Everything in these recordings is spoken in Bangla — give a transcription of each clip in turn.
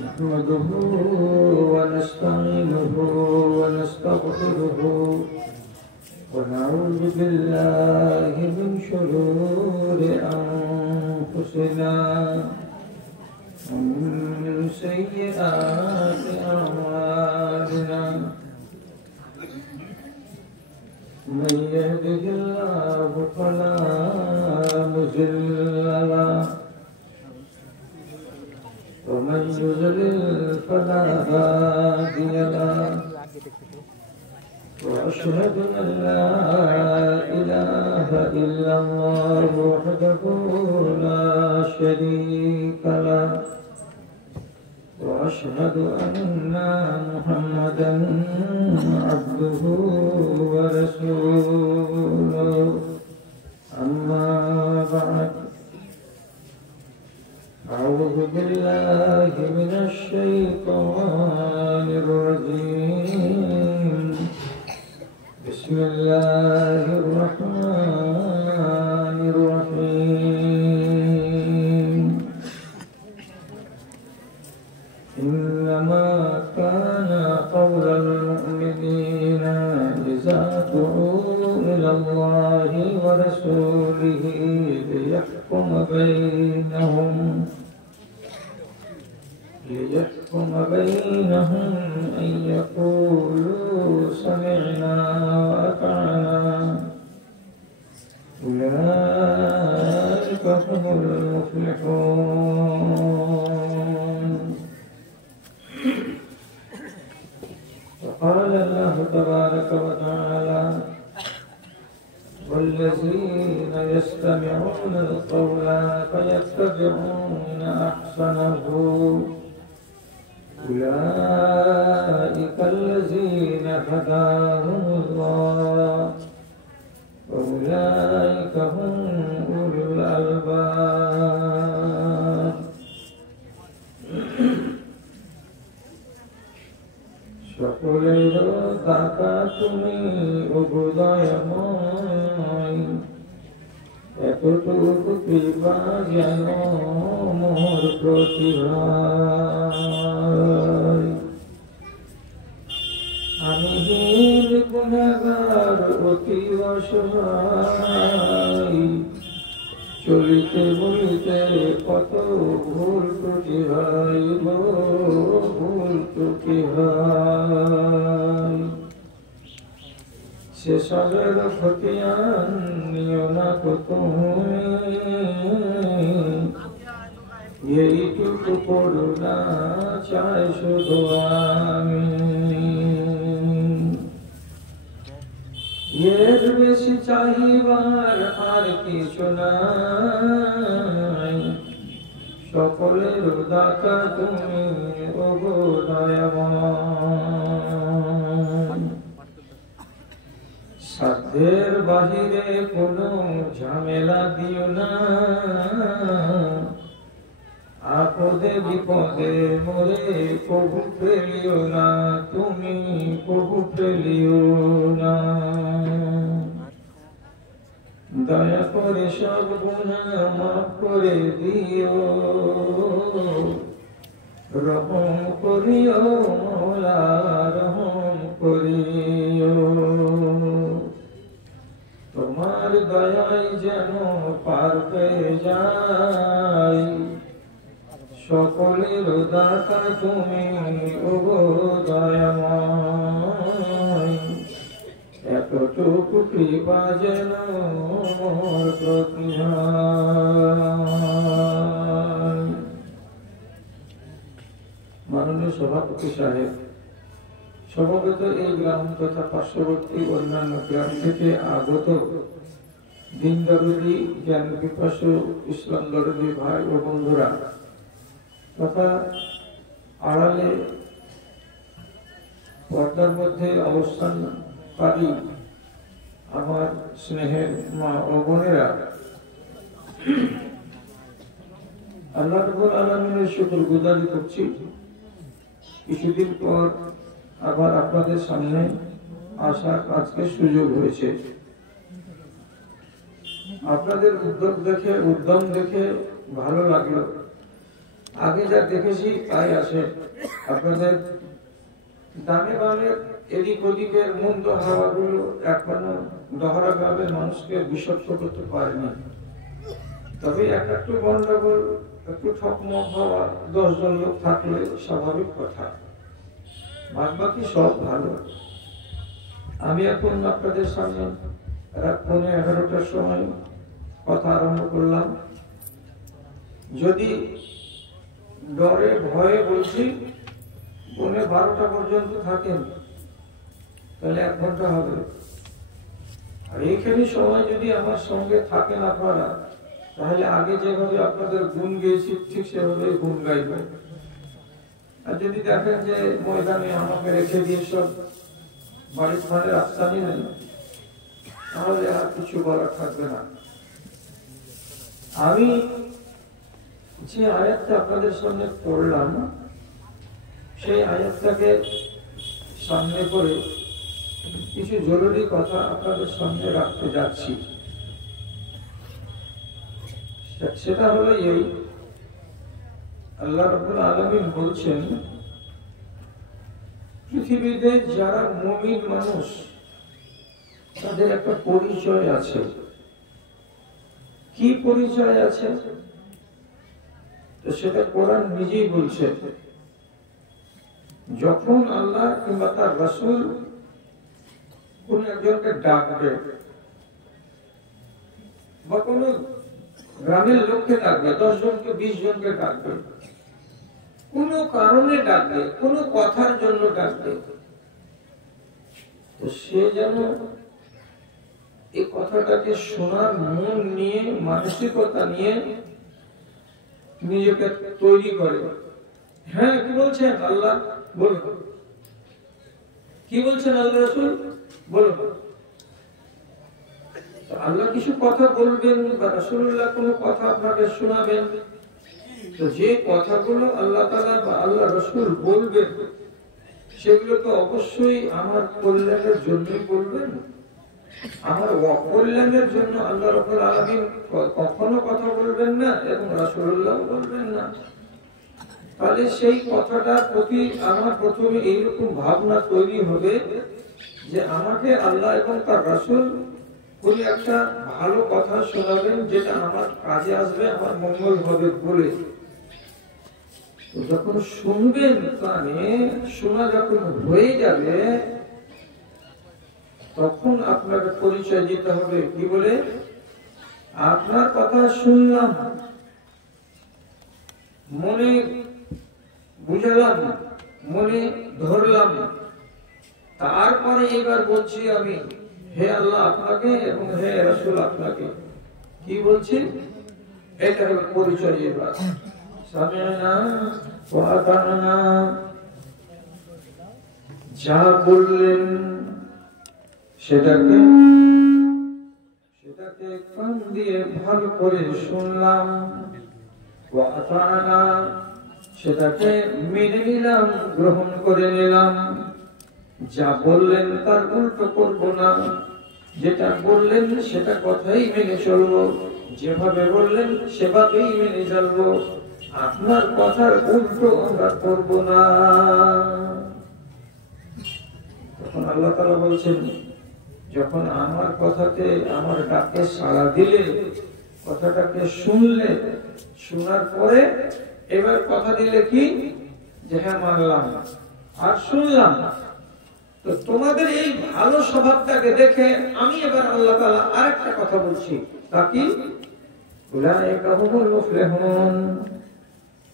نحمده ونستعينه ونستغفره ونعوذ بالله من شرور أنفسنا ومن سيئات أعمالنا من يهده الله فلا مضل له ومن يضلل فلا هادي له وأشهد أن لا إله إلا الله وحده لا شريك له وأشهد أن محمدا عبده ورسوله أما بعد أعوذ بالله من الشيطان الرجيم بسم الله الرحمن الرحيم إنما كان قول المؤمنين إذا دعوا إلى الله ورسوله ليحكم بينهم أن يقولوا سمعنا وأطعنا أولئك هم المفلحون. وقال الله تبارك وتعالى والذين يستمعون القول فيتبعون أحسنه أولئك الذين هداهم الله وأولئك هم أولو الألباب. সকলের দাতা তুমি উদয়ময়, এতটুকু কৃপা যেন মোর প্রতিভায়। আমি হীন গুনাহগার অতি অসহায়, চলিতে বলিতে কত ভুল ত্রুটি হয় গো, ভুল ত্রুটি হয়। সেসবের খতিয়ান নিও না তো তুমি, এইটুকু করুণা চাই শুধু আমি। এর বেশি চাহিবার আর কিছু নাই, সকলের দাতা তুমি ওগো দয়াময়। সাধ্যের বাহিরে কোনো ঝামেলা দিও না, আপদে বিপদে মোরে কবু ফেলিও না, তুমি কবু ফেলিও না। দয়া করে সব গুনাহ মাফ করে দিও, রহম করিও মওলা, রহম করিও। তোমার দয়ায় যেন পার পেয়ে যাই, সকলের দাতা তুমি ওগো দয়াময়। এতটুকু কৃপা যেন মোর প্রতি হয়। মাননীয় সভাপতি সাহেব, সমবেত এই গ্রাম তথা পার্শ্ববর্তী অন্যান্য গ্রাম থেকে আগত দিন দরদি, জ্ঞান পিপাসু, ইসলাম দরদি ভাই ও বন্ধুরা তথা আড়ালে পর্দার মধ্যে অবস্থানকারী আমার স্নেহের মা ও বোনেরা, আল্লাহ রাব্বুল আলামিনের শুকরগুজারি করছি। কিছুদিন পর আবার আপনাদের সামনে আসার আজকে সুযোগ হয়েছে। আপনাদের উদ্যোগ দেখে, উদ্যম দেখে ভালো লাগলো। আগে যা দেখেছি তাই আসে। আপনাদের ডানে বামে এদিক ওদিকের মন্দ হাওয়াগুলো এখনো দহরা গ্রামের মানুষকে বিষাক্ত করতে পারেনি। তবে একটু গন্ডগোল, একটু ঠকমক হওয়া, 10 জন লোক থাকলে স্বাভাবিক কথা, বাদ বাকি সব ভালো। আমি এখন আপনাদের সামনে রাত 11:30টার সময় কথা আরম্ভ করলাম। যদি ডরে ভয়ে বলছি 11:30টা পর্যন্ত থাকেন তাহলে 1 ঘন্টা হবে। আর এইখানে সময় যদি আমার সঙ্গে থাকেন আপনারা, তাহলে আগে যেভাবে আপনাদের গুণ গেয়েছি ঠিক সেভাবে গুণ গাইবেন। আর যদি দেখেন যে ময়দানে আমাকে রেখে দিয়ে সব বাড়ির ঘরে রাস্তা নিলেন, তাহলে আর কিছু বলার থাকবে না। আমি যে আয়াতটা আপনাদের সামনে পড়লাম, সেই আয়াতটাকে সামনে করে কিছু জরুরি কথা আপনাদের সামনে রাখতে যাচ্ছি। সেটা হলো এই, আল্লাহ রাব্বুল আলামিন বলছেন, পৃথিবীতে যারা মুমিন মানুষ তাদের একটা পরিচয় আছে। কি পরিচয় আছে? তো সেটা কোরআন নিজেই বলছে। যখন আল্লাহ কিংবা তার রাসূল কোন একজনকে ডাকবে বা কোন গ্রামের লোককে ডাকবে, 10 জনকে 20 জনকে ডাকবে, কোন কারণে ডাকবে, কোন কথার জন্য ডাকবে, তো সে যেন এই কথাটাকে শোনার মন নিয়ে, মানসিকতা নিয়ে নিজেকে তৈরি করে। হ্যাঁ, কি বলছেন আল্লাহ? বলুন। কি বলছেন আল্লাহ রাসূল? বলুন। আল্লাহ কিছু কথা বলবেন বা রাসূলুল্লাহ কোনো কথা আপনাকে শোনাবেন, তো যে কথাগুলো আল্লাহ তাআলা বা আল্লাহ রাসূল বলবেন সেগুলো তো অবশ্যই আমার কল্যাণের জন্যই বলবেন। আমার অকল্যাণের জন্য আল্লাহ রাব্বুল আলামিন কখনো কথা বলবেন না এবং রাসূলুল্লাহ বলবেন না। তাহলে সেই কথাটার প্রতি আমার প্রথমে এইরকম ভাবনা তৈরি হবে যে আমাকে আল্লাহ এবং তার রাসূল কোন একটা ভালো কথা শোনাবেন, যেটা আমার কাজে আসবে, আমার মঙ্গল হবে বলে। যখন শুনবেন, কানে শোনা যখন হয়ে যাবে, তখন আপনাকে পরিচয় দিতে হবে। কি বলে? আপনার কথা শুনলাম, মনে বুঝালাম, মনে ধরলাম, তারপরে এবার বলছি আমি, হে আল্লাহ আপনাকে এবং হে রাসূল আপনাকে। কি বলছি? এটা হলো পরিচয়। এবার সামি'না ওয়া আতা'না, যা বললেন সেটাকে কান দিয়ে ভালো করে শুনলাম, ওয়া আতা'না, সেটাকে মেনে নিলাম, গ্রহণ করে নিলাম। যা বললেন তার উল্টো করব না, যেটা বললেন সেটা কথাই মেনে চলবো, যেভাবে বললেন সেভাবেই মেনে চলবো, আপনার কথার উল্টো আমরা করব না। তখন আল্লাহ তাআলা বলছেন, যখন আমার কথাতে, আমার ডাকে সাড়া দিলে, কথাটাকে শুনলে, শোনার পরে এবার কথা দিলে কি, যে হ্যাঁ মানলাম আর শুনলাম, তো তোমাদের এই ভালো স্বভাবটাকে দেখে আমি এবার আল্লাহ তাআলা আরেকটা কথা বলছি। তা কি? উলাইকা হুমুল মুফলিহুন,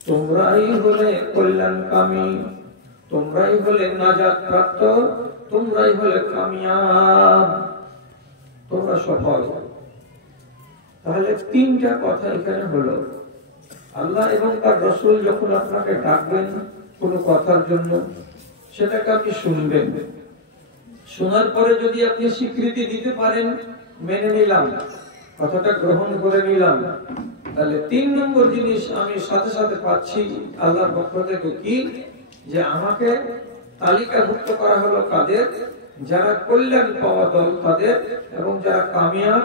তোমরাই হলে কল্যাণকামী, তোমরাই হলে নাজাত প্রাপ্ত, তোমরাই হলে কামিয়াব, তোমরা সফল। তাহলে 3টা কথা এখানে হলো। আল্লাহ এবং তার রাসূল যখন আপনাকে ডাকবেন কোনো কথার জন্য, সেটাকে আপনি শুনবেন। শোনার পরে যদি আপনি স্বীকৃতি দিতে পারেন, মেনে নিলাম, কথাটা গ্রহণ করে নিলাম, তাহলে 3 নম্বর জিনিস আমি সাথে সাথে পাচ্ছি আল্লাহর পক্ষ থেকে। কি? যে আমাকে তালিকাভুক্ত করা হলো কাদের? যারা কল্যাণ পাওয়া দল তাদের, এবং যারা কামিয়াব,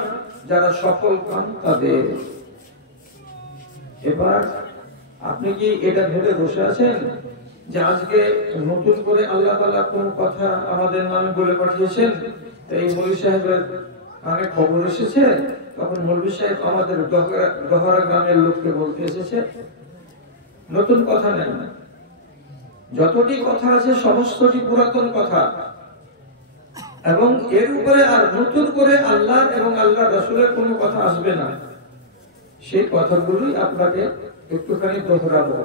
যারা সফল কাম তাদের। এবার আপনি কি এটা ভেবে বসে আছেন যে আজকে নতুন করে আল্লাহ তাআলা কোন কথা আমাদের নামে বলে পাঠিয়েছেন? তো এই মৌলভী সাহেবের আগে খবর এসেছে, তখন মৌলভী সাহেব আমাদের গহরা গ্রামের লোককে বলতে এসেছে। নতুন কথা নেই, যতটি কথা আছে সমস্তটি পুরাতন কথা, এবং এর উপরে আর নতুন করে আল্লাহ এবং আল্লাহ রাসূলের কোনো কথা আসবে না। সেই কথাগুলোই আপনাকে একটুখানি দোহরাবো।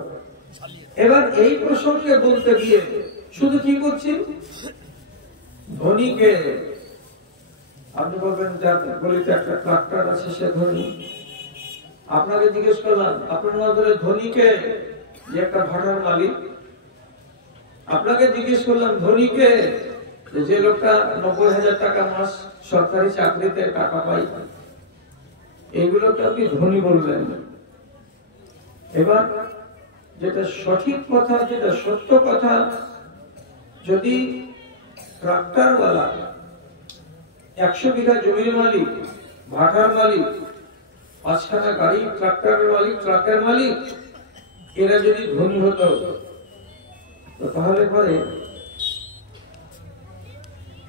এবার এই প্রসঙ্গে বলতে গিয়ে শুধু কি করছি, ধনীকে আপনি বলবেন যার গলিতে একটা ট্রাক্টর আছে সে ধনী। আপনাকে জিজ্ঞেস করলাম আপনার নজরে ধনীকে, যে একটা ভাড়ার মালিক। আপনাকে জিজ্ঞেস করলাম ধনীকে, যে লোকটা 90,000 টাকা মাস সরকারি চাকরিতে টাকা পায়। এইগুলোকে আপনি ধনী বলবেন। এবার যেটা সঠিক কথা, যেটা সত্য কথা, যদি ট্রাক্টরওয়ালা 100 বিঘা জমির মালিক, ভাটার মালিক, 5খানা গাড়ি, ট্রাক্টরের মালিক, ট্রাকের মালিক, এরা যদি ধনী হতো তাহলে পরে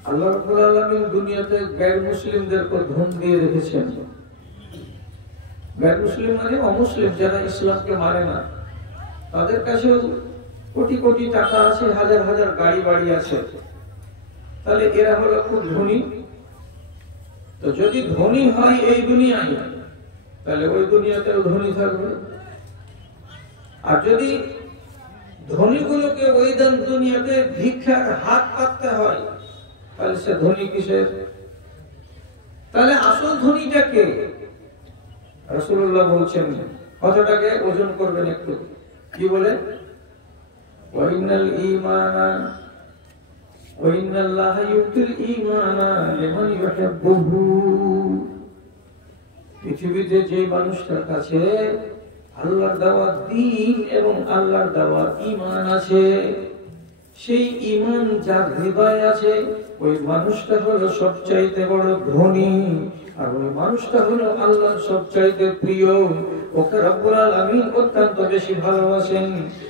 আল্লাহ রাব্বুল আলামিন দুনিয়াতে গैर মুসলিমদেরকে ধন দিয়ে রেখেছেন। गैर মুসলিম মানে অমুসলিম, যারা ইসলামকে মানে না, তাদের কাছেও কোটি কোটি টাকা আছে, হাজার হাজার গাড়ি বাড়ি আছে। তাহলে এরা হলো খুব ধনী। তো যদি ধনী হয় এই দুনিয়ায়, তাহলে ওই দুনিয়াতেও ধনী থাকবে। আর যদি ধনীগুলোকে ওই দুনিয়াতে ভিক্ষার হাত পাততে হয়, তাহলে সে ধনী কিসের? তাহলে আসল ধনীটা কে? রাসূলুল্লাহ বলছেন, কথাটাকে ওজন করবেন একটু। কি বলে? ওয়াইনাল ঈমানা ওয়াইনাল্লাহা ইউতিল ঈমানা লিমান ইউহিব্বুহু। পৃথিবীতে যে মানুষটার কাছে আল্লাহর দেওয়া দ্বীন এবং আল্লাহর দেওয়া ঈমান আছে, সেই ঈমান যার হৃদয়ে আছে, ওই মানুষটা হলো সবচাইতে বড় ধনী। আর ওই মানুষটা হলো আল্লাহর সবচাইতে প্রিয়। ওকে রব্বুল আলামিন অত্যন্ত বেশি ভালোবাসেন।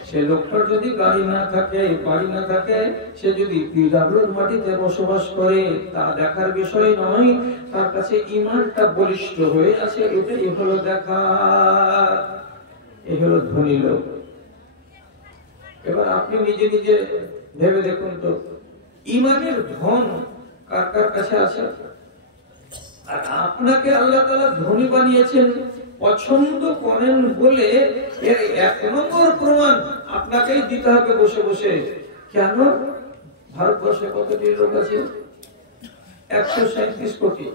সে লোকটার যদি গাড়ি না থাকে, বাড়ি না থাকে, সে যদি পিডাব্লিউর মাটিতে বসবাস করে, তা দেখার বিষয় নয়। তার কাছে ঈমানটা বলিষ্ঠ হয়ে আছে, এটাই হলো দেখা। এই হলো ধনী লোক। এবার আপনি নিজে নিজে ভেবে দেখুন তো, ঈমানের ধন কার কার কাছে আছে? আর আপনাকে আল্লাহ তাআলা ধনী বানিয়েছেন, পছন্দ করেন বলে এর 1 নম্বর প্রমাণ আপনাকেই দিতে হবে বসে বসে। কেন? ভারতবর্ষে কতটি লোক আছে? 137 কোটি।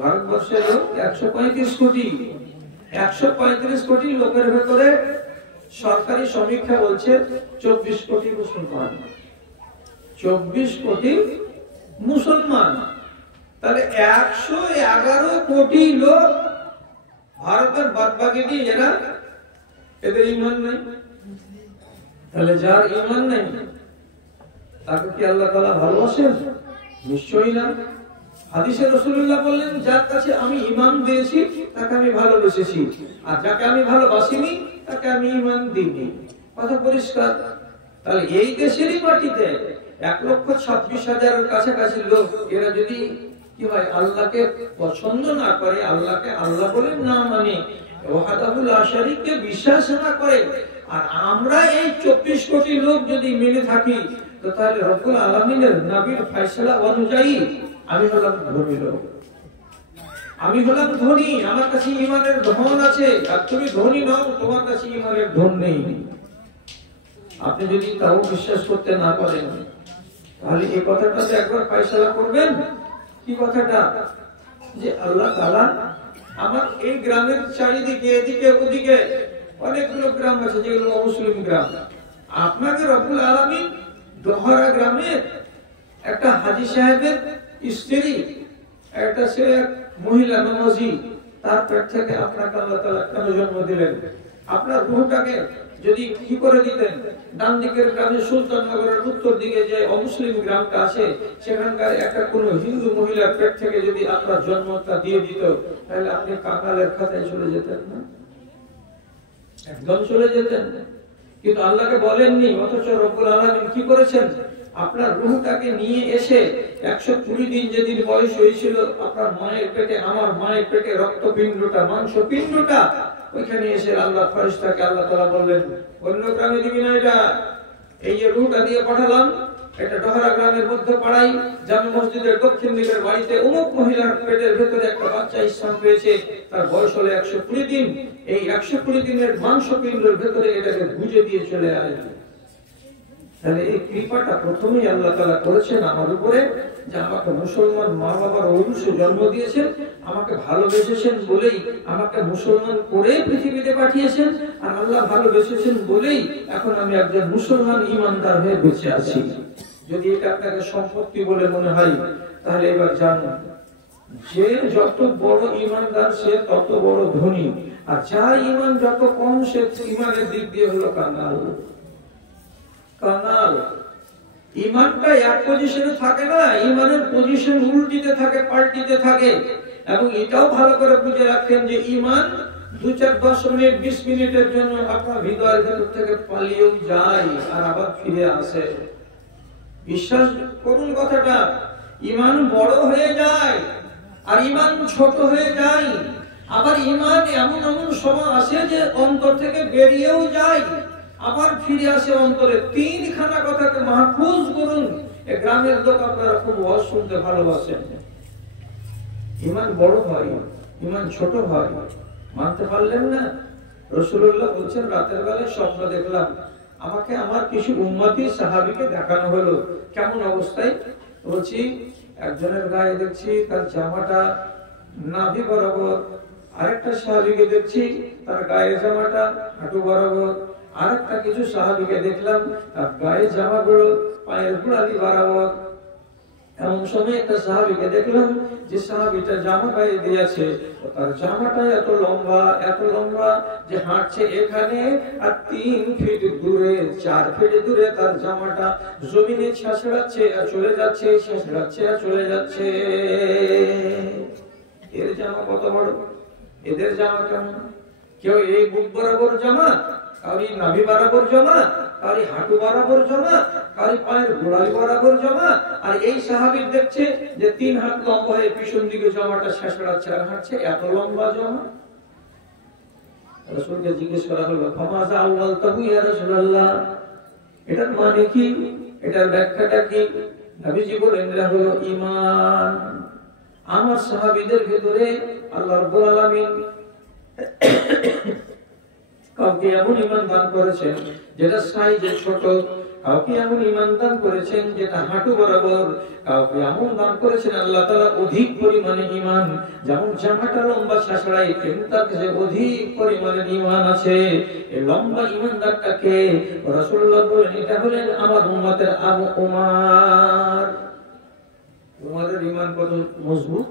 ভারতবর্ষের লোক 135 কোটি। 135 কোটি লোকের ভেতরে সরকারি সমীক্ষা বলছে 24 কোটি মুসলমান। 24 কোটি মুসলমান। তাহলে 111 কোটি লোক ভারতের বাদবাকি এরা, এদের ঈমান নেই। তাহলে যার ঈমান নেই তাকে কি আল্লাহ তাআলা ভালোবাসেন? নিশ্চয়ই না। হাদিসে রাসূলুল্লাহ বললেন, যার কাছে আমি ঈমান দিয়েছি তাকে আমি ভালোবেসেছি, আর যাকে আমি ভালোবাসিনি তাকে আমি ঈমান দিইনি। কথা পরিষ্কার। তাহলে এই দেশেরই মাটিতে 1,26,000 কাছাকাছি লোক, এরা যদি কি হয়, আল্লাহকে পছন্দ না করে, আল্লাহকে আল্লাহ বলে না মানে, ওয়াহদাহু লা শারীকা বিশ্বাস না করে, আর আমরা এই 24 কোটি লোক যদি মিলে থাকি, তো তাহলে রব্বুল আলামিনের নবীর ফয়সালা অনুযায়ী আমি হলাম ধনী লোক। আমি হলাম ধনী, আমার কাছে ঈমানের ধন আছে। আর তুমি ধনী নও, তোমার কাছে ঈমানের ধন নেই। আপনি যদি তাও বিশ্বাস করতে না পারেন, তাহলে এই কথাটাতে একবার ফয়সালা করবেন। কি কথাটা? যে আল্লাহ তাআলা আমার এই গ্রামের চারিদিকে, এদিকে ওদিকে অনেকগুলো গ্রাম আছে যেগুলো অমুসলিম গ্রাম, আপনাকে রব্বুল আলামিন দোহরা গ্রামে একটা হাজী সাহেবের স্ত্রী, একটা সে মহিলা নামাজি, তার পেট থেকে আপনাকে আল্লাহ তাআলা কেন জন্ম দিলেন? আপনার রূহটাকে যদি কি করে দিতেন, ডান দিকের গ্রামে সুলতাননগরের উত্তর দিকে যে অমুসলিম গ্রামটা আছে, সেখানকার একটা কোন হিন্দু মহিলার পেট থেকে যদি আপনার জন্মটা দিয়ে দিত, তাহলে আপনি কাকালের খাতায় চলে যেতেন না? একদম চলে যেতেন, কিন্তু আল্লাহকে বলেননি। অথচ রব্বুল আলামিন কি করেছেন, আপনার রূহটাকে নিয়ে এসে 120 দিন যেদিন বয়স হয়েছিল, আপনার মায়ের পেটে, আমার মায়ের পেটে রক্তপিণ্ডটা, মাংসপিণ্ডটা, ওইখানে এসে আল্লাহ ফেরেশতাকে আল্লাহ তাআলা বললেন, অন্য গ্রামে দিবি না এটা, এই যে রূহটা দিয়ে পাঠালাম, এটা ডহরা গ্রামের মধ্যে পাড়াই জামে মসজিদের দক্ষিণ দিকের বাড়িতে অমুক মহিলার পেটের ভেতরে একটা বাচ্চা ইসলাম পেয়েছে, তার বয়স হলো 120 দিন, এই 120 দিনের মাংসপিণ্ডের ভেতরে এটাকে গুজে দিয়ে চলে আসবে। তাহলে এই কৃপাটা প্রথমেই আল্লাহ তাআলা করেছেন আমার উপরে, যে আমাকে মুসলমান মা বাবার ঔরসে জন্ম দিয়েছেন, আমাকে ভালোবেসেছেন বলেই আমাকে মুসলমান করে পৃথিবীতে পাঠিয়েছেন, আর আল্লাহ ভালোবেসেছেন বলেই এখন আমি একজন মুসলমান ঈমানদার হয়ে বেঁচে আছি। যদি এটা আপনাকে সম্পত্তি বলে মনে হয়, তাহলে এবার জানুন, যে যত বড় ঈমানদার সে তত বড় ধনী, আর যার ঈমান যত কম সে ঈমানের দিক দিয়ে হলো কাঙ্গাল। কাঙ্গাল ঈমানটা এক পজিশনে থাকে না, ঈমানের পজিশন উল্টিতে থাকে, পাল্টিতে থাকে। এবং এটাও ভালো করে বুঝে রাখেন যে ঈমান 2, 4, 10 মিনিট 20 মিনিটের জন্য আপনার হৃদয়ের ভেতর থেকে পালিয়েও যায় আর আবার ফিরে আসে। বিশ্বাস করুন কথাটা, ঈমান বড় হয়ে যায় আর ঈমান ছোট হয়ে যায়, আবার ঈমান এমন এমন সময় আসে যে অন্তর থেকে বেরিয়েও যায়, আবার ফিরে আসে অন্তরে। 3খানা কথাকে মাহফুজ করুন। এই গ্রামের লোক আপনারা খুব ওয়াজ শুনতে ভালোবাসেন। ঈমান বড় হয়, ঈমান ছোট হয়, মানতে পারলেন না? রাসূলুল্লাহ বলছেন, রাতের বেলায় স্বপ্ন দেখলাম, আমাকে আমার কিছু উম্মতি সাহাবীকে দেখানো হলো। কেমন অবস্থায়? বলছি, একজনের গায়ে দেখছি তার জামাটা নাভি বরাবর, আরেকটা সাহাবীকে দেখছি তার গায়ে জামাটা হাঁটু বরাবর, আরেকটা কিছু সাহাবীকে দেখলাম তার গায়ে জামাগুলো পায়ের গোড়ালি বরাবর। এমন সময় একটা সাহাবীকে দেখলাম যে সাহাবীটা জামা গায়ে দিয়েছে, তার জামাটা এত লম্বা যে হাঁটছে এখানে, আর 3 ফিট দূরে, 4 ফিট দূরে তার জামাটা জমিনে ছেঁচড়াচ্ছে আর চলে যাচ্ছে, ছেঁচড়াচ্ছে আর চলে যাচ্ছে। এর জামা কত বড়, এদের জামা কেমন? কেউ এই বুক বরাবর জামা, কারি নাভি বরাবর জামা, কারি হাঁটু বরাবর জামা, কারি পায়ের গোড়ালি বরাবর জামা, আর এই সাহাবী দেখছে যে 3 হাত লম্বা হয়ে পিছন দিকে জামাটা ছেঁচড়াচ্ছে আর হাঁটছে, এত লম্বা জামা। রাসূলকে জিজ্ঞেস করা হলো, ফামাযা আউয়ালতাহু ইয়া রাসূলুল্লাহ, এটার মানে কি, এটার ব্যাখ্যাটা কি? নবীজি বলেন, এটা হলো ঈমান। আমার সাহাবীদের ভিতরে আল্লাহ রাব্বুল আলামিন কাউকে এমন ঈমান দান করেছেন যেটা সাইজে ছোট, কাউকে এমন ঈমান দান করেছেন যেটা হাঁটু বরাবর, কাউকে এমন দান করেছেন আল্লাহ তাআলা অধিক পরিমাণে ঈমান, যেমন জামাটা লম্বা ছেঁচড়াই কিন্তু তার কাছে অধিক পরিমাণে ঈমান আছে। এই লম্বা ঈমানদারটাকে রাসূলুল্লাহ বলেন, এটা হলেন আমার উম্মতের আবু উমার। উমারের ঈমান কত মজবুত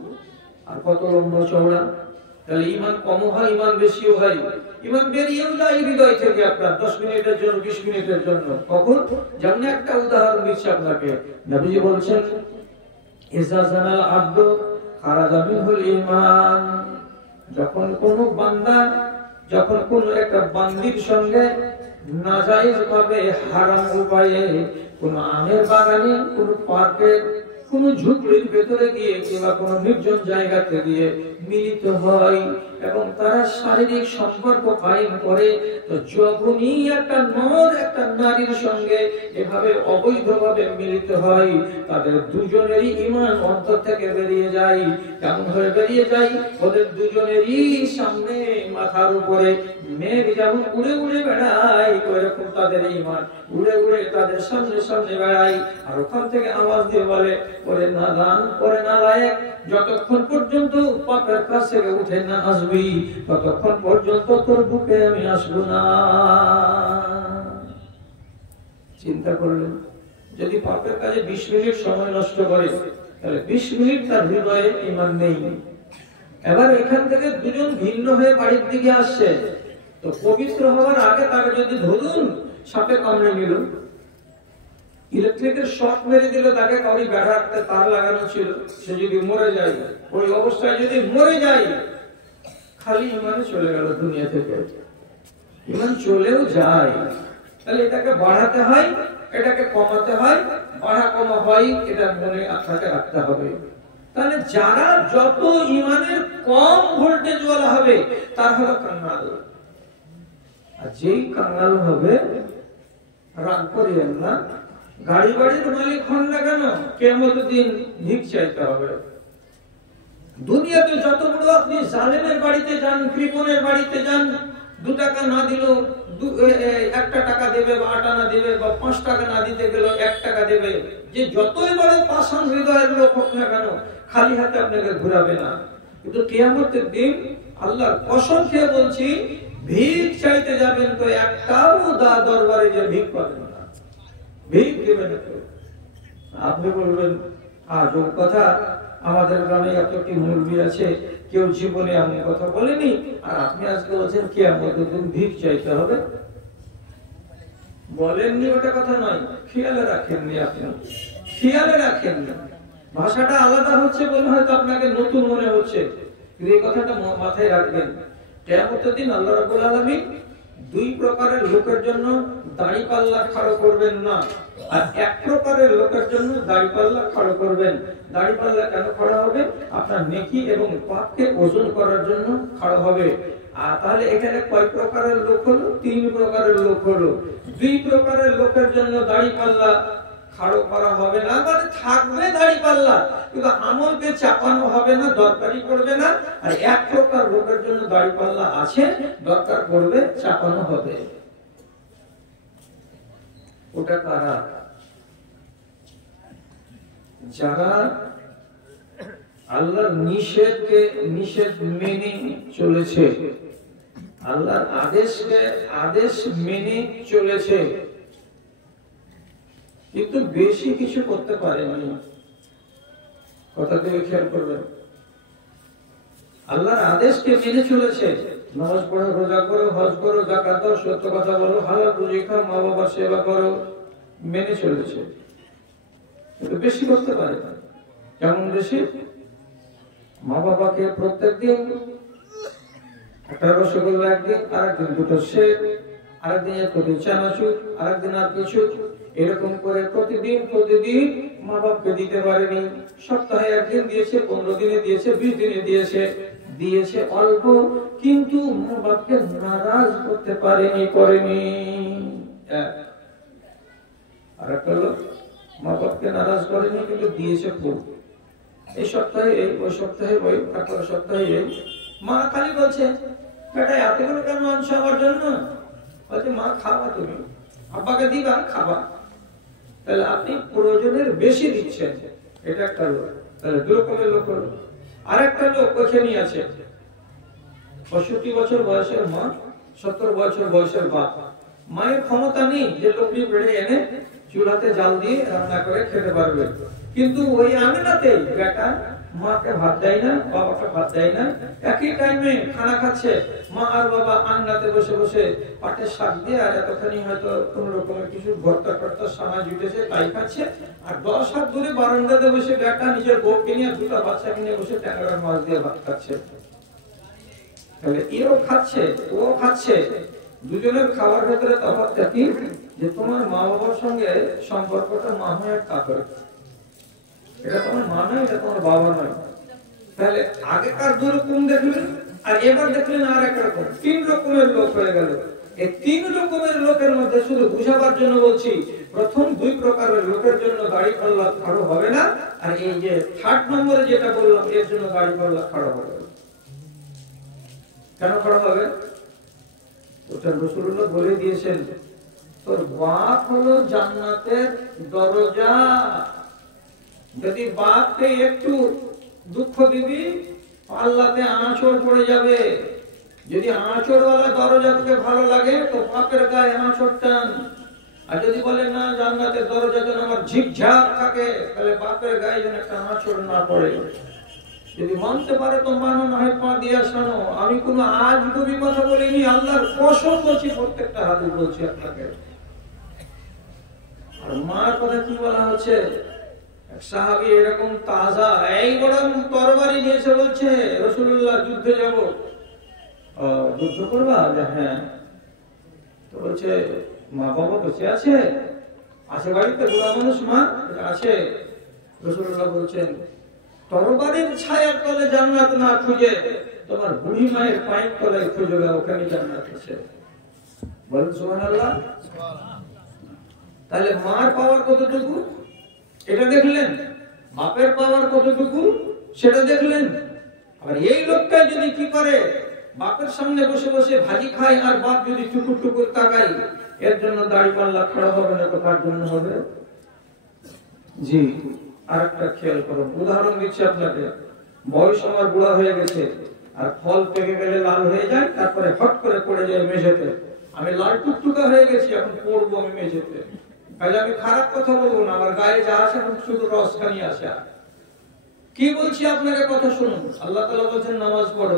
আর কত লম্বা চওড়া। তাহলে ঈমান কম হয়, ঈমান বেশিও হয়, ঈমান বেরিয়েও যায় হৃদয় থেকে আপনার 10 মিনিটের জন্য, 20 মিনিটের জন্য। কখন? যেমন একটা উদাহরণ দিচ্ছি আপনাকে। নবীজি বলছেন, ইজা জানাল আব্দু খারাজা মিনহুল ঈমান, যখন কোন বান্দা, যখন কোন একটা বান্দির সঙ্গে নাজায়েজ ভাবে, হারাম উপায়ে, কোন আমের বাগানে, কোন পার্কের, কোন ঝুপড়ির ভেতরে গিয়ে কিংবা কোন নির্জন জায়গাতে গিয়ে মিলিত হয় এবং তারা শারীরিক সম্পর্ক কায়েম করে, তো যখনই একটা নর একটা নারীর সঙ্গে এভাবে অবৈধভাবে মিলিত হয়, তাদের দুজনেরই ঈমান অন্তর থেকে বেরিয়ে যায়। কেমন হয়ে বেরিয়ে যায়? ওদের দুজনেরই সামনে, মাথার উপরে মেঘ যেমন উড়ে উড়ে বেড়ায়, ওইরকম তাদের ঈমান উড়ে উড়ে তাদের সামনে সামনে বেড়ায়। আর ওখান থেকে আওয়াজ দিয়ে বলে, ওরে নাদান, ওরে নালায়েক, যতক্ষণ পর্যন্ত পাপের কাছ থেকে উঠে না আসবি ততক্ষণ পর্যন্ত তোর বুকে আমি আসবো না। চিন্তা করলেন, যদি পাপের কাজে 20 মিনিট সময় নষ্ট করে, তাহলে 20 মিনিট তার হৃদয়ে ঈমান নেই। এবার এখান থেকে দুজন ভিন্ন হয়ে বাড়ির দিকে আসছে, তো পবিত্র হওয়ার আগে তাকে যদি ধরুন সাপে কামড়ে নিল, ইলেকট্রিকের শর্ট মেরে দিল, তাকে কাউরি বেড়াতে তার লাগানো ছিল, সে যদি মরে যায়, ওই অবস্থায় যদি মরে যায়, খালি ঈমানে চলে গেল দুনিয়া থেকে। ইমান চলেও যায়। তাহলে এটাকে বাড়াতে হয়, এটাকে কমাতে হয়, বাড়া কমা হয়, এটা মনে আপনাকে রাখতে হবে। তাহলে যারা যত ইমানের কম ভোল্টেজ ওয়ালা হবে তার হলো কাঙ্গাল। আর যেই কাঙ্গাল হবে, রাগ করিয়েন না, গাড়ি বাড়ির মালিক হন না কেন, কিয়ামতের দিন ভিক চাইতে হবে। দুনিয়াতে যত বড় আপনি জালেমের বাড়িতে যান, কৃপণের বাড়িতে যান, 2 টাকা না দিলেও 1 টাকা দেবে, বা 8 আনা দেবে, বা 5 টাকা না দিতে গেলেও 1 টাকা দেবে। যে যতই বড় পাষাণ হৃদয়ের লোক হোক না কেন, খালি হাতে আপনাকে ঘুরাবে না। কিন্তু কিয়ামতের দিন আল্লাহর কসম খেয়ে বলছি, ভিক চাইতে যাবেন তো একটাও দরবারে যে ভিক পাবেন না, ভিক দেবেন। আপনি বলবেন, আজ ওর কথা, আমাদের গ্রামে এতটি মুরগি আছে, কেউ জীবনে এমন কথা বলেনি, আর আপনি আজকে বলছেন কিয়ামতের দিন ভিক চাইতে হবে। বলেননি ওটা কথা নয়, খেয়ালে রাখেননি, আপনি খেয়ালে রাখেননি। ভাষাটা আলাদা হচ্ছে বলে হয়তো আপনাকে নতুন মনে হচ্ছে, কিন্তু এই কথাটা মাথায় রাখবেন। কিয়ামতের দিন আল্লাহ রাব্বুল আলামিন 2 প্রকারের লোকের জন্য দাড়িপাল্লা খাড়া করবেন না, আর 1 প্রকারের লোকের জন্য দাড়িপাল্লা খাড়া করবেন। দাড়িপাল্লা কেন খাড়া হবে? আপনার নেকি এবং পাপকে ওজন করার জন্য খাড়া হবে। আর তাহলে এখানে কয় প্রকারের লোক হলো? 3 প্রকারের লোক হলো। 2 প্রকারের লোকের জন্য দাড়িপাল্লা খাড়া করা হবে না, মানে থাকবে দাড়িপাল্লা, কিন্তু আমলকে চাপানো হবে না, দরকারই পড়বে না। আর 1 প্রকার লোকের জন্য দাড়িপাল্লা আছে, দরকার পড়বে, চাপানো হবে। ওটা কারা? যারা আল্লাহর নিষেধ মেনে চলেছে, আল্লাহর আদেশ মেনে চলেছে, কিন্তু বেশি কিছু করতে পারেনি। কথা থেকে খেয়াল করবেন, আল্লাহর আদেশকে মেনে চলেছে, নামাজ পড়ো, রোজা করো, হজ করো, যাকাত দাও, সত্য কথা বলো, হালাল রুজি খাও, মা বাবার সেবা করো, মেনে চলেছে, কিন্তু বেশি করতে পারে না। কেমন বেশি? মা বাবাকে প্রত্যেকদিন একটা রসগোল্লা, একদিন, আরেকদিন 2টো সেব, আরেকদিন 1 চানাচুর, আরেকদিন আর কিছু, এরকম করে প্রতিদিন মা বাপকে দিতে পারেনি। সপ্তাহে 1 দিন দিয়েছে, 15 দিনে দিয়েছে, 20 দিনে দিয়েছে অল্প, কিন্তু মা বাপকে নারাজ করতে করেনি। আর একটা লোক মা বাপকে নারাজ করেনি, কিন্তু দিয়েছে খুব। এই সপ্তাহে এই, ওই সপ্তাহে ওই, তারপর সপ্তাহে এই। মা খালি বলছে, বেটা এতগুলো কেন আনছো আমার জন্য? বলছে, মা খাবা, তুমি আব্বাকে দিবা, খাবা। তাহলে আপনি প্রয়োজনের বেশি দিচ্ছেন, এটা একটা লোক। তাহলে 2 রকমের লোক হলো। আর একটা লোক ওখানে আছে, 65 বছর বয়সের মা, 70 বছর বয়সের বাপ। মায়ের ক্ষমতা নেই যে লোকটি বেড়ে এনে চুলাতে জাল দিয়ে রান্না করে খেতে পারবে, কিন্তু ওই আঙিনাতে বেটা মাকে ভাত দেয় না, বাবাকে ভাত দেয় না। একই টাইমে খানা খাচ্ছে, মা আর বাবা আঙিনাতে বসে বসে পাটের শাক দিয়ে আর এতখানি হয়তো কোন রকমের কিছু ভর্তা সামাজ জুটেছে, তাই খাচ্ছে। আর 10 হাত দূরে বারান্দাতে বসে বেটা নিজের বউকে নিয়ে, 2টা বাচ্চাকে নিয়ে বসে ট্যাংরার মাছ দিয়ে ভাত খাচ্ছে। তাহলে এও খাচ্ছে, ও খাচ্ছে, দুজনের খাওয়ার ভেতরে তফাৎটা কি? যে তোমার মা বাবার সঙ্গে সম্পর্কটা মা হয় কাপড়, এটা তোমার মা নয়, এটা তোমার বাবা নয়। তাহলে আগেকার 2 রকম দেখলেন, আর এবার দেখলেন আর এক রকম, 3 রকমের লোক হয়ে গেল। এই 3 রকমের লোকের মধ্যে শুধু বুঝাবার জন্য বলছি, প্রথম 2 প্রকারের লোকের জন্য দাড়িপাল্লা খাড়া হবে না, আর এই যে 3rd নম্বরে যেটা বললাম, এর জন্য দাড়িপাল্লা খাড়া হবে। কেন খাড়া হবে? ওটা রাসূলুল্লাহ বলে দিয়েছেন, তোর বাপ হলো জান্নাতের দরজা। যদি বাপকে একটু দুঃখ দিবি, আল্লাহতে আঁচড় পড়ে যাবে। যদি আঁচড়ওয়ালা দরজা তোকে ভালো লাগে, তো বাপের গায়ে আঁচড় টান। আর যদি বলে না, জান্নাতের দরজা যেন আমার ঝিকঝাক থাকে, তাহলে বাপের গায়ে যেন একটা আঁচড় না পড়ে। যদি মানতে পারে তো মানো, না হয় পা দিয়ে শোনো। আমি কোনো আজগুবি কথা বলিনি, আল্লাহর কসম বলছি, প্রত্যেকটা হাদিস বলছি আপনাকে। আর মার কথা কি বলা হচ্ছে? সাহাবী এরকম তাজা, এই বড় তরবারি নিয়েছে, বলছে, রাসূলুল্লাহ যুদ্ধে যাব। যুদ্ধ করবা? হ্যাঁ। বলছে মা বাবা বেঁচে আছে? আছে বাড়িতে বুড়া মানুষ? মা আছে। রাসূলুল্লাহ বলছেন তরবারির ছায়ার তলে জান্নাত না খুঁজে তোমার বুড়ি মায়ের পায়ের তলে খুঁজে দাও, ওখানে জান্নাত আছে। বলেন সুবহানাল্লাহ। তাহলে মার পাওয়ার কতটুকু এটা দেখলেন, বাপের পাওয়ার কতটুকু সেটা দেখলেন। আর এই লোকটা যদি কি করে, বাপের সামনে বসে বসে ভাজি খায় আর বাপ যদি টুকুর টুকুর তাকায়, এর জন্য দাড়িপাল্লা খড়া হবে না তো কার জন্য হবে? জি, আর একটা খেয়াল করুন, উদাহরণ দিচ্ছি আপনাকে। বয়স আমার বুড়া হয়ে গেছে আর ফল পেকে গেলে লাল হয়ে যায়, তারপরে হট করে পড়ে যায় মেঝেতে। আমি লাল টুকটুকা হয়ে গেছি, এখন পড়বো আমি মেঝেতে। তাহলে আমি খারাপ কথা বলবো না, আমার গায়ে যা আসে এখন শুধু রসখানি আসে। কি বলছি আপনাকে কথা শুনুন। আল্লাহ তাআলা বলেছেন নামাজ পড়ো।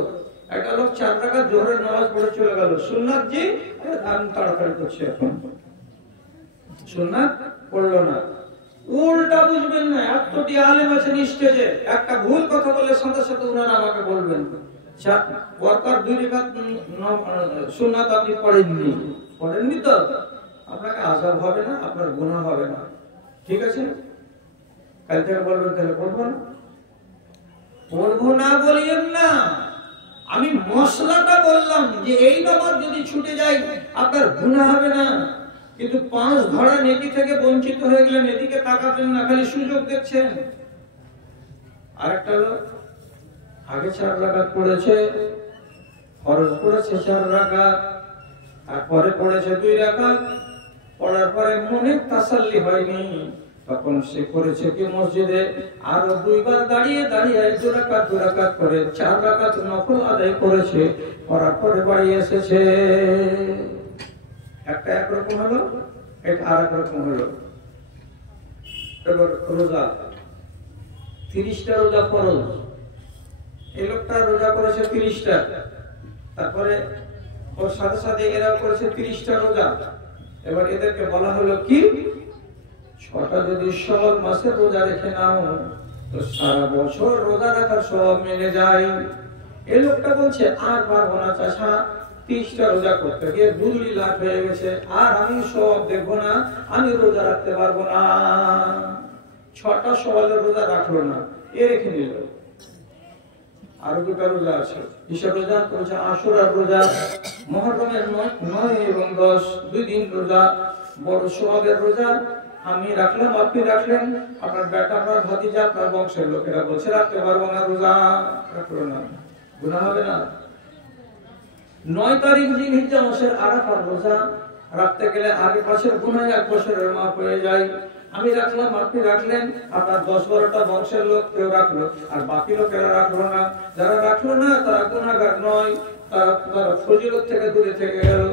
একটা লোক 4 রাকাত জোহরের নামাজ পড়ে চলে গেল, সুন্নাত জি আমি তাড়াতাড়ি করছি, এখন সুন্নাত পড়লো না। উল্টা বুঝবেন না, এতটি আলেম আছেন স্টেজে, একটা ভুল কথা বলে সাথে সাথে উনারা আমাকে বলবেন ওয়াকার 2 রাকাত সুন্নাত আপনি পড়েননি তো আপনাকে আযাব হবে না, আপনার গুনাহ হবে না, ঠিক আছে? কাল থেকে বলবেন তাহলে পড়বো না বলিয়েন না। আমি মশলাটা বললাম যে এই নামাজ যদি ছুটে যায় আপনার গুনাহ হবে না, কিন্তু 5 ধরা নেকি থেকে বঞ্চিত হয়ে গেলেন, এদিকে তাকাতেন না, খালি সুযোগ দেখছেন। আরেকটা লোক আগে 4 রাকাত পড়েছে, ফরজ পড়েছে 4 রাকাত, তারপরে পড়েছে 2 রাকাত, পড়ার পরে মনে তাসাল্লি হয়নি, তখন সে করেছে কি মসজিদে আরো 2 বার দাঁড়িয়ে দাঁড়িয়ে 2 রাকাত করে 4 রাকাত নফল আদায় করেছে, করার পরে বাড়ি এসেছে। একটা একরকম হলো, এটা আরেক রকম হলো। এবার রোজা 30টা রোজা ফরজ, এই লোকটা রোজা করেছে 30টা, তারপরে ওর সাথে সাথে এরা করেছে 30টা রোজা। এবার এদেরকে বলা হলো কি 6টা যদি শাওয়াল মাসের রোজা রেখে নাও তো সারা বছর রোজা রাখার সওয়াব মিলে যায়। এই লোকটা বলছে আর পারবো না চাচা, 30টা রোজা করতে গিয়ে 2 লাখ হয়ে গেছে, আর আমি সওয়াব দেখবো না, আমি রোজা রাখতে পারবো না। 6টা শাওয়ালের রোজা রাখলো না, এ রেখে নিল। আর 2টা রোজা আছে, কিসের রোজা? বলছে আশুরার রোজা, মুহররমের 9 এবং 10 2 দিন রোজা, বড় সওয়াবের রোজা। আমি রাখলাম, আপনি রাখলেন, আপনার বেটা, আপনার ভাতিজা, আপনার বংশের লোকেরা বলছে রাখতে পারবো না, রোজা রাখলো না, গুনাহ হবে না। 9 তারিখ জিলহিজ্জা মাসের আরাফার রোজা, রাখতে গেলে আগে পাশের গুনাহ 1 বছরের মাফ হয়ে যায়। আমি রাখলাম, আপনি রাখলেন, আপনার 10-12টা বংশের লোক কেউ রাখলো, আর বাকি লোকেরা রাখলো না। যারা রাখলো না তারা গুনাহগার নয়, তারা ফজিলত থেকে দূরে থেকে গেল।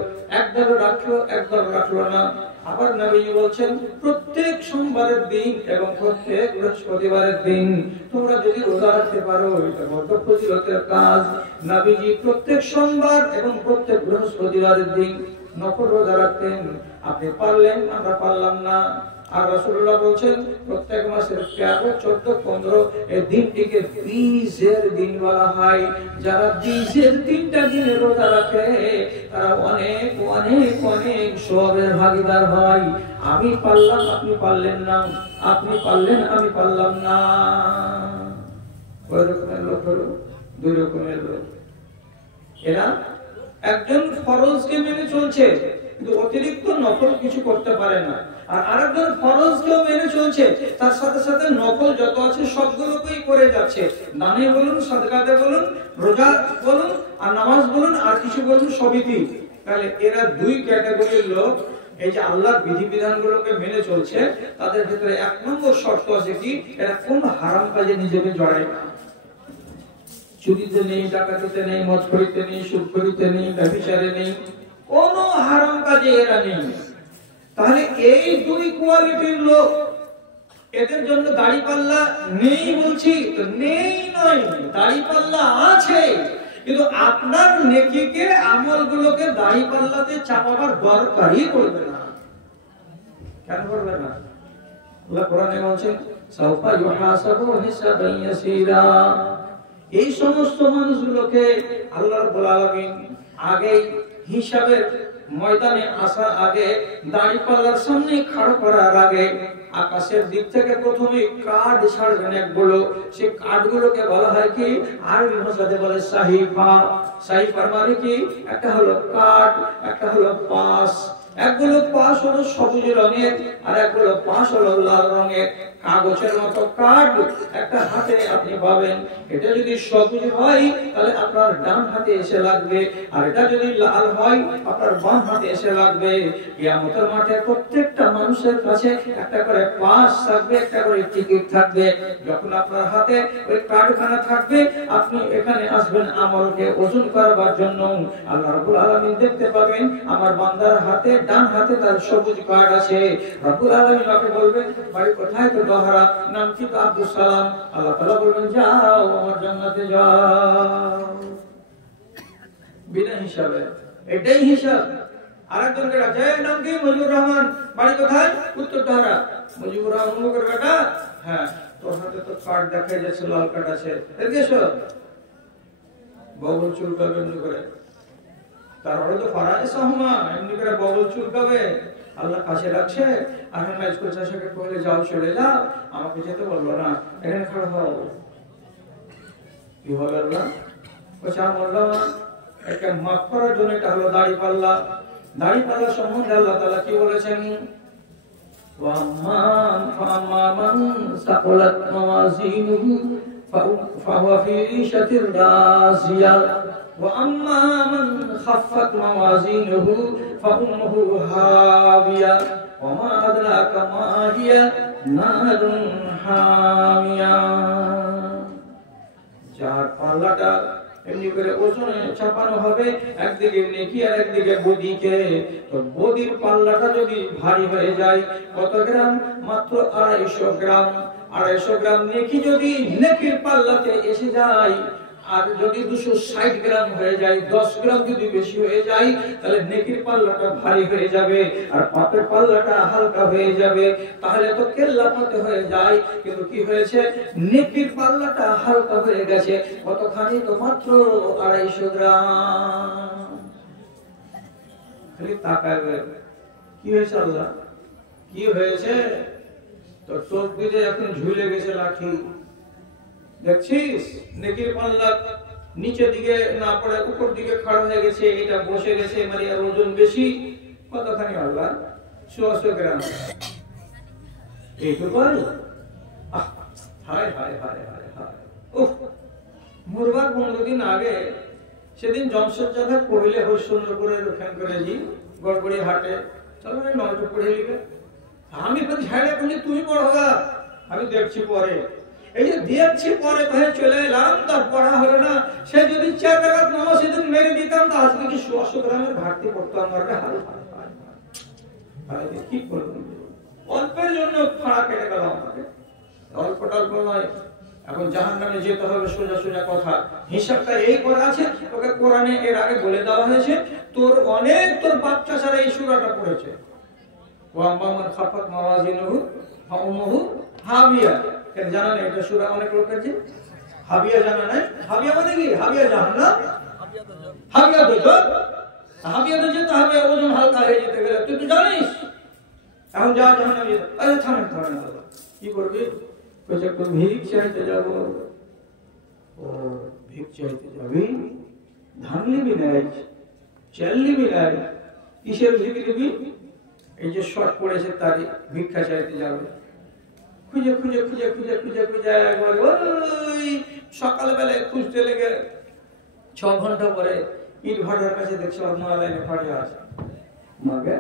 একদল রাখলো, একদল রাখলো না। আবার নবীজি বলছেন প্রত্যেক সোমবারের দিন এবং প্রত্যেক বৃহস্পতিবারের দিন তোমরা যদি রোজা রাখতে পারো, এটা বড় ফজিলতের কাজ। নবীজি প্রত্যেক সোমবার এবং প্রত্যেক বৃহস্পতিবারের দিন নফল রোজা রাখতেন। আপনি পারলেন, আমরা পারলাম না। আর রাসূলুল্লাহ বলেন প্রত্যেক মাসের 13, 14, 15 এই দিনটিকে বীজের দিন বলা হয়। যারা বীজের 3টা দিনে রোজা রাখে তারা অনেক অনেক অনেক সওয়াবের ভাগীদার হয়। আমি পারলাম, আপনি পারলেন না, আপনি পারলেন, আমি পারলাম না। কয় রকমের লোক হলো? 2 রকমের লোক। এরা একজন ফরজকে মেনে চলছে কিন্তু অতিরিক্ত নফল কিছু করতে পারে না, আর আরেকজন ফরজকেও মেনে চলছে, তার সাথে সাথে নফল যত আছে সবগুলোকেই করে যাচ্ছে। দানে বলুন, সাদকাতে বলুন, রোজা বলুন, আর নামাজ বলুন, আর কিছু বলুন, সবই দিন। তাহলে এরা 2 ক্যাটাগরির লোক। এই যে আল্লাহর বিধিবিধানগুলোকে মেনে চলছে, তাদের ভিতরে 1 নম্বর শর্ত আছে কি, এরা কোন হারাম কাজে নিজেকে জড়ায় না। চুরিতে নেই, ডাকাতিতে নেই, মদখড়িতে নেই, সুদখড়িতে নেই, ব্যভিচারে নেই, কোন হারাম কাজে এরা নেই। তাহলে এই 2 কোয়ালিটির লোক, এদের জন্য দাড়িপাল্লা নেই বলছি তো নেই নয়, দাড়িপাল্লা আছে, কিন্তু আপনার নেকিকে, আমলগুলোকে দাড়িপাল্লাতে চাপাবার দরকারই পড়বে না। কেন পড়বে না? আল্লাহ কোরআনে বলেছেন সাউফা ইউহাসাবু হিসাবান ইয়াসীরা। এই সমস্ত মানুষগুলোকে আল্লাহ রাব্বুল আলামিন আগেই হিসাবের ময়দানে আসার আগে, দাঁড়িপাল্লার সামনে খাড়া করার আগে আকাশের দিক থেকে প্রথমে কাঠ ছাড়বেন একগুলো। সেই কাঠগুলোকে বলা হয় কি, আরবি ভাষাতে বলে সাহিফা। সাহিফার মানে কি, একটা হলো কাঠ, একটা হলো পাশ। একগুলো পাশ হলো সবুজ রঙের, আর একগুলো পাশ হলো লাল রঙের। কাগজের মতো কাঠ একটা হাতে আপনি পাবেন। এটা যদি সবুজ হয় তাহলে আপনার ডান হাতে এসে লাগবে, আর এটা যদি লাল হয় আপনার বাম হাতে এসে লাগবে। কিয়ামতের মাঠে প্রত্যেকটা মানুষের কাছে একটা করে পাস থাকবে, একটা করে টিকিট থাকবে। যখন আপনার হাতে ওই কার্ডখানা থাকবে, আপনি এখানে আসবেন আমলকে ওজন করবার জন্য। আল্লাহ রাব্বুল আলামিন দেখতে পাবেন আমার বান্দার হাতে, ডান হাতে তার সবুজ কার্ড আছে। রাব্বুল আলামিন আমাকে বলবেন, বাড়ি কোথায়? তো দহরা। নাম কি? তো আব্দুল সালাম। আল্লাহ তাআলা বলবেন, যাও আমার জান্নাতে যাও, বিনা হিসাবে। এটাই হিসাব। আরেকজনকে ডাকে, নাম কি? মুজিবুর রহমান। বাড়ি কোথায়? উত্তর দহরা। মুজিবুর রহমান মুখের বেটা? হ্যাঁ। তোর হাতে তো কার্ড দেখা যাচ্ছে, লাল কার্ড আছে, এদিকে এসো। বগল চুলকাবে এমনি করে, তারপরে তো ফারাজে সাহমা এমনি করে বগল চুলকাবে। আল্লাহ কাছে রাখছে, আর আমি স্কুল চাষাকে বলে, যাও চলে যাও, আমাকে যেতে বললো না, এখানে খাড়া হও। কি হবে আল্লাহ? বলছে বললাম একটা মাফ করার জন্য। এটা হলো দাড়িপাল্লা। দাড়িপাল্লা সম্বন্ধে আল্লাহ তাআলা কি বলেছেন? وَمَنْ ثَقُلَتْ مَوَازِينُهُ فَهُوَ فِي عِيشَةٍ رَاضِيَةٍ وَأَمَّا مَنْ خَفَّتْ مَوَازِينُهُ فَأُمُّهُ هَاوِيَةٌ وَمَا أَدْرَاكَ مَا هِيَ نَارٌ حَامِيَةٌ। যার পাল্লাটা এমনি করে ওজনে চাপানো হবে, একদিকে নেকি আর একদিকে বদিকে, তো বদির পাল্লাটা যদি ভারী হয়ে যায়, কত গ্রাম? মাত্র 250 গ্রাম। 250 গ্রাম নেকি যদি নেকির পাল্লাতে এসে যায়, আর যদি 260 গ্রাম হয়ে যায়, 10 গ্রাম যদি বেশি হয়ে যায়, তাহলে নেকির পাল্লাটা ভারী হয়ে যাবে আর পাপের পাল্লাটা হালকা হয়ে যাবে। তাহলে তো কেল্লাফতে হয়ে যায়, কিন্তু কি হয়েছে? নেকির পাল্লাটা হালকা হয়ে গেছে। কতখানি? তো মাত্র 250 গ্রাম। খালি তাকাবে, কি হয়েছে আল্লাহ? কি হয়েছে? তো টোপ দিতে এখন ঝুলে গেছে লাঠি। দেখছিস নেকির পাল্লা নিচের দিকে না পড়ে উপর দিকে খাড়া হয়ে গেছে, এটা বসে গেছে, মানে ওজন বেশি। কতখানি আল্লাহ? 100 গ্রাম। এইটুকু? হায় হায় হায় হায় হায়। উফ, মরবার 15 দিন আগে, সেদিন জমশেদজাদা কহিলে হরিশ্চন্দ্রপুরের ওখান করে জি গড়গড়ি হাটে, চলো নয়টুক পড়ে নিবে। আমি ঝাড়ে বলি, তুমি পড়োগা, আমি দেখছি পরে। এই যে দেখছি পরে ভাই চলে এলাম, তার পড়া হলো না। সে যদি 4 রাকাত নামাজ সেদিন মেরে দিতাম, তা আজকে কি 100 গ্রামের ঘাটতি পড়তো আমার। কি করবো? অল্পের জন্য ফাড়া কেটে গেল আমাকে। অল্প টল্প নয়, এখন জাহান্নামে যেতে হবে, সোজা সোজা কথা। হিসাবটা এই করা আছে, তোকে কোরআনে এর আগে বলে দেওয়া হয়েছে। তোর অনেক, তোর বাচ্চা ছাড়া এই সূরাটা পড়েছে। ওয়াম্মা মান খাফাত মাওয়াজিনুহু ফাউমুহু হাবিয়া। এর জানা নেই, এটা সূরা অনেক লোকের যে হাবিয়া জানা নাই। হাবিয়া মানে কি? হাবিয়া জাহান্নাম, হাবিয়া দোজখ। হাবিয়া তো যেতে হবে ওজন হালকা হয়ে যেতে গেলে, তুই তো জানিস। এখন যা জাহান্নামে যেতে। আরে থামেন থামেন, কি করবি? কইছে একটু ভিক চাইতে যাব। ও ভিক চাইতে যাবি? ধান নিবি নাই, চাল নিবি নাই, কিসের ভিক নিবি? এই যে শর্ট পড়েছে তারই ভিক্ষা চাইতে যাবে। খুঁজে খুঁজে খুঁজে খুঁজে খুঁজে খুঁজে একবার ওই সকালবেলায় খুঁজতে লেগে 6 ঘন্টা পরে ইট ভাটার কাছে দেখছি লাইনে ফাড়ে আছে। মাগে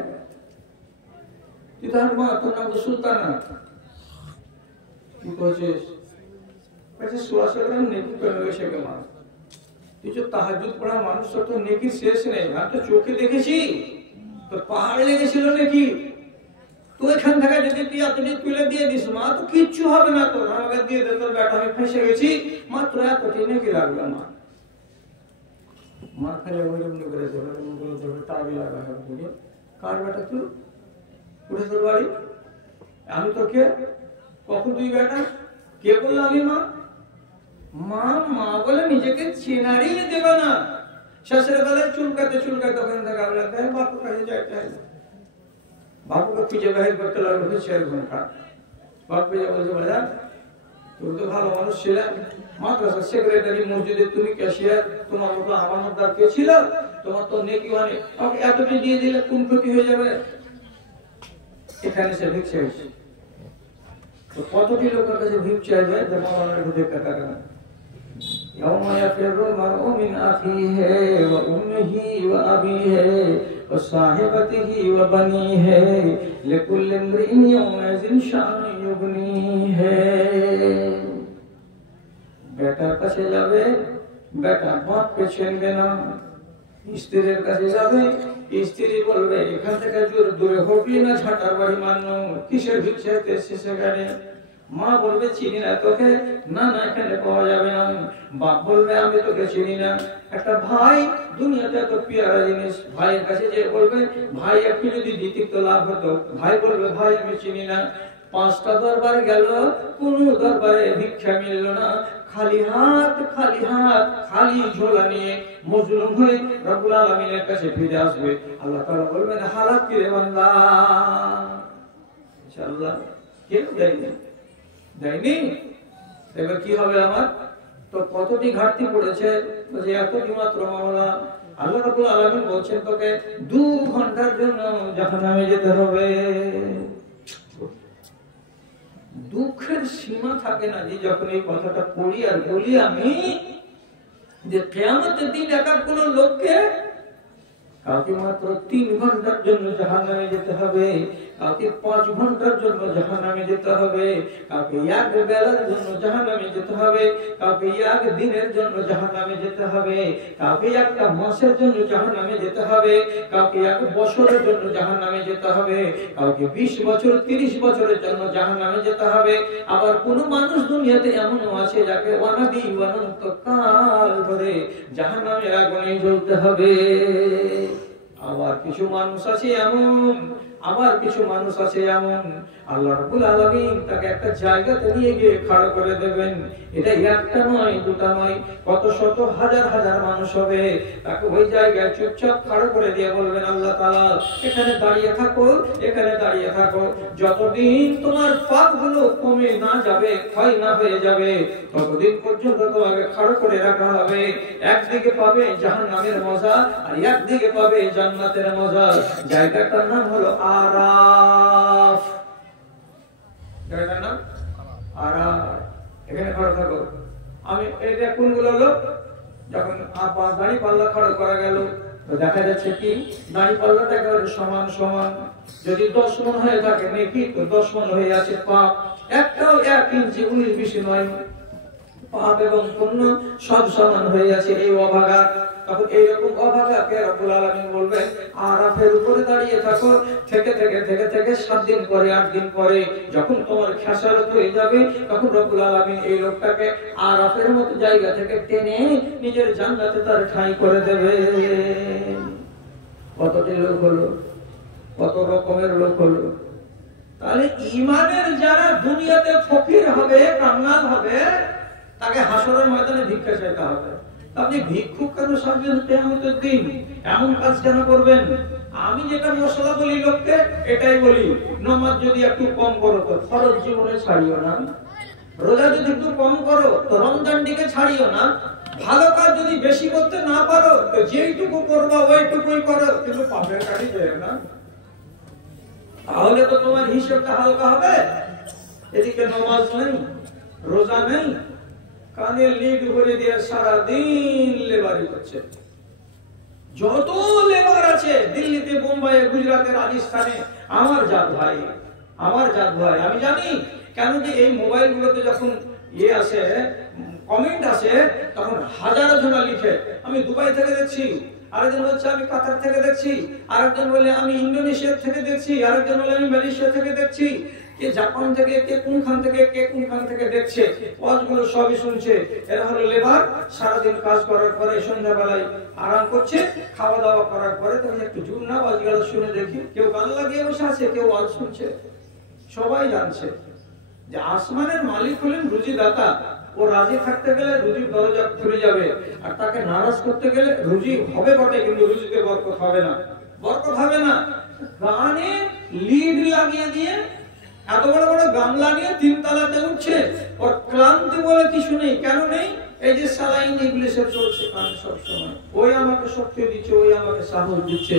তুই তার মা, তোর নাম তো সুলতানা। কি করছিস? 16 গ্রাম নেকি পেয়ে গেছে কে মা? তুই যে তাহাজ্জুদ পড়া মানুষ, তো নেকি শেষ নেই। আমি তো চোখে দেখেছি, তো পাহাড়ে লেগেছিল নাকি? তো এখান থেকে যদি তুই এতটি তুলে দিয়ে দিস, মা তো কিচ্ছু হবে না তোর। আমাকে দিয়ে দে, তোর বেটা আমি ফেসে গেছি, মাত্র এতটি নাকি লাগবে। মা খালি ওইরকম করে দেবে, তাবি লাগা হবে। কার বেটা তুই? উঠে তোর বাড়ি? আমি তো কে? কখন তুই বেটা? কে বললো আমি মা? মা মা বলে নিজেকে চেনারই দেবে না। শেষের বেলায় চুলকাতে চুলকাতে ওখান থেকে আপনার বাপুর কাছে যায়, বাপুকে খুঁজে বাহির করতে লাগলো, সেরকম কাজ। বাপু যা বলছে, বাজার তুমি তো ভালো মানুষ ছিলেন, মাদ্রাসার সেক্রেটারি, মসজিদে তুমি ক্যাশিয়ার, তোমার মতো আমানতদার কে ছিল, তোমার তো নেকি মানে আমাকে এতটা দিয়ে দিলে কোন ক্ষতি হয়ে যাবে। এখানে সে ভিক্ষা হয়েছে। তো কতটি লোকের কাছে ভিক্ষা চাইবে যে মৌলানার ভিক্ষা টাকা না। يوم يفر المرء من أخيه وأمه وأبيه وصاحبته وبنيه لكل امرئ يومئذ شأن يغنيه। বেটার কাছে যাবে, বেটা বাপকে চিনবে না। স্ত্রীর কাছে যাবে, স্ত্রী বলবে এখান থেকে দূরে হটলি না, ঝাঁটার বাড়ি মান্য, কিসের ভিক্ষাতে এসেছে গাড়ি। মা বলবে চিনি না তোকে, না না এখানে পাওয়া যাবে না। বাপ বলবে আমি তোকে চিনি না। একটা ভাই দুনিয়াতে এত পেয়ারা জিনিস, ভাইয়ের কাছে যে বলবে ভাই একটু যদি দিতিক তো লাভ হতো, ভাই বলবে ভাই আমি চিনি না। 5টা দরবারে গেল, কোন দরবারে ভিক্ষা মিলল না। খালি হাত খালি ঝোলা নিয়ে মজলুম হয়ে রব্বুল আলামিনের কাছে ফিরে আসবে। আল্লাহ তাআলা বলবেন হালাত কি রে বান্দা, ইনশাআল্লাহ কেউ দেয়নি। এবার কি হবে আমার? তো কতটি ঘাটতি পড়েছে, যে এতটি মাত্র মাওলা। আল্লাহ রাব্বুল আলামিন বলছেন তোকে 2 ঘন্টার জন্য জাহান্নামে যেতে হবে। দুঃখের সীমা থাকে না যে যখন এই কথাটা পড়ি আর বলি আমি, যে কিয়ামতের দিন এক কোন লোককে কাউকে মাত্র 3 ঘন্টার জন্য জাহান্নামে যেতে হবে, কাউকে 5 ঘন্টার জন্য জাহান্নামে যেতে হবে, কাউকে 1 বেলার জন্য জাহান্নামে যেতে হবে, কাউকে 1 দিনের জন্য জাহান্নামে যেতে হবে, কাউকে 1 মাসের জন্য জাহান্নামে যেতে হবে, কাউকে 1 বছরের জন্য জাহান্নামে যেতে হবে, কাউকে 20 বছর 30 বছরের জন্য জাহান্নামে যেতে হবে। আবার কোন মানুষ দুনিয়াতে এমনও আছে যাকে অনাদি অনন্তকাল ধরে জাহান্নামের আগুনে জ্বলতে হবে। আবার কিছু মানুষ আছে এমন আল্লাহ রাব্বুল আলামিন তাকে একটা জায়গাতে নিয়ে গিয়ে খাড়া করে দেবেন। এটা একটা নয়, দুটা নয়, কত শত হাজার হাজার মানুষ হবে। তাকে ওই জায়গায় চুপচাপ খাড়া করে দিয়ে বলবেন আল্লাহ তাআলা এখানে দাঁড়িয়ে থাকো, যতদিন তোমার পাপগুলো কমে না যাবে, ক্ষয় না হয়ে যাবে, ততদিন পর্যন্ত তোমাকে খাড়া করে রাখা হবে। একদিকে পাবে জাহান্নামের মজা, আর একদিকে পাবে জান্নাতের মজা। জায়গাটার নাম হলো আরাফ। জায়গাটার নাম আরাফ। এখানে খাড়া থাকো। আমি এটা কোনগুলো হলো, যখন দাড়ি পাল্লা খাড়া করা গেল, তো দেখা যাচ্ছে কি দাড়ি পাল্লাটা একেবারে সমান সমান। যদি 10 মণ হয়ে থাকে নেকি, তো 10 মণ হয়ে আছে পাপ। একটাও 1 ইঞ্চি 19-20 নয়, পাপ এবং পুণ্য সব সমান হয়ে আছে। এই অভাগা, তখন এইরকম অভাগাকে রব্বুল আলামিন বলবেন আরাফের উপরে দাঁড়িয়ে থাকো। থেকে 7 দিন পরে 8 দিন পরে যখন তোমার খেসারত হয়ে যাবে, তখন রব্বুল আলামিন এই লোকটাকে আরাফের মতো জায়গা থেকে টেনে নিজের জান্নাতে তার ঠাঁই করে দেবে। কতটি লোক হলো, কত রকমের লোক হলো। তাহলে ঈমানের যারা দুনিয়াতে ফকির হবে, কাঙ্গাল হবে, তাকে হাসরের ময়দানে ভিক্ষা চাইতে হবে। আপনি ভিক্ষুক কেন সাজবেন কিয়ামতের দিন? এমন কাজ কেন করবেন? আমি যেটা মশলা বলি লোককে, এটাই বলি, নামাজ যদি একটু কম করো তো ফরজ জীবনে ছাড়িও না, রোজা যদি একটু কম করো তো রমজানটিকে ছাড়িও না, ভালো কাজ যদি বেশি করতে না পারো তো যেইটুকু করবা ওইটুকুই করো, কিন্তু পাপের কাজই যেও না। তাহলে তো তোমার হিসাবটা হালকা হবে। এদিকে নামাজ নেই, রোজা নেই, কানে লিড ভরে দিয়ে সারা দিন লেবারি করছে। যত লেবার আছে দিল্লিতে, বোম্বাইয়ে, গুজরাটে, রাজস্থানে, আমার জাত ভাই, আমি জানি। কেন যে এই মোবাইল গুলোতে যখন আসে, কমেন্ট আসে, তখন হাজার জনা লিখে আমি দুবাই থেকে দেখছি, আরেকজন বলছে আমি কাতার থেকে দেখছি, আরেকজন বলে আমি ইন্দোনেশিয়া থেকে দেখছি, আরেকজন বলে আমি মালয়েশিয়া থেকে দেখছি, কে জাপান থেকে, কে কোনখান থেকে দেখছে। ওয়াজগুলো সবই শুনছে। এরা হলো লেবার, সারাদিন কাজ করার পরে সন্ধ্যাবেলায় আরাম করছে, খাওয়া দাওয়া করার পরে তখন একটু জুমনা ওয়াজগুলো শুনে দেখি, কেউ গান লাগিয়ে বসে আছে, কেউ ওয়াজ শুনছে। সবাই জানছে যে আসমানের মালিক হলেন রুজিদাতা, ও রাজি থাকতে গেলে রুজির দরজা খুলে যাবে, আর তাকে নারাজ করতে গেলে রুজি হবে বটে কিন্তু রুজিতে বরকত হবে না, বরকত হবে না। কানে লিড লাগিয়ে দিয়ে এত বড় বড় গামলা নিয়ে 3 তলাতে উঠছে, ওর ক্লান্তি বলে কিছু নেই। কেন নেই? এই যে সালাইন ইংলিশে চলছে কানে সব সময়, ওই আমাকে শক্তি দিচ্ছে, ওই আমাকে সাহস দিচ্ছে।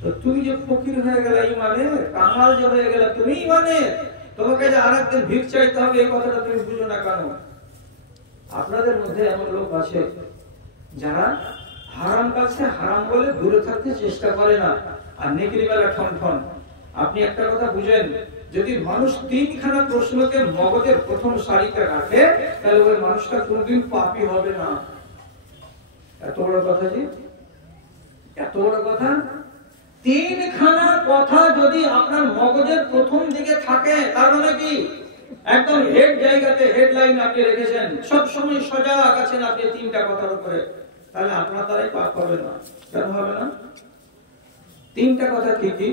তো তুমি যে ফকির হয়ে গেলে ইমানে, কাঙাল যে হয়ে গেলে তুমি ইমানে, তোমাকে যে আরেকদিন ভিক চাইতে হবে এই কথাটা তুমি বুঝো না কেন? আপনাদের মধ্যে এমন লোক আছে যারা হারাম কাছে হারাম বলে দূরে থাকতে চেষ্টা করে না, আর নেকির বেলা ঠন ঠন। আপনি একটা কথা বুঝেন, যদি মানুষ 3খানা প্রশ্নকে মগজের প্রথম সারিতে রাখে, তাহলে ওই মানুষটা কোনদিন পাপী হবে না। এত বড় কথা জি, এত বড় কথা। 3খানা কথা যদি আপনার মগজের প্রথম দিকে থাকে, তার মানে কি একদম হেড জায়গাতে হেডলাইন আপনি রেখেছেন, সব সময় সজাগ আছেন আপনি 3টা কথার উপরে, তাহলে আপনার দ্বারাই পাপ হবে না। কেন হবে না? 3টা কথা কি কি?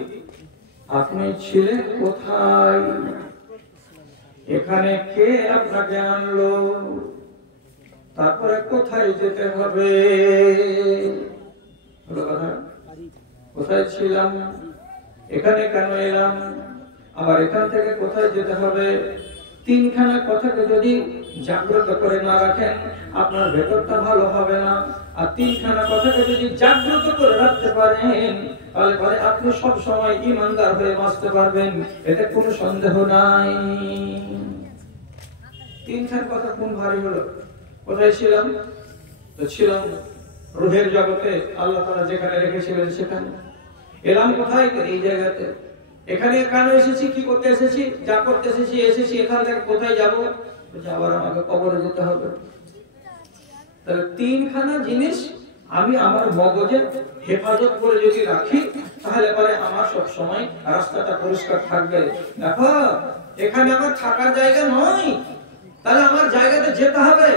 আপনি ছিলেন কোথায়, এখানে কে আপনাকে আনলো, তারপরে কোথায় যেতে হবে। কোথায় ছিলাম, এখানে কেন এলাম, আবার এখান থেকে কোথায় যেতে হবে। 3খানা কথাকে যদি জাগ্রত করে না রাখেন, আপনার ভেতরটা ভালো হবে না। আর 3খানা কথাকে যদি জাগ্রত করে রাখতে পারেন, তাহলে পরে আপনি সব সময় ঈমানদার হয়ে বাঁচতে পারবেন, এতে কোনো সন্দেহ নাই। 3খানা কথা কোন ভারী হলো। কোথায় ছিলাম? তো ছিলাম রূহের জগতে, আল্লাহ তাআলা যেখানে রেখেছিলেন সেখানে। এলাম কোথায়? এই জায়গাতে। এখানে কেন এসেছি, কি করতে এসেছি, যা করতে এসেছি এসেছি, এখান থেকে কোথায় যাবো? আবার আমাকে কবরে যেতে হবে। তাহলে 3খানা জিনিস আমি আমার মগজে হেফাজত করে যদি রাখি, তাহলে পরে আমার সব সময় রাস্তাটা পরিষ্কার থাকবে। দেখো এখানে আমার থাকার জায়গা নয়, তাহলে আমার জায়গাতে যেতে হবে।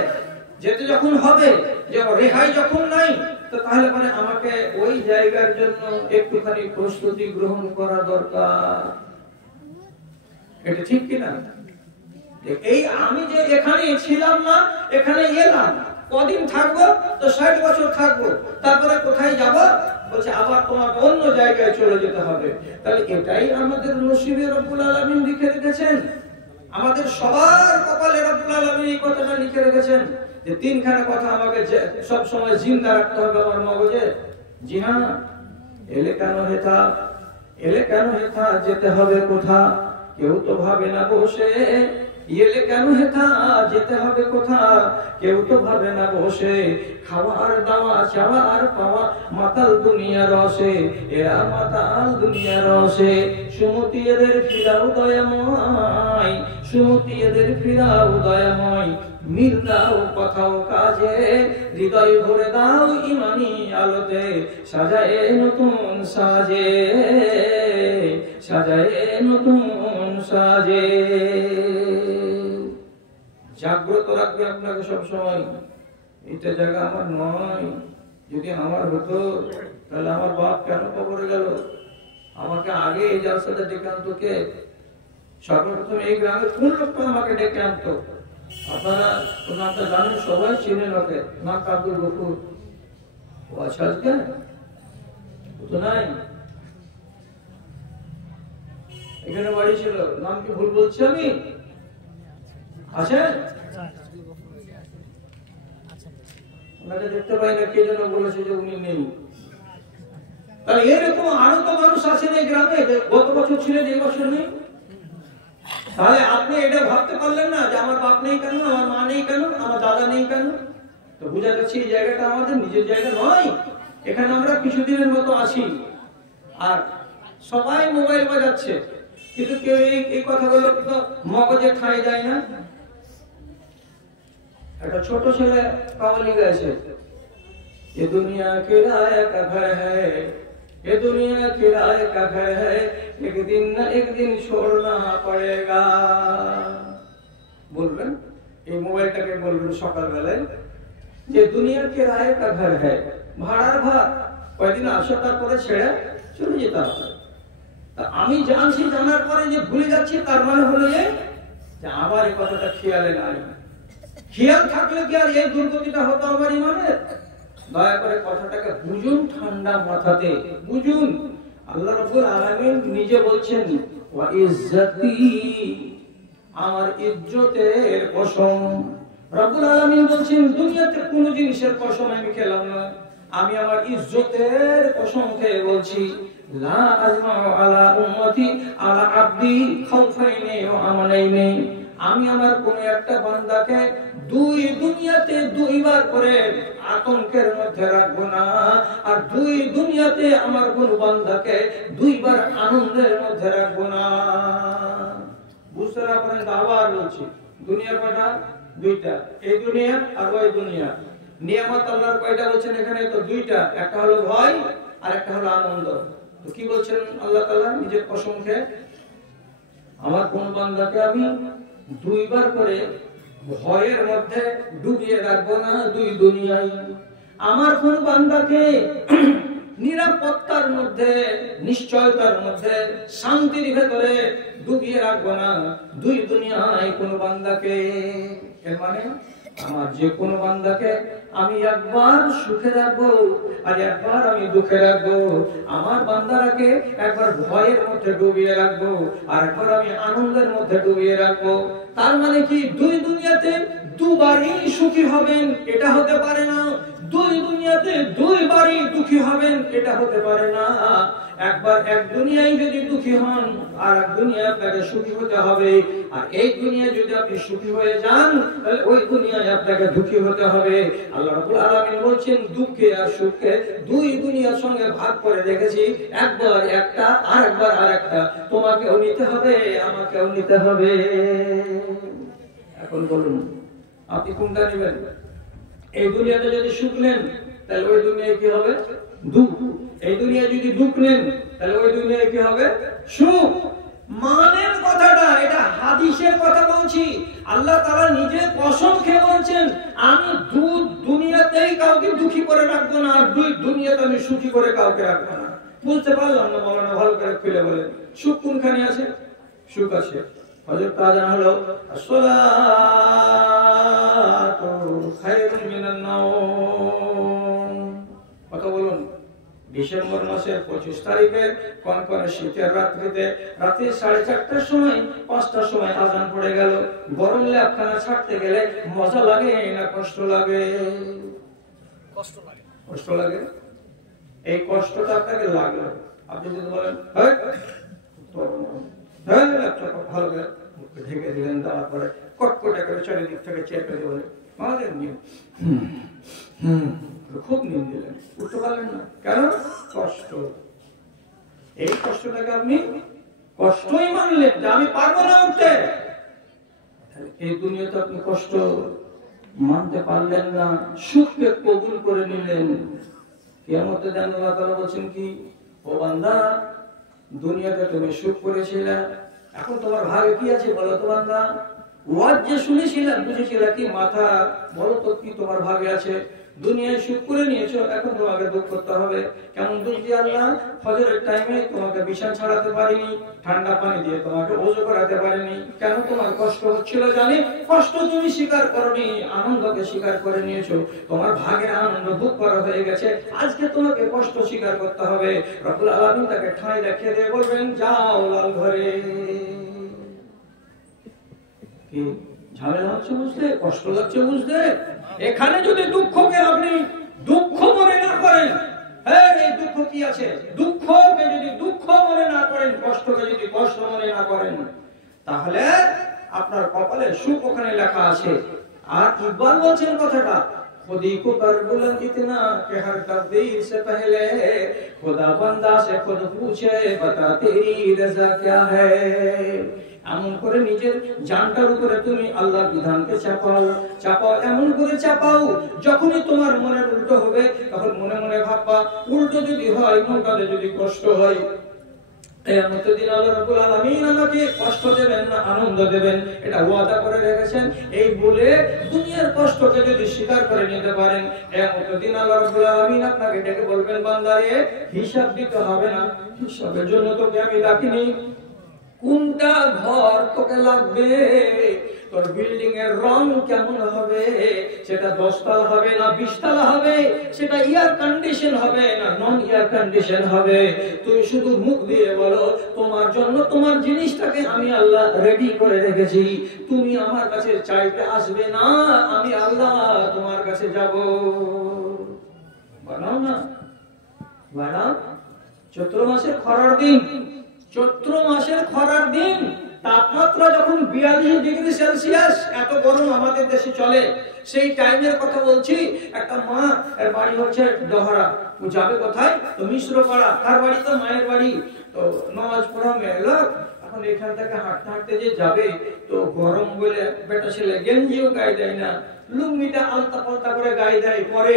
যেতে যখন হবে, যে রেহাই যখন নাই, তো তাহলে পরে আমাকে ওই জায়গার জন্য একটুখানি প্রস্তুতি গ্রহণ করা দরকার। এটা ঠিক কিনা? এই আমি যে এখানে ছিলাম না, এখানে এলাম, কদিন থাকবো? তো 60 বছর থাকবো, তারপরে কোথায় যাব? বলছে আবার তোমাকে অন্য জায়গায় চলে যেতে হবে। তাহলে এটাই আমাদের নসিবে রব্বুল আলামিন লিখে রেখেছেন, আমাদের সবার কপালে রব্বুল আলামিন এই কথাটা লিখে রেখেছেন যে 3খানা কথা আমাকে সব সময় জিন্দা রাখতে হবে আমার মগজে। জি হ্যাঁ, এলে কেন হেথা, এলে কেন হেথা, যেতে হবে কোথা, কেউ তো ভাবে না বসে। এলে কেন হেথা, যেতে হবে কোথা, কেউ তো ভাবে না বসে। খাওয়ার দাওয়া চাওয়ার পাওয়া মাতাল দুনিয়ার রসে, এরা মাতাল দুনিয়ার রসে। সুমতি এদের ফিরাও দয়াময়, সুমতি এদের ফিরাও দয়াময়। মিল দাও কথাও কাজে, হৃদয় ভরে দাও ইমানি আলোতে। সাজায় নতুন সাজে, সাজায় নতুন সাজে। জাগ্রত রাখবে আপনাকে সব সময়, এটা জায়গা আমার নয়। যদি আমার হতো, তাহলে আমার বাপ কেন কবরে গেল? আমাকে আগে এই জালসাতে ডেকে আনতো কে? সর্বপ্রথম এই গ্রামের কোন লোকটা আমাকে ডেকে আনতো? আপনারা নামটা জানেন, সবাই চিনে লোকে, নাম আব্দুল গফুর। ও আচ্ছা, আজকে তো নাই, এখানে বাড়ি ছিল। নাম কি ভুল বলছি আমি? আছে? ওনাকে দেখতে পাই না, কে যেন বলেছে যে উনি নেই। তাহলে এরকম আরো তো মানুষ আছেন এই গ্রামে, গত বছর ছিলেন, এই বছর নেই। তাহলে আপনি এটা ভাবতে পারলেন না যে আমার বাপ নেই কেন, আমার মা নেই কেন, আমার দাদা নেই কেন? তো বোঝা যাচ্ছে এই জায়গাটা আমাদের নিজের জায়গা নয়। এখানে আমরা কিছুদিনের মতো আছি, আর সবাই মোবাইল বাজাচ্ছে, কিন্তু কেউ এই কথাগুলো তো মগজে ঠাঁই দেয় না। একটা ছোট ছেলে কাওয়ালি গাইছে, ये दुनिया किराए का घर है, ये दुनिया किराए का घर है, एक दिन न एक दिन छोड़ना पड़ेगा। বলবেন এই মোবাইলটাকে, বলবেন সকালবেলায় যে দুনিয়া কিরায়ে কা ঘর है, ভাড়ার ঘর, কয়দিন আসো তারপরে ছেড়ে চলে যেতে হবে। তা আমি জানছি, জানার পরে যে ভুলে যাচ্ছি, তার মানে হলো যে আমার এই কথাটা খেয়ালে নাই। খেয়াল থাকলে কি আর এই দুর্গতিটা হতো আমার ইমানের? দয়া করে কথাটাকে বুঝুন, ঠান্ডা মাথাতে বুঝুন। আল্লাহ রাব্বুল আলামিন নিজে বলছেন, ওয়া ইজ্জতি, আমার ইজ্জতের কসম। রাব্বুল আলামিন বলছেন, দুনিয়াতে কোন জিনিসের কসম আমি খেলাম না, আমি আমার ইজ্জতের কসম খেয়ে বলছি, লা আজমাউ আলা উম্মতি আলা আবদি খাউফাইনি ওয়া আমানাইনি। আমি আমার কোন একটা বান্দাকে দুই দুনিয়াতে দুইবার করে আতঙ্কের মধ্যে রাখবো না, আর দুই দুনিয়াতে আমার কোন বান্দাকে দুইবার আনন্দের মধ্যে রাখবো না। বুঝতে না পারেন আবার বলছি, দুনিয়া কয়টা? দুইটা, এই দুনিয়া আর ওই দুনিয়া। নিয়ামত আল্লাহর কয়টা বলছেন এখানে? তো দুইটা, একটা হলো ভয় আর একটা হলো আনন্দ। তো কি বলছেন আল্লাহ তাআলা নিজের কসম খেয়ে? আমার কোন বান্দাকে আমি দুইবার করে ভয়ের মধ্যে ডুবিয়ে রাখবো না দুই দুনিয়ায়। আমার কোন বান্দাকে নিরাপত্তার মধ্যে, নিশ্চয়তার মধ্যে, শান্তির ভেতরে ডুবিয়ে রাখবো না দুই দুনিয়ায় কোন বান্দাকে। এর মানে আমার যে কোনো বান্দাকে আমি একবার সুখে রাখবো আর একবার আমি দুঃখে রাখবো। আমার বান্দারাকে একবার ভয়ের মধ্যে ডুবিয়ে রাখবো আর একবার আমি আনন্দের মধ্যে ডুবিয়ে রাখবো। তার মানে কি দুই দুনিয়াতে দুবারই সুখী হবেন এটা হতে পারে না, দুই দুনিয়াতে দুইবারই দুঃখী হবেন এটা হতে পারে না। একবার এক দুনিয়ায় যদি দুঃখী হন আর এক দুনিয়ায় আপনাকে সুখী হতে হবে, আর এই দুনিয়ায় যদি আপনি সুখী হয়ে যান তাহলে ওই দুনিয়ায় আপনাকে দুঃখী হতে হবে। আল্লাহ রাব্বুল আলামিন বলছেন, দুঃখে আর সুখে দুই দুনিয়ার সঙ্গে ভাগ করে রেখেছি, একবার একটা আর একবার আরেকটা। তোমাকেও নিতে হবে, আমাকেও নিতে হবে। এখন বলুন আপনি কোনটা নেবেন? এই দুনিয়াতে যদি সুখ নেন তাহলে ওই দুনিয়ায় কি হবে? দুঃখ। এই দুনিয়ায় যদি দুঃখ নেন তাহলে ওই দুনিয়ায় কি হবে? সুখ। মানের কথাটা, এটা হাদিসের কথা বলছি। আল্লাহ তাআলা নিজে কসম খেয়ে বলছেন, আমি দুনিয়াতেই কাউকে দুঃখী করে রাখবো না আর দুই দুনিয়াতে আমি সুখী করে কাউকে রাখবো না। বুঝতে পারলাম না? মাওলানা ভালো করে খুলে বলেন, সুখ কোনখানে আছে? সুখ আছে, হযরত আযান হলো আসসালাতু খায়রুম মিনান নাওম। কথা বলুন। ডিসেম্বর মাসের 25 তারিখে কনকনে শীতের রাত্রিতে রাতে 4:30টার সময় 5টার সময় আযান পড়ে গেল। গরম ল্যাপখানা ছাড়তে গেলে মজা লাগে না কষ্ট লাগে? কষ্ট লাগে। কষ্ট লাগে। এই কষ্টটা আপনাকে লাগলো, আপনি যদি বলেন হ্যাঁ ল্যাপটপ ভালো করে ঢেকে দিলেন, তারপরে কটকটা করে চারিদিক থেকে চেপে দিলেন, খুব নিন দিলেন, উঠতে পারলেন না। কেন? কষ্ট। এই কষ্টটাকে আপনি কষ্টই মানলেন যে আমি পারবো না উঠতে। এই দুনিয়াতে আপনি কষ্ট মানতে পারলেন না, সুখকে কবুল করে নিলেন। কিয়ামতের দিন আল্লাহ তাআলা বলছেন কি, ও বান্দা, দুনিয়াতে তুমি সুখ করেছিলে, এখন তোমার ভাগে কি আছে বলো তো বান্দা? ওয়াজ যে শুনেছিলাম, বুঝেছিলে কি মাথা? বলো তো কি তোমার ভাগে আছে? দুনিয়ায় সুখ করে নিয়েছো, এখন তোমাকে দুঃখ করতে হবে। কেমন বুঝলি আল্লাহ? ফজরের টাইমে তোমাকে বিছানা ছাড়াতে পারিনি, ঠান্ডা পানি দিয়ে তোমাকে ওযু করাতে পারিনি। কেন? তোমার কষ্ট হচ্ছিল জানি, কষ্ট তুমি স্বীকার করনি, আনন্দকে স্বীকার করে নিয়েছো। তোমার ভাগের আনন্দ বুক করা হয়ে গেছে, আজকে তোমাকে কষ্ট স্বীকার করতে হবে। রব্বুল আলামিন তাকে ঠাঁই দেখিয়ে দিয়ে বলবেন, যাও লাল ঘরে। কি ঝামেলা হচ্ছে বুঝতে? কষ্ট লাগছে বুঝতে? এখানে যদি দুঃখকে আপনি দুঃখ মনে না করেন, এই দুঃখ কি আছে? দুঃখকে যদি দুঃখ মনে না করেন, কষ্টকে যদি কষ্ট মনে না করেন, তাহলে আপনার কপালে সুখ ওখানে লেখা আছে। আর ইকবাল বলছেন কথাটা, खुदी को कर बुलंद इतना कि हर तकदीर से पहले खुदा बंदा से खुद पूछे बता तेरी रजा क्या है। এমন করে নিজের জানটার উপরে তুমি আল্লাহর বিধানকে চাপাও, চাপাও, এমন করে চাপাও যখনই তোমার মনের উল্টো হবে তখন মনে মনে ভাববা, উল্টো যদি হয়, মনটাতে যদি কষ্ট হয়, কিয়ামতের দিন আল্লাহ রাব্বুল আলামিন আমাকে কষ্ট দেবেন না আনন্দ দেবেন, এটা ওয়াদা করে রেখেছেন। এই বলে দুনিয়ার কষ্টকে যদি স্বীকার করে নিতে পারেন, কিয়ামতের দিন আল্লাহ রাব্বুল আলামিন আপনাকে ডেকে বলবেন, বান্দারে হিসাব দিতে হবে না, হিসাবের জন্য তোকে আমি ডাকিনি। কোনটা ঘর তোকে লাগবে, তোর বিল্ডিং এর রং কেমন হবে, সেটা 10 তলা হবে না 20 তলা হবে, সেটা এয়ার কন্ডিশন হবে না নন এয়ার কন্ডিশন হবে, তুমি শুধু মুখ দিয়ে বলো তোমার জন্য তোমার জিনিসটাকে আমি আল্লাহ রেডি করে রেখেছি, তুমি আমার কাছে চাইতে আসবে না, আমি আল্লাহ তোমার কাছে যাব। বানাও না, বানাও। চৈত্র মাসের খরার দিন, চৈত্র মাসের খরার দিন তাপমাত্রা যখন 42 ডিগ্রি সেলসিয়াস, এত গরম আমাদের দেশে চলে, সেই টাইমের কথা বলছি। একটা মা, এর বাড়ি হচ্ছে ডহরা, ও যাবে কোথায়? তো মিশ্রপাড়া, তার বাড়ি তো মায়ের বাড়ি। তো নামাজ পড়া মেলা, এখন এখান থেকে হাঁটতে হাঁটতে যে যাবে, তো গরম বলে বেটা ছেলে গেঞ্জিও গায়ে দেয় না, লুঙ্গিটা আলতা পাল্টা করে গায়ে দেয়, পরে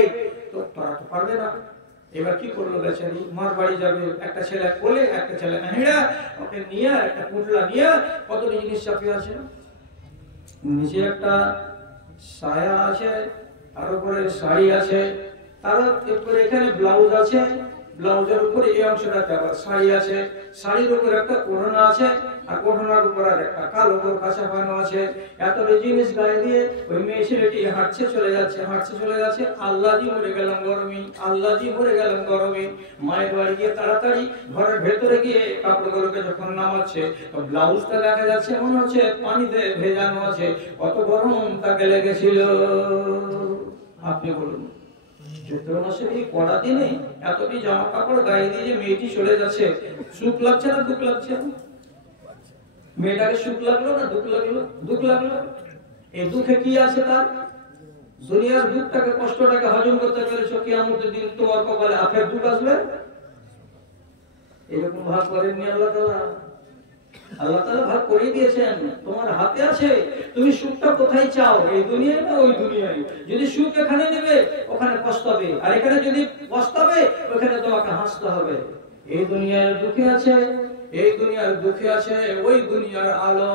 তো তারা তো পারবে না। এবার কি করলো বেচারি, মার বাড়ি যাবে, একটা ছেলে কোলে একটা ছেলে হেঁড়া, ওকে নিয়ে একটা পুটলা নিয়ে কতটি জিনিস চাপিয়ে আছে, নিচে একটা সায়া আছে, তার উপরে শাড়ি আছে, তার উপরে এখানে ব্লাউজ আছে, ব্লাউজের উপরে এই অংশটাতে আবার শাড়ি আছে, শাড়ির উপরে একটা ওড়না আছে, আর ওড়নার উপর আর একটা কালো কাঁচা বানো আছে, এতটা জিনিস গায়ে দিয়ে ওই মেয়ে ছেলেটি হাঁটছে চলে যাচ্ছে, হাঁটছে চলে যাচ্ছে। আল্লাহ জি মরে গেলাম গরমে, আল্লাহ জি মরে গেলাম গরমে। মায়ের বাড়ি গিয়ে তাড়াতাড়ি ঘরের ভেতরে গিয়ে কাপড়গুলোকে যখন নামাচ্ছে, তো ব্লাউজটা দেখা যাচ্ছে মনে হচ্ছে পানিতে ভেজানো আছে, কত গরম তাকে লেগেছিল। আপনি বলুন, চৈত্র মাসের এই কড়া দিনে এতটি জামা কাপড় গায়ে দিয়ে যে মেয়েটি চলে যাচ্ছে, সুখ লাগছে না দুঃখ লাগছে? মেয়েটাকে সুখ লাগলো না দুঃখ লাগলো? দুঃখ লাগলো। এই দুঃখে কি আছে তার? দুনিয়ার দুঃখটাকে কষ্টটাকে হজম করতে পেরেছো, কিয়ামতের দিন তোমার কপালে আখের দুঃখ আসবে? এরকম ভাগ করেননি আল্লাহ তাআলা। আল্লাহ তাআলা ভাগ করে দিয়েছেন, তোমার হাতে আছে। তুমি সুখটা কোথায় চাও, এই দুনিয়ায় না ওই দুনিয়ায়? যদি সুখ এখানে নেবে ওখানে পস্তাবে, আর এখানে যদি পস্তাবে ওখানে তোমাকে হাসতে হবে। এই দুনিয়ার দুঃখে আছে, এই দুনিয়ার দুঃখে আছে ওই দুনিয়ার আলো।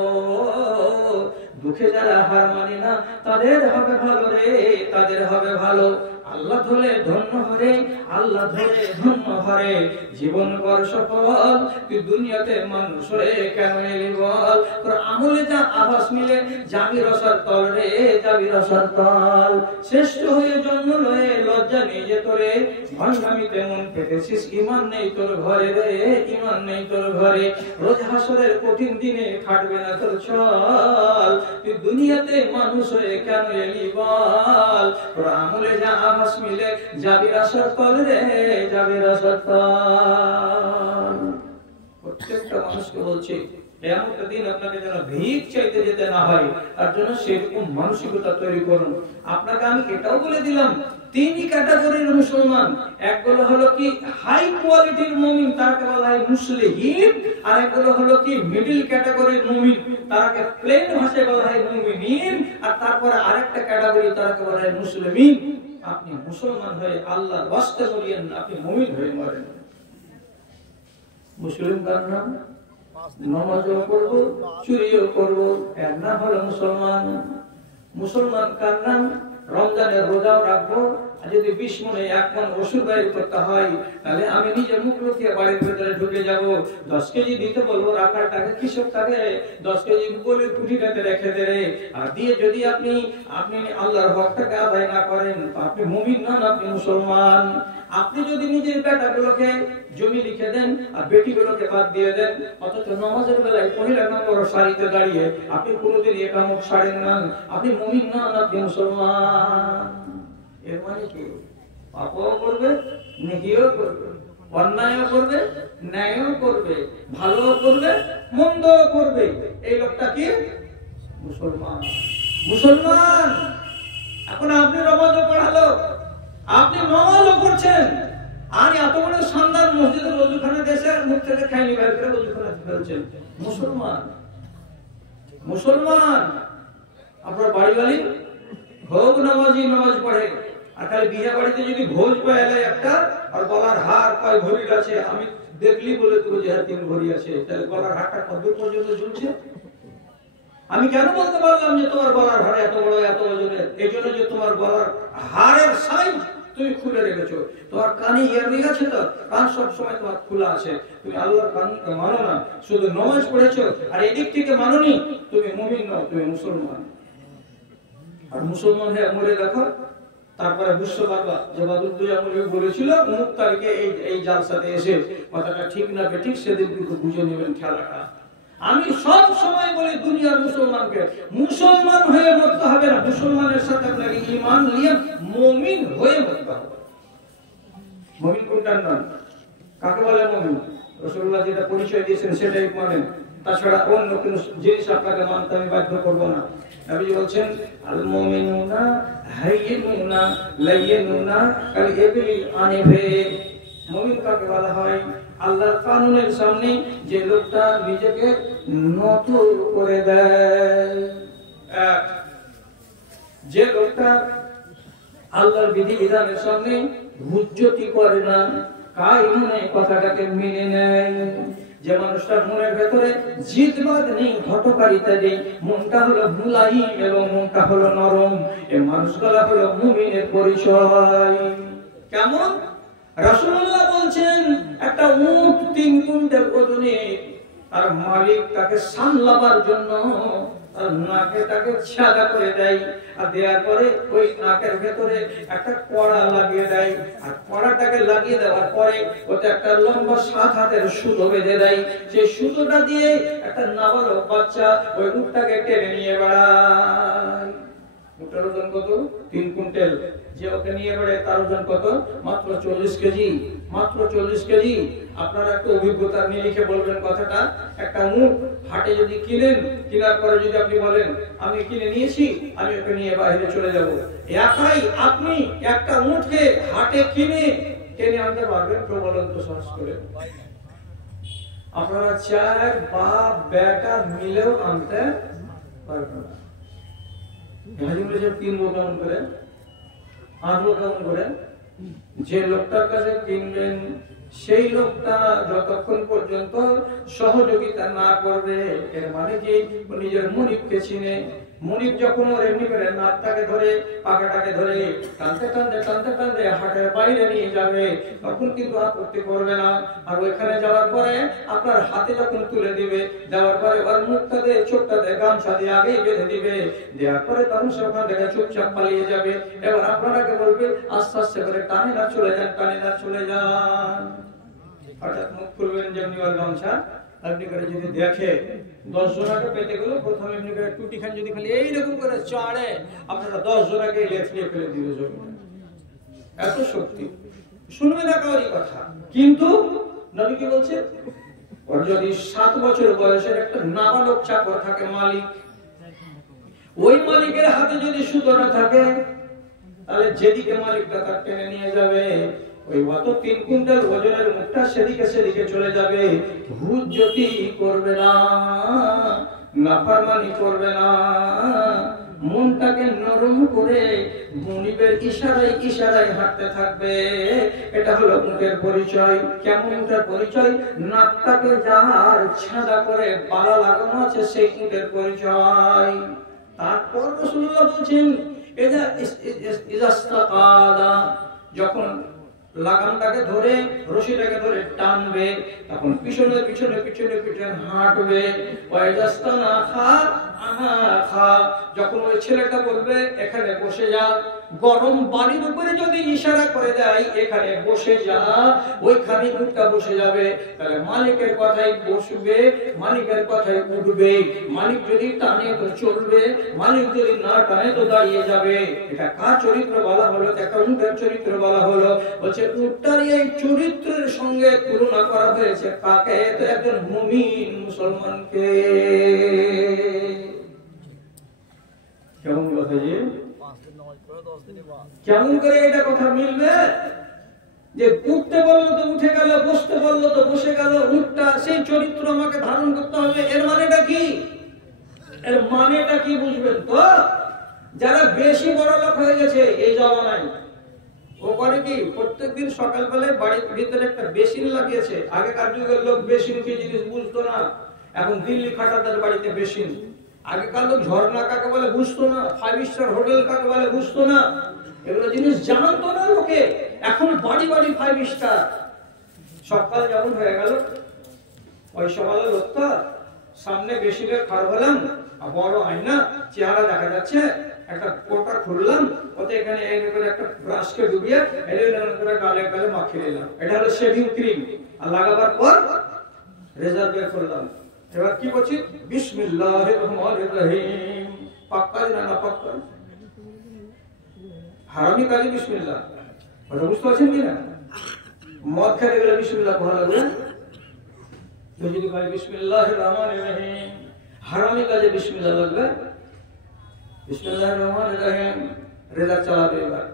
দুঃখে যারা হার মানে না তাদের হবে ভালো রে, তাদের হবে ভালো। আল্লাহ ধরে ধন্য হরে, আল্লাহ ধরে ধন্য হরে, জীবন কর সফল, তুই দুনিয়াতে মানুষ হয়ে কেন এলি বল? তোর আমলে যা আভাস মিলে যাবি রসার তল রে, যাবি রসার তল। শ্রেষ্ঠ হয়ে জন্ম লয়ে লজ্জা নিজে তোরে, ভণ্ডামিতে মন পেতেছিস, ইমান নেই তোর ঘরে রে, ইমান নেই তোর ঘরে। রোজ হাসরের কঠিন দিনে খাটবে না তোর ছল, তুই দুনিয়াতে মানুষ হয়ে কেন এলি বল? তোর আমলে যা আভাস মিলে যাবি রসার তল রে, যাবি রসার তল। প্রত্যেকটা মানুষকে বলছি, কিয়ামতের দিন আপনাকে যেন ভিক চাইতে যেতে না হয়, তার জন্য সেরকম মানসিকতা তৈরি করুন। আপনাকে আমি এটাও বলে দিলাম, তিনই ক্যাটাগরির মুসলমান। একগুলো হলো কি হাই কোয়ালিটির মুমিন, তাকে বলা হয় মুসলিম, আর একগুলো হলো কি মিডল ক্যাটাগরির মুমিন, তাকে প্লেন ভাষায় বলা হয় মুমিনিন, আর তারপরে আরেকটা ক্যাটাগরি তাকে বলা হয় মুসলিমিন। আপনি মুসলমান হয়ে আল্লাহর ওয়াস্তে বলিয়েন, আপনি মুমিন হয়ে মরেন। মুসলিম কার নাম? নামাজও করব, চুরিও করব, এর নাম হলো মুসলমান। মুসলমান কার নাম? রমজানের রোজাও রাখবো, আর যদি 20 মনে 1 মন ওষুধ বাইর করতে হয়, তাহলে আমি নিজে মুখ লুকিয়ে বাড়ির ভেতরে ঢুকে যাব। 10 কেজি দিতে বলবো, রাখার টাকা কৃষক টাকা 10 কেজি বলে কুটিটাতে রেখে দেবে। আর দিয়ে যদি আপনি আল্লাহর হকটাকে আদায় না করেন, আপনি মুমিন নন, আপনি মুসলমান। আপনি যদি নিজের বেটাগুলোকে জমি লিখে দেন আর বেটিগুলোকে বাদ দিয়ে দেন, অথচ নামাজের বেলায় পহিলা নম্বর সারিতে দাঁড়িয়ে আপনি কোনোদিন একামত ছাড়েন না, আপনি মুমিন নন, আপনি মুসলমান। এর মানে কি? পাপও করবে, নেকিও করবে, অন্যায়ও করবে, ন্যায়ও করবে, ভালোও করবে, মন্দও করবে। এই লোকটা কি? মুসলমান। মুসলমান। এখন আপনি নামাজও পড়ালো, আপনি নামাজও পড়ছেন, আর এত বড় শানদার মসজিদের ওযুখানা দেশে মুখ থেকে খাইনি বের করে ওযুখানা ফেলছেন। মুসলমান। মুসলমান। আপনার বাড়িওয়ালি খুব নামাজি, নামাজ পড়ে, আর খালি বিয়ে বাড়িতে যদি ভোজ পায় একটা, আর গলার হার কয় ভরির আছে, আমি দেখলি বলে তোর যে 3 ভরি আছে, তাহলে গলার হারটা কত পর্যন্ত ঝুলছে? আমি কেন বলতে পারলাম যে তোমার গলার হার এত বড়, এত ওজনের? এই জন্য যে তোমার গলার হারের সাইজ তুমি খুলে রেখেছো। তোমার কানে ইয়াররিং আছে তো, কান সব সময় তোমার খোলা আছে, তুমি আল্লাহর কানুনকে মানো না, শুধু নামাজ পড়েছো আর এদিক থেকে মানোনি, তুমি মুমিন নও, তুমি মুসলমান। আর মুসলমান হয়ে মরে দেখো, তারপরে বুঝতে পারবা যে বাদুদ্দুজা মৌলভী বলেছিল অমুক তারিখে এই জালসাতে এসে কথাটা ঠিক না ঠিক, সেদিন কিন্তু বুঝে নেবেন খেলাটা। আমি সব সময় বলি দুনিয়ার মুসলমানকে, মুসলমান হয়ে মরতে হবে না, মুসলমানের সাথে আপনাকে ঈমান নিয়ে মুমিন হয়ে মরতে হবে। মুমিন কোনটার নাম, কাকে বলে মুমিন? রাসূলুল্লাহ যেটা পরিচয় দিয়েছেন সেটাই মানেন, তাছাড়া অন্য কোনো জিনিস আপনাকে মানতে আমি বাধ্য করব না। নবী বলছেন আল মুমিনুনা হাইয়িনুনা লাইয়িনুনা কাল ইবলি আনিফে। মুমিন কাকে বলা হয়? আল্লাহর কানুনের সামনে যে লোকটা নিজেকে নত করে দেয়, যে লোকটা আল্লাহর বিধি বিধানের সামনে হুজ্জতি করে না, কায়মনে কথাটাকে মেনে নেয়, যে মানুষটার মনের ভেতরে জিদবাদ নেই, হঠকারিতা নেই, মনটা হলো মুলায়িম এবং মনটা হলো নরম, এই মানুষগুলা হলো মুমিনের পরিচয়। কেমন? রাসূলুল্লাহ বলছেন একটা উট 3 কুইন্টাল ওজনে, আর মালিক তাকে সামলাবার জন্য তার নাকে তাকে ছাদা করে দেয়, আর দেওয়ার পরে ওই নাকের ভেতরে একটা কড়া লাগিয়ে দেয়, আর কড়াটাকে লাগিয়ে দেওয়ার পরে ওতে একটা লম্বা 7 হাতের সুতো বেঁধে দেয়, সেই সুতোটা দিয়ে একটা নাবালক বাচ্চা ওই উটটাকে টেনে নিয়ে বেড়ায়। উটের ওজন কত? 3 কুইন্টাল। যে ওকে নিয়ে বেড়ায় তার ওজন কত? মাত্র 40 কেজি। মাত্র 40 কেজি। আপনারা একটু অভিজ্ঞতার নিরিখে বলবেন কথাটা। একটা উট হাটে যদি কিনেন, কেনার পরে যদি আপনি বলেন আমি কিনে নিয়েছি, আমি ওকে নিয়ে বাইরে চলে যাব, একাই আপনি একটা উটকে হাটে কিনে টেনে আনতে পারবেন? কেউ বলেন তো সাহস করে। আপনারা 4 বাপ বেটা মিলেও আনতে পারবেন না। যে লোকটার কাছে কিনবেন সেই লোকটা যতক্ষণ পর্যন্ত সহযোগিতা না করবে, এর মানে কি নিজের মুনিবকে চিনে। মুনিব যখন ওর এমনি করে নাকটাকে ধরে পাখাটাকে ধরে টানতে টানতে টানতে টানতে হাটের বাইরে নিয়ে যাবে, তখন কিন্তু আপত্তি করবে না। আর ওইখানে যাওয়ার পরে আপনার হাতে যখন তুলে দিবে, দেওয়ার পরে ওর মুখটাতে চোখটাতে গামছা দিয়ে আগেই বেঁধে দিবে, দেওয়ার পরে তখন সে ওখান থেকে চুপচাপ পালিয়ে যাবে। এবার আপনারাকে বলবে আস্তে আস্তে করে টানে না চলে যান, টানে না চলে যান। হঠাৎ মুখ খুলবেন যেমনি ওর গামছা, আপনি করে যদি দেখে 10 জনাকে পেতে গেল, প্রথমে এমনি করে টুটি খান যদি খালি এইরকম করে চাড়ে, আপনারা 10 জনাকে লেফলিয়ে ফেলে দিবে জমি। এত শক্তি, শুনবে না কারোর কথা। কিন্তু নবী কি বলছে? ওর যদি 7 বছর বয়সের একটা নাবালক চাকর থাকে, মালিক, ওই মালিকের হাতে যদি সুতোটা থাকে, তাহলে যেদিকে মালিকটা তার টেনে নিয়ে যাবে, ওই অত 3 কুইন্টাল ওজনের মুখটা সেদিকে সেদিকে চলে যাবে। হুজ্জতি করবে না, নাফরমানি করবে না, মনটাকে নরম করে মুনিবের ইশারায় ইশারায় হাঁটতে থাকবে। এটা হলো মুখের পরিচয়। কেমন মুখের পরিচয়? নাকটাকে যার ছাদা করে বালা লাগানো আছে সেই মুখের পরিচয়। তারপর রাসূলুল্লাহ বলছেন যখন লাগামটাকে ধরে রশিটাকে ধরে টানবে, তখন পিছনে পিছনে পিছনে পিছনে হাঁটবে। যখন ওই ছেলেটা বলবে এখানে বসে যা, গরম বাড়ির উপরে যদি ইশারা করে দেয় এখানে বসে যা, ওইখানে উঠটা বসে যাবে। তাহলে মালিকের কথাই বসবে, মালিকের কথাই উঠবে। মালিক যদি টানে তো চলবে, মালিক যদি না টানে তো দাঁড়িয়ে যাবে। এটা কার চরিত্র বলা হলো? একটা উটের চরিত্র বলা হলো। বলছে উটটার এই চরিত্রের সঙ্গে তুলনা করা হয়েছে কাকে? তো একজন মুমিন মুসলমানকে। কেমন কথা যে, কেমন করে এটা কথা মিলবে? যে উঠতে বললো তো উঠে গেল, বসতে বললো তো বসে গেল। উটটা সেই চরিত্র আমাকে ধারণ করতে হবে। এর মানেটা কি? এর মানেটা কি বুঝবেন তো? যারা বেশি বড় লোক হয়ে গেছে এই জমানায়, ও করে কি প্রত্যেকদিন সকালবেলায় বাড়ির ভিতরে একটা বেসিন লাগিয়েছে। আগেকার যুগের লোক বেসিন কি জিনিস বুঝতো না। এখন দিল্লি খাটাদের বাড়িতে বেসিন, আগেকার লোক ঝর্ণা কাকে বলে বুঝতো না, 5 স্টার হোটেল কাকে বলে বুঝতো না, এগুলো জিনিস জানতো না লোকে। এখন বাড়ি বাড়ি 5 স্টার। সকাল যেমন হয়ে গেল, ওই সকালে লোকটা সামনে বেশি করে খাড় হলাম, বড় আয়না, চেহারা দেখা যাচ্ছে, একটা কোটা খুললাম, ওতে এখানে একটা ব্রাশকে ডুবিয়ে করে গালে গালে মাখিয়ে দিলাম। এটা হলো শেভিং ক্রিম। আর লাগাবার পর রেজাল্ট বের করলাম। এবার কি করছি? বিসমিল্লাহির রহমানির রহিম। পাক্কা না পাক্কা? হারামি কাজে বিসমিল্লাহ। কথা বুঝতে পারছেন কিনা? মদ খেতে গেলে বিসমিল্লাহ পড়া লাগবে। যদি ভাই বিসমিল্লাহির রহমানির রহিম, হারামি কাজে বিসমিল্লাহ লাগবে। বিসমিল্লাহির রহমানির রহিম। রেজাল্ট চালাবে। এবার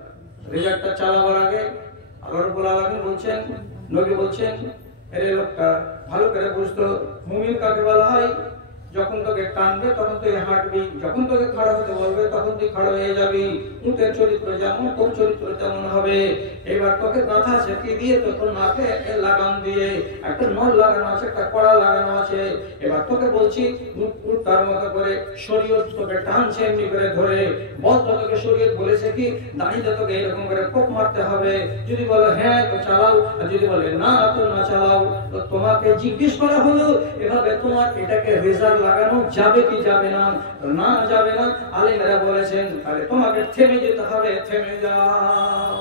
রেজাল্টটা চালাবার আগে আল্লাহ রাব্বুল আলামিন বলছেন, নবী বলছেন, এর লোকটা ভালো করে বুঝতো মুমিন কাকে বলা হয়। যখন তোকে টানবে তখন তুই হাঁটবি, যখন তোকে খাড়া হতে বলবে তখন তুই খাড়া হয়ে যাবি। উটের চরিত্র যেমন তোর চরিত্র তেমন হবে। এবার তোকে গাঁথা ছেঁকে দিয়ে তোর নাকে লাগাম দিয়ে একটা নল লাগানো আছে, একটা কড়া লাগানো আছে। এবার তোকে বলছি তার মতো করে শরীয়ত তোকে টানছে এমনি করে ধরে। বলতো তোকে শরীয়ত বলেছে কি দাঁড়িয়ে তোকে এরকম করে কোপ মারতে হবে। যদি বলো হ্যাঁ তো চালাও, আর যদি বলে না তো না চালাও। তো তোমাকে জিজ্ঞেস করা হলো এভাবে তোমার এটাকে রেজাল্ট লাগানো যাবে কি যাবে না? না যাবে না। আলেমরা বলেছেন তাহলে তোমাকে থেমে যেতে হবে। থেমে যাও।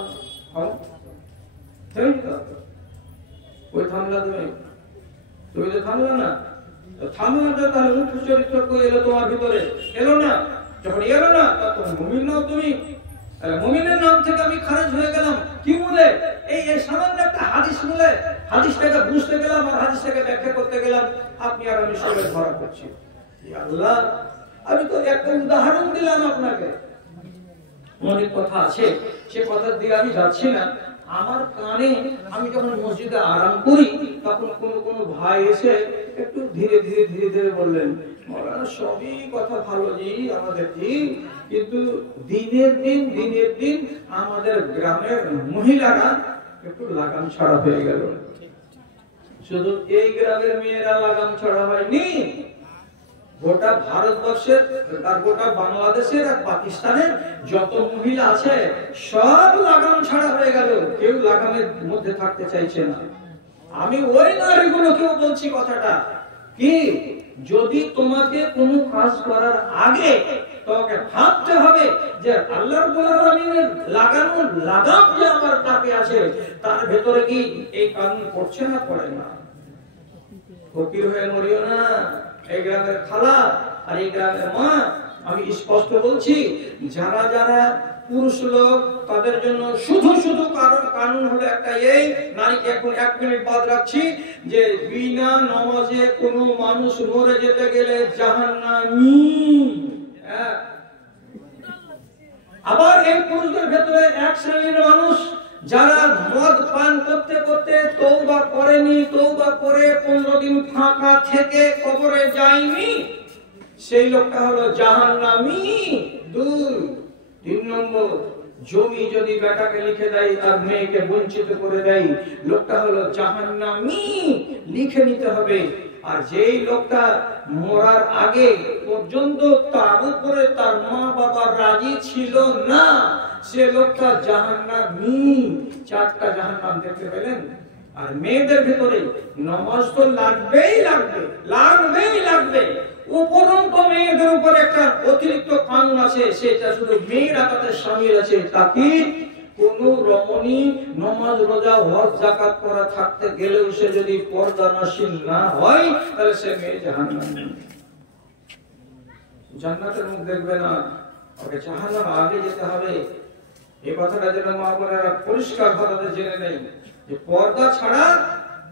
থেমে যাও। ওই থামলা তুমি তো থামলা না। থামলা না, তাহলে মুখ্য চরিত্র কই এলো তোমার ভিতরে? এলো না। যখন এলো না তখন মুমিন নাও তুমি। মুমিনের নাম থেকে আমি খারিজ হয়ে গেলাম। কি বলে? এই সামান্য একটা হাদিস বলে হাদিসটাকে বুঝতে গেলাম আর হাদিসটাকে ব্যাখ্যা করতে গেলাম, আপনি আর আমি সবাই ধরা করছি। আল্লাহ, আমি তো একটা উদাহরণ দিলাম আপনাকে। অনেক কথা আছে, সে কথার দিকে আমি যাচ্ছি না। আমার কানে আমি যখন মসজিদে আরাম করি তখন কোন ভাই এসে একটু ধীরে ধীরে ধীরে ধীরে বললেন, মৌলানা সবই কথা ভালো জি আমাদের জি, কিন্তু দিনের দিন আমাদের গ্রামের মহিলারা একটু লাগাম ছাড়া হয়ে গেল। শুধু এই গ্রামের মেয়েরা লাগাম ছাড়া হয়নি, গোটা ভারতবর্ষের আর গোটা বাংলাদেশের আর পাকিস্তানের যত মহিলা আছে সব লাগাম ছাড়া হয়ে গেল। কেউ লাগামের মধ্যে থাকতে চাইছে না। আমি ওই নারীগুলোকেও বলছি কথাটা কি, যদি তোমাকে কোনো কাজ করার আগে তোমাকে ভাবতে হবে যে আল্লাহ রাব্বুল আলামিনের লাগানো লাগাম যে আমার কাছে আছে তার ভেতরে কি এই কানুন পড়ছে না পড়ে না। ফকির হয়ে মরিও না। এই গ্রামের খালা আর এই গ্রামের মা, আমি স্পষ্ট বলছি, যারা যারা পুরুষ লোক তাদের জন্য শুধু কানুন হলো একটা, এই নারীকে এখন 1 মিনিট বাদ রাখছি যে বিনা নামাজে কোনো মানুষ মরে যেতে গেলে জাহান্নামী। আবার এই পুরুষদের ভেতরে এক শ্রেণীর মানুষ যারা মদ পান করতে করতে তওবা করেনি, তওবা করে 15 দিন ফাঁকা থেকে কবরে যায়নি, সেই লোকটা হলো জাহান্নামী। 3 নম্বর, জমি যদি বেটাকে লিখে দেয় আর মেয়েকে বঞ্চিত করে দেয়, লোকটা হলো জাহান্নামী। লিখে নিতে হবে। আর যেই লোকটা মরার আগে পর্যন্ত তার উপরে তার মা বাবা রাজি ছিল না, সে লোকটা জাহান্নামী। 4টা জাহান্নাম দেখতে পেলেন। আর মেয়েদের ভিতরে নামাজ তো লাগবেই লাগবে। উপরন্ত মেয়েদের উপর একটা অতিরিক্ত কানুন আছে, সেটা শুধু মেয়েরা তাতে শামিল আছে। তাকে কোন রমণী নামাজ রোজা হজ যাকাত করা থাকতে গেলেও সে যদি পর্দানশীল না হয় তাহলে সে মেয়ে জাহান্নামী। জান্নাতের মুখ দেখবে না, ওকে জাহান্নামে আগে যেতে হবে। এই কথাটা যেন মা বোনেরা পরিষ্কার ভাবে জেনে নেই যে পর্দা ছাড়া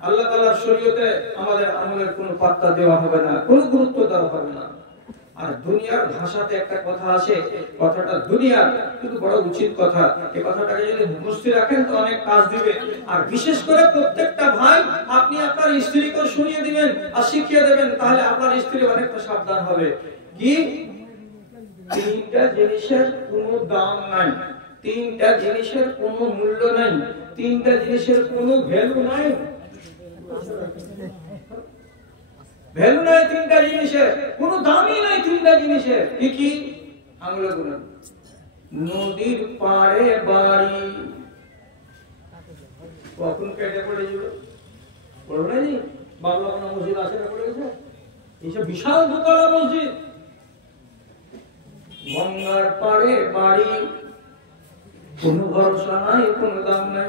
আল্লাহ তাআলার শরীয়তে আমাদের আমলের কোনো পাত্তা দেওয়া হবে না, কোনো গুরুত্ব দেওয়া হবে না। আর দুনিয়ার ভাষাতে একটা কথা আছে, কথাটা দুনিয়ার কিন্তু বড় উচিত কথা। এই কথাটাকে যদি মুখস্থ রাখেন তো অনেক কাজ দিবে। আর বিশেষ করে প্রত্যেকটা ভাই আপনি আপনার স্ত্রীকে শুনিয়ে দিবেন আর শিখিয়ে দেবেন, তাহলে আপনার স্ত্রী অনেকটা সাবধান হবে। কি? 3টা জিনিসের কোনো দাম নাই, 3টা জিনিসের কোনো মূল্য নাই, 3টা জিনিসের কোনো ভ্যালু নাই। ভ্যালু নাই 3টা জিনিসের, কোনো দামই নাই 3টা তিনটা জিনিসের কি কি আঙুলে গুলো। নদীর পাড়ে বাড়ি, কখন কেটে পড়ে যাবে পড়বে না। বাংলা কোনো মসজিদ আছে না, পড়ে গেছে এইসব বিশাল দোতলা মসজিদ। গঙ্গার পাড়ে বাড়ি, কোনো ভরসা নাই, কোনো দাম নাই।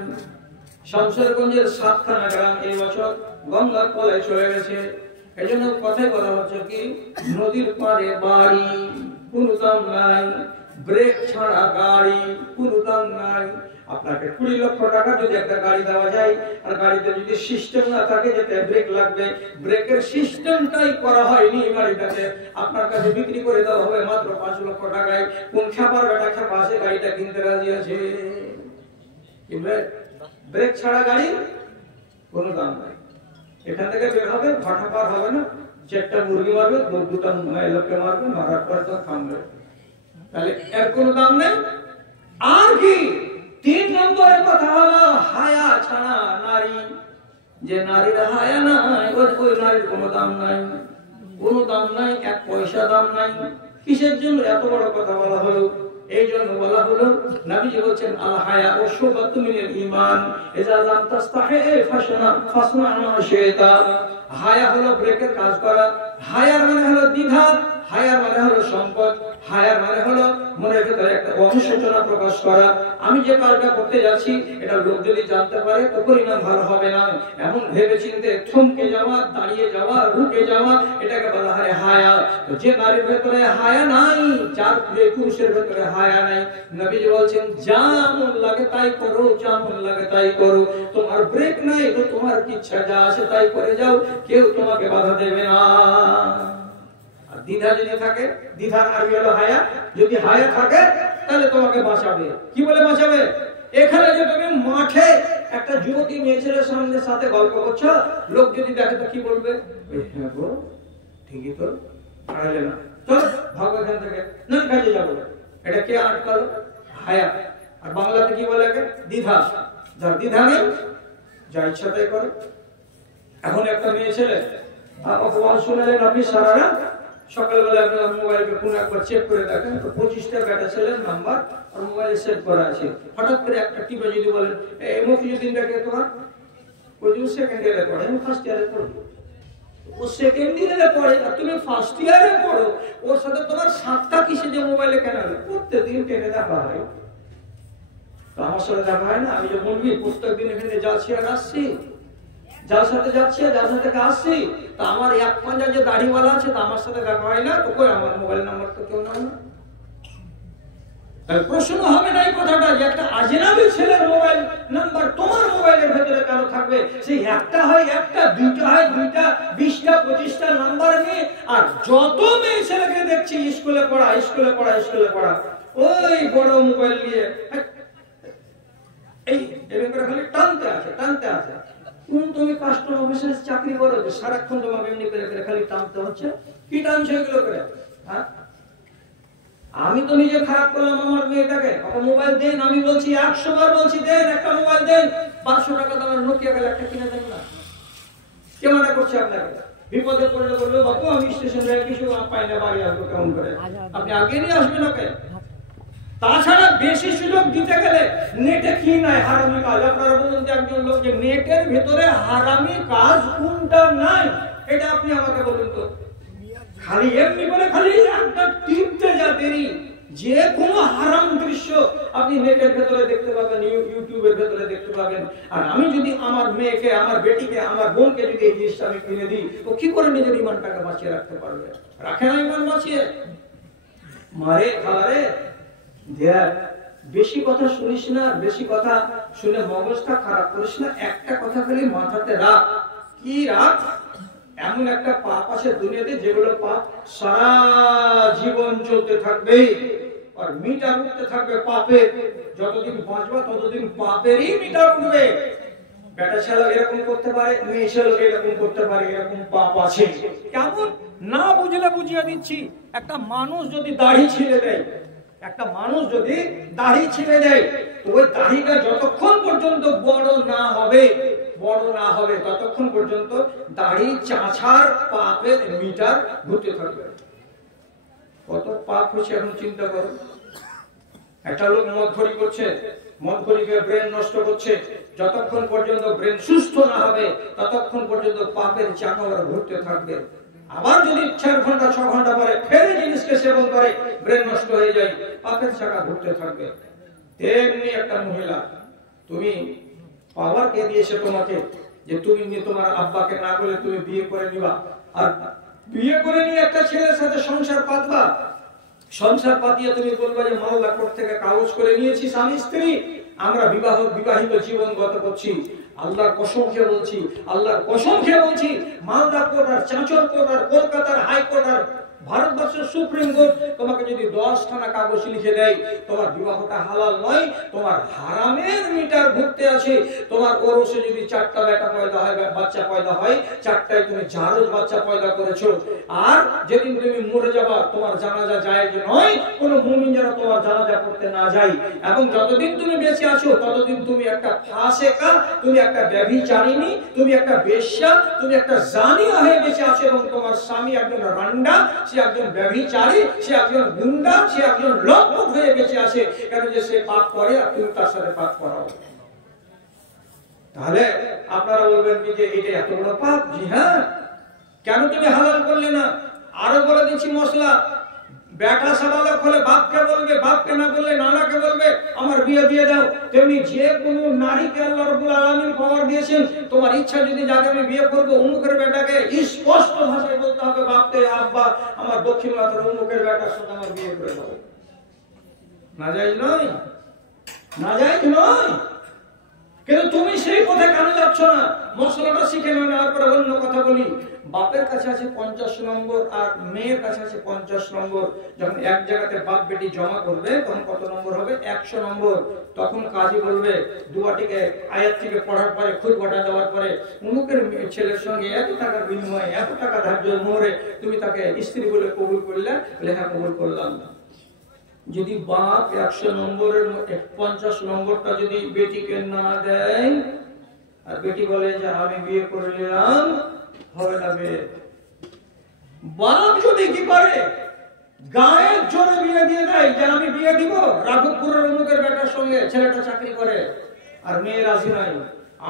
শামশেরগঞ্জের 7খানা গ্রাম এই বছর গঙ্গার তলায় চলে গেছে। এই জন্য কথাই বলা হচ্ছে কি, নদীর পাড়ে বাড়ি, কোনো দাম নাই। ব্রেক ছাড়া গাড়ি, কোনো দাম নাই। আপনাকে 20 লক্ষ টাকা যদি একটা গাড়ি দেওয়া যায়, আর গাড়িতে যদি সিস্টেম না থাকে যেতে ব্রেক লাগবে, ব্রেকের সিস্টেমটাই করা হয়নি গাড়িটাকে, আপনার কাছে বিক্রি করে দেওয়া হবে মাত্র 5 লক্ষ টাকায়। কোন খেপার বেটা খেপা আছে গাড়িটা কিনতে রাজি আছে? ব্রেক ছাড়া গাড়ি কোনো দাম নাই। এখান থেকে বের হবে, ফাটা পার হবে না, 4টা মুরগি মারবে, 2টা লোককে মারবে, মারার পর তো থামবে। তাহলে এর কোনো দাম নেই। আর কি 3 নম্বরের কথা হলো হায়া ছাড়া নারী। যে নারীর হায়া নাই, ওই নারীর কোনো দাম নাই, কোনো দাম নাই, 1 পয়সা দাম নাই। কিসের জন্য এত বড় কথা বলা হলো? এই জন্য বলা হলো, নবীজি বলছেন আল হায়া ও শুবাতু মিনাল ঈমান, ইজা লাম তাস্তাহি ফাসনা মা শিতা। হায়া হলো ব্রেকের কাজ করা। হায়ার মানে হলো দ্বিধা, হায়ার মানে হলো সম্পদ, হায়ার মানে হলো মনের ভিতরে একটা অনুশোচনা প্রকাশ করা। আমি যে কাজটা করতে যাচ্ছি এটা লোক যদি জানতে পারে তো পরিণাম ভালো হবে না, এমন ভেবে চিন্তে থমকে যাওয়া, দাঁড়িয়ে যাওয়া, রুকে যাওয়া, এটাকে বলা হয় হায়া। তো যে নারীর ভেতরে হায়া নাই, যার পুরুষের ভেতরে হায়া নাই, নবীজি বলছেন যা মন লাগে তাই করো, যা মন লাগে তাই করো। তোমার ব্রেক নাই তো তোমার ইচ্ছা যা আসে তাই করে যাও, কেউ তোমাকে বাধা দেবে না। দ্বিধা যদি থাকে, দ্বিধার আরবি হলো হায়া, যদি হায়া থাকে তাহলে তোমাকে বাঁচাবে। কি বলে বাঁচাবে? এখানে যে তুমি মাঠে একটা যুবতী মেয়ে ছেলের সাথে গল্প করছো, লোক যদি দেখে তো কি বলবে? হ্যাঁ গো ঠিকই তো, পারলে না, চলো ভাগো এখান থেকে, না কাজে যাবো। এটা কে আটকালো? হায়া। আর বাংলাতে কি বলে? দ্বিধা। যার দ্বিধা নেই যা ইচ্ছা তাই করে। এখন একটা মেয়ে ছেলে অপমান শুনলেন আপনি সারা রাত, সকালবেলা আপনার মোবাইলকে পুনঃ একবার চেক করে দেখেন তো 25টা বেটা ছেলের নাম্বার আর মোবাইলে সেভ করা আছে। হঠাৎ করে একটা টিপে যদি বলেন এই মফিজুদ্দিনটাকে তোমার, ওই যে সেকেন্ড ইয়ারে পড়ে, আমি ফার্স্ট ইয়ারে পড়বো, ও সেকেন্ড ইয়ারে পড়ে আর তুমি ফার্স্ট ইয়ারে পড়ো, ওর সাথে তোমার 7টা কিসে যে মোবাইলে কেন প্রত্যেকদিন টেনে দেখা হয়। তো আমার সাথে দেখা হয় না, আমি যে বলবি প্রত্যেকদিন এখানে যাচ্ছি আর আসছি, যার সাথে যাচ্ছে যার সাথে আসছি, তা আমার 1 পাঞ্জা যে দাড়িওয়ালা আছে তা আমার সাথে দেখা হয় না, তো কই আমার মোবাইল নাম্বার তো কেউ নাও না। প্রশ্ন হবে না এই কথাটা যে একটা আজনাবী ছেলের মোবাইল নাম্বার তোমার মোবাইলের ভেতরে কেন থাকবে? সেই একটা হয় একটা, দুইটা হয় দুইটা, 20টা 25টা নাম্বার নিয়ে। আর যত মেয়ে ছেলেকে দেখছি স্কুলে পড়া স্কুলে পড়া স্কুলে পড়া, ওই বড় মোবাইল নিয়ে এই এরকম করে খালি টানতে আছে টানতে আছে। তুমি কাস্টম অফিসে চাকরি করো, সারাক্ষণ তোমাকে এমনি করে খালি টানতে হচ্ছে। কি টানছে এগুলো করে? হ্যাঁ, আমি তো নিজে খারাপ করলাম আমার মেয়েটাকে। মোবাইল দেন, আমি বলছি 100 বার বলছি দেন, একটা মোবাইল দেন। 500 টাকা দামের নোকিয়া গেলে একটা কিনে দেন না। কে মানা করছে আপনাকে? বিপদে পড়লে বলবে বাপু আমি স্টেশন থেকে কিছু পাই না, বাড়ি আসবো কেমন করে? আপনি আগে নিয়ে আসবেন ওকে। তাছাড়া বেশি সুযোগ দিতে গেলে নেটে কি নাই হারামি কাজ? আপনারা বলুন যে একজন লোক যে নেটের ভিতরে হারামি কাজ কোনটা নাই, এটা আপনি আমাকে বলুন তো। খালি এমনি বলে খালি একটা টিপতে যা দেরি, যে কোনো হারাম দৃশ্য আপনি নেটের ভেতরে দেখতে পাবেন, ইউটিউবের ভেতরে দেখতে পাবেন। আর আমি যদি আমার মেয়েকে, আমার বেটিকে, আমার বোনকে যদি এই জিনিসটা আমি কিনে দিই, ও কি করে নিজের ইমানটাকে বাঁচিয়ে রাখতে পারবে? রাখে না ইমান বাঁচিয়ে? মারে খালারে দেখ, বেশি কথা শুনিস না, বেশি কথা শুনে মগজটা খারাপ করিস না। একটা কথা খালি মাথাতে রাখ। কি রাখ? এমন একটা পাপ আছে দুনিয়াতে যেগুলো পাপ সারা জীবন চলতে থাকবে আর মিটার উঠতে থাকবে পাপের। যতদিন বাঁচবা ততদিন পাপেরই মিটার উঠবে। বেটা ছেলে এরকম করতে পারে, মেয়ে ছেলে এরকম করতে পারে, এরকম পাপ আছে। কেমন না বুঝলে বুঝিয়ে দিচ্ছি। একটা মানুষ যদি দাড়ি ছিঁড়ে দেয়, একটা মানুষ যদি দাড়ি ছিঁড়ে দেয়, তো ওই দাড়িটা যতক্ষণ পর্যন্ত বড় না হবে ততক্ষণ পর্যন্ত দাড়ি চাঁছার পাপের মিটার ঘুরতে থাকবে। কত পাপ হচ্ছে এখন চিন্তা করো। একটা লোক মদখড়ি করছে, মদখড়িকে ব্রেন নষ্ট করছে, যতক্ষণ পর্যন্ত ব্রেন সুস্থ না হবে ততক্ষণ পর্যন্ত পাপের চাকা ঘুরতে থাকবে। আবার যদি 4 ঘন্টা 6 ঘন্টা পরে ফের জিনিসকে সেবন করে ব্রেন নষ্ট হয়ে যায়, পাপের চাকা ঘুরতে থাকবে। তেমনি একটা মহিলা, তুমি পাওয়ার কে দিয়েছে তোমাকে যে তুমি তোমার আব্বাকে না বলে তুমি বিয়ে করে নিবা, আর বিয়ে করে নিয়ে একটা ছেলের সাথে সংসার পাতবা। সংসার পাতিয়ে তুমি বলবা যে মহল্লা কোর্ট থেকে কাগজ করে নিয়েছি স্বামী স্ত্রী, আমরা বিবাহিত জীবন গত করছি। আল্লাহর কসম খেয়ে বলছি, আল্লাহর কসম খেয়ে বলছি, মালদা কোর্ট আর চাঁচল কোর্ট আর কলকাতার হাইকোর্ট আর ভারতবর্ষের সুপ্রিম কোর্ট তোমাকে যদি 10 খানা কাগজ লিখে দেয় তোমার বিবাহটা হালাল নয়, তোমার হারামের মিটার ঘুরতে আছে। তোমার ওরসে যদি 4টা বেটা পয়দা হয়, বাচ্চা পয়দা হয়, 4টায় তুমি জারজ বাচ্চা পয়দা করেছো। আর যেদিন তুমি মরে যাবা তোমার জানাজা জায়েজ নয়, কোনো মুমিন যেন তোমার জানাজা পড়তে না যায়। এবং যতদিন তুমি বেঁচে আছো ততদিন তুমি একটা ফাসেকা, তুমি একটা ব্যভিচারিণী, তুমি একটা বেশ্যা, তুমি একটা জানিয়া হয়ে বেঁচে আছো। এবং তোমার স্বামী একজন রান্ডা, সে একজন ব্যভিচারী, সে একজন গুন্ডা, সে একজন লম্পট হয়ে বেঁচে আছে। কেন যে সে পাপ করে আর তুমি তার সাথে পাপ করাও। তাহলে আপনারা বলবেন কি যে এটা এত বড় পাপ? জি হ্যাঁ। কেন তুমি হালাল করলে না? আরো বলে দিচ্ছি মশলা, বেটা সাবালক হলে বাপকে বলবে, বাপকে না বললে নানাকে বলবে আমার বিয়ে দিয়ে দাও। তেমনি যে কোনো নারীকে আল্লাহ রাব্বুল আলামিন পাওয়ার দিয়েছেন, তোমার ইচ্ছা যদি যাকে আমি বিয়ে করব উমুকের বেটাকে, স্পষ্ট ভাষায় বলতে হবে বাপকে, আব্বা আমার দক্ষিণ মাথার উমুকের বেটার সাথে আমার বিয়ে করে দাও। নাজায়েজ নয়, নাজায়েজ নয়। কিন্তু তুমি সেই পথে কেন যাচ্ছ না? মশলাটা শিখে নেওয়ার পরে অন্য কথা বলি। বাপের কাছে আছে 50 নম্বর আর মেয়ের কাছে আছে 50 নম্বর। যখন এক জায়গাতে বাপ বেটি জমা করবে তখন কত নম্বর হবে? 100 নম্বর। তখন কাজী বলবে দুয়াটিকে আয়াত থেকে পড়ার পরে খুদ ঘটা দেওয়ার পরে উমুকের ছেলের সঙ্গে এত টাকার বিনিময়ে, এত টাকা ধার্য মোহরে তুমি তাকে স্ত্রী বলে কবুল করলে? লেখা কবুল করলাম। যদি বাপ 100 নম্বরের 50 নম্বরটা যদি বেটিকে না দেয় আর বেটি বলে যে আমি বিয়ে করে নিলাম, হবে না বিয়ে। বাপ যদি কি করে গায়ের জোরে বিয়ে দিয়ে দেয় যে আমি বিয়ে দিব রাঘবপুরের অমুকের বেটার সঙ্গে, ছেলেটা চাকরি করে আর মেয়ে রাজি নাই,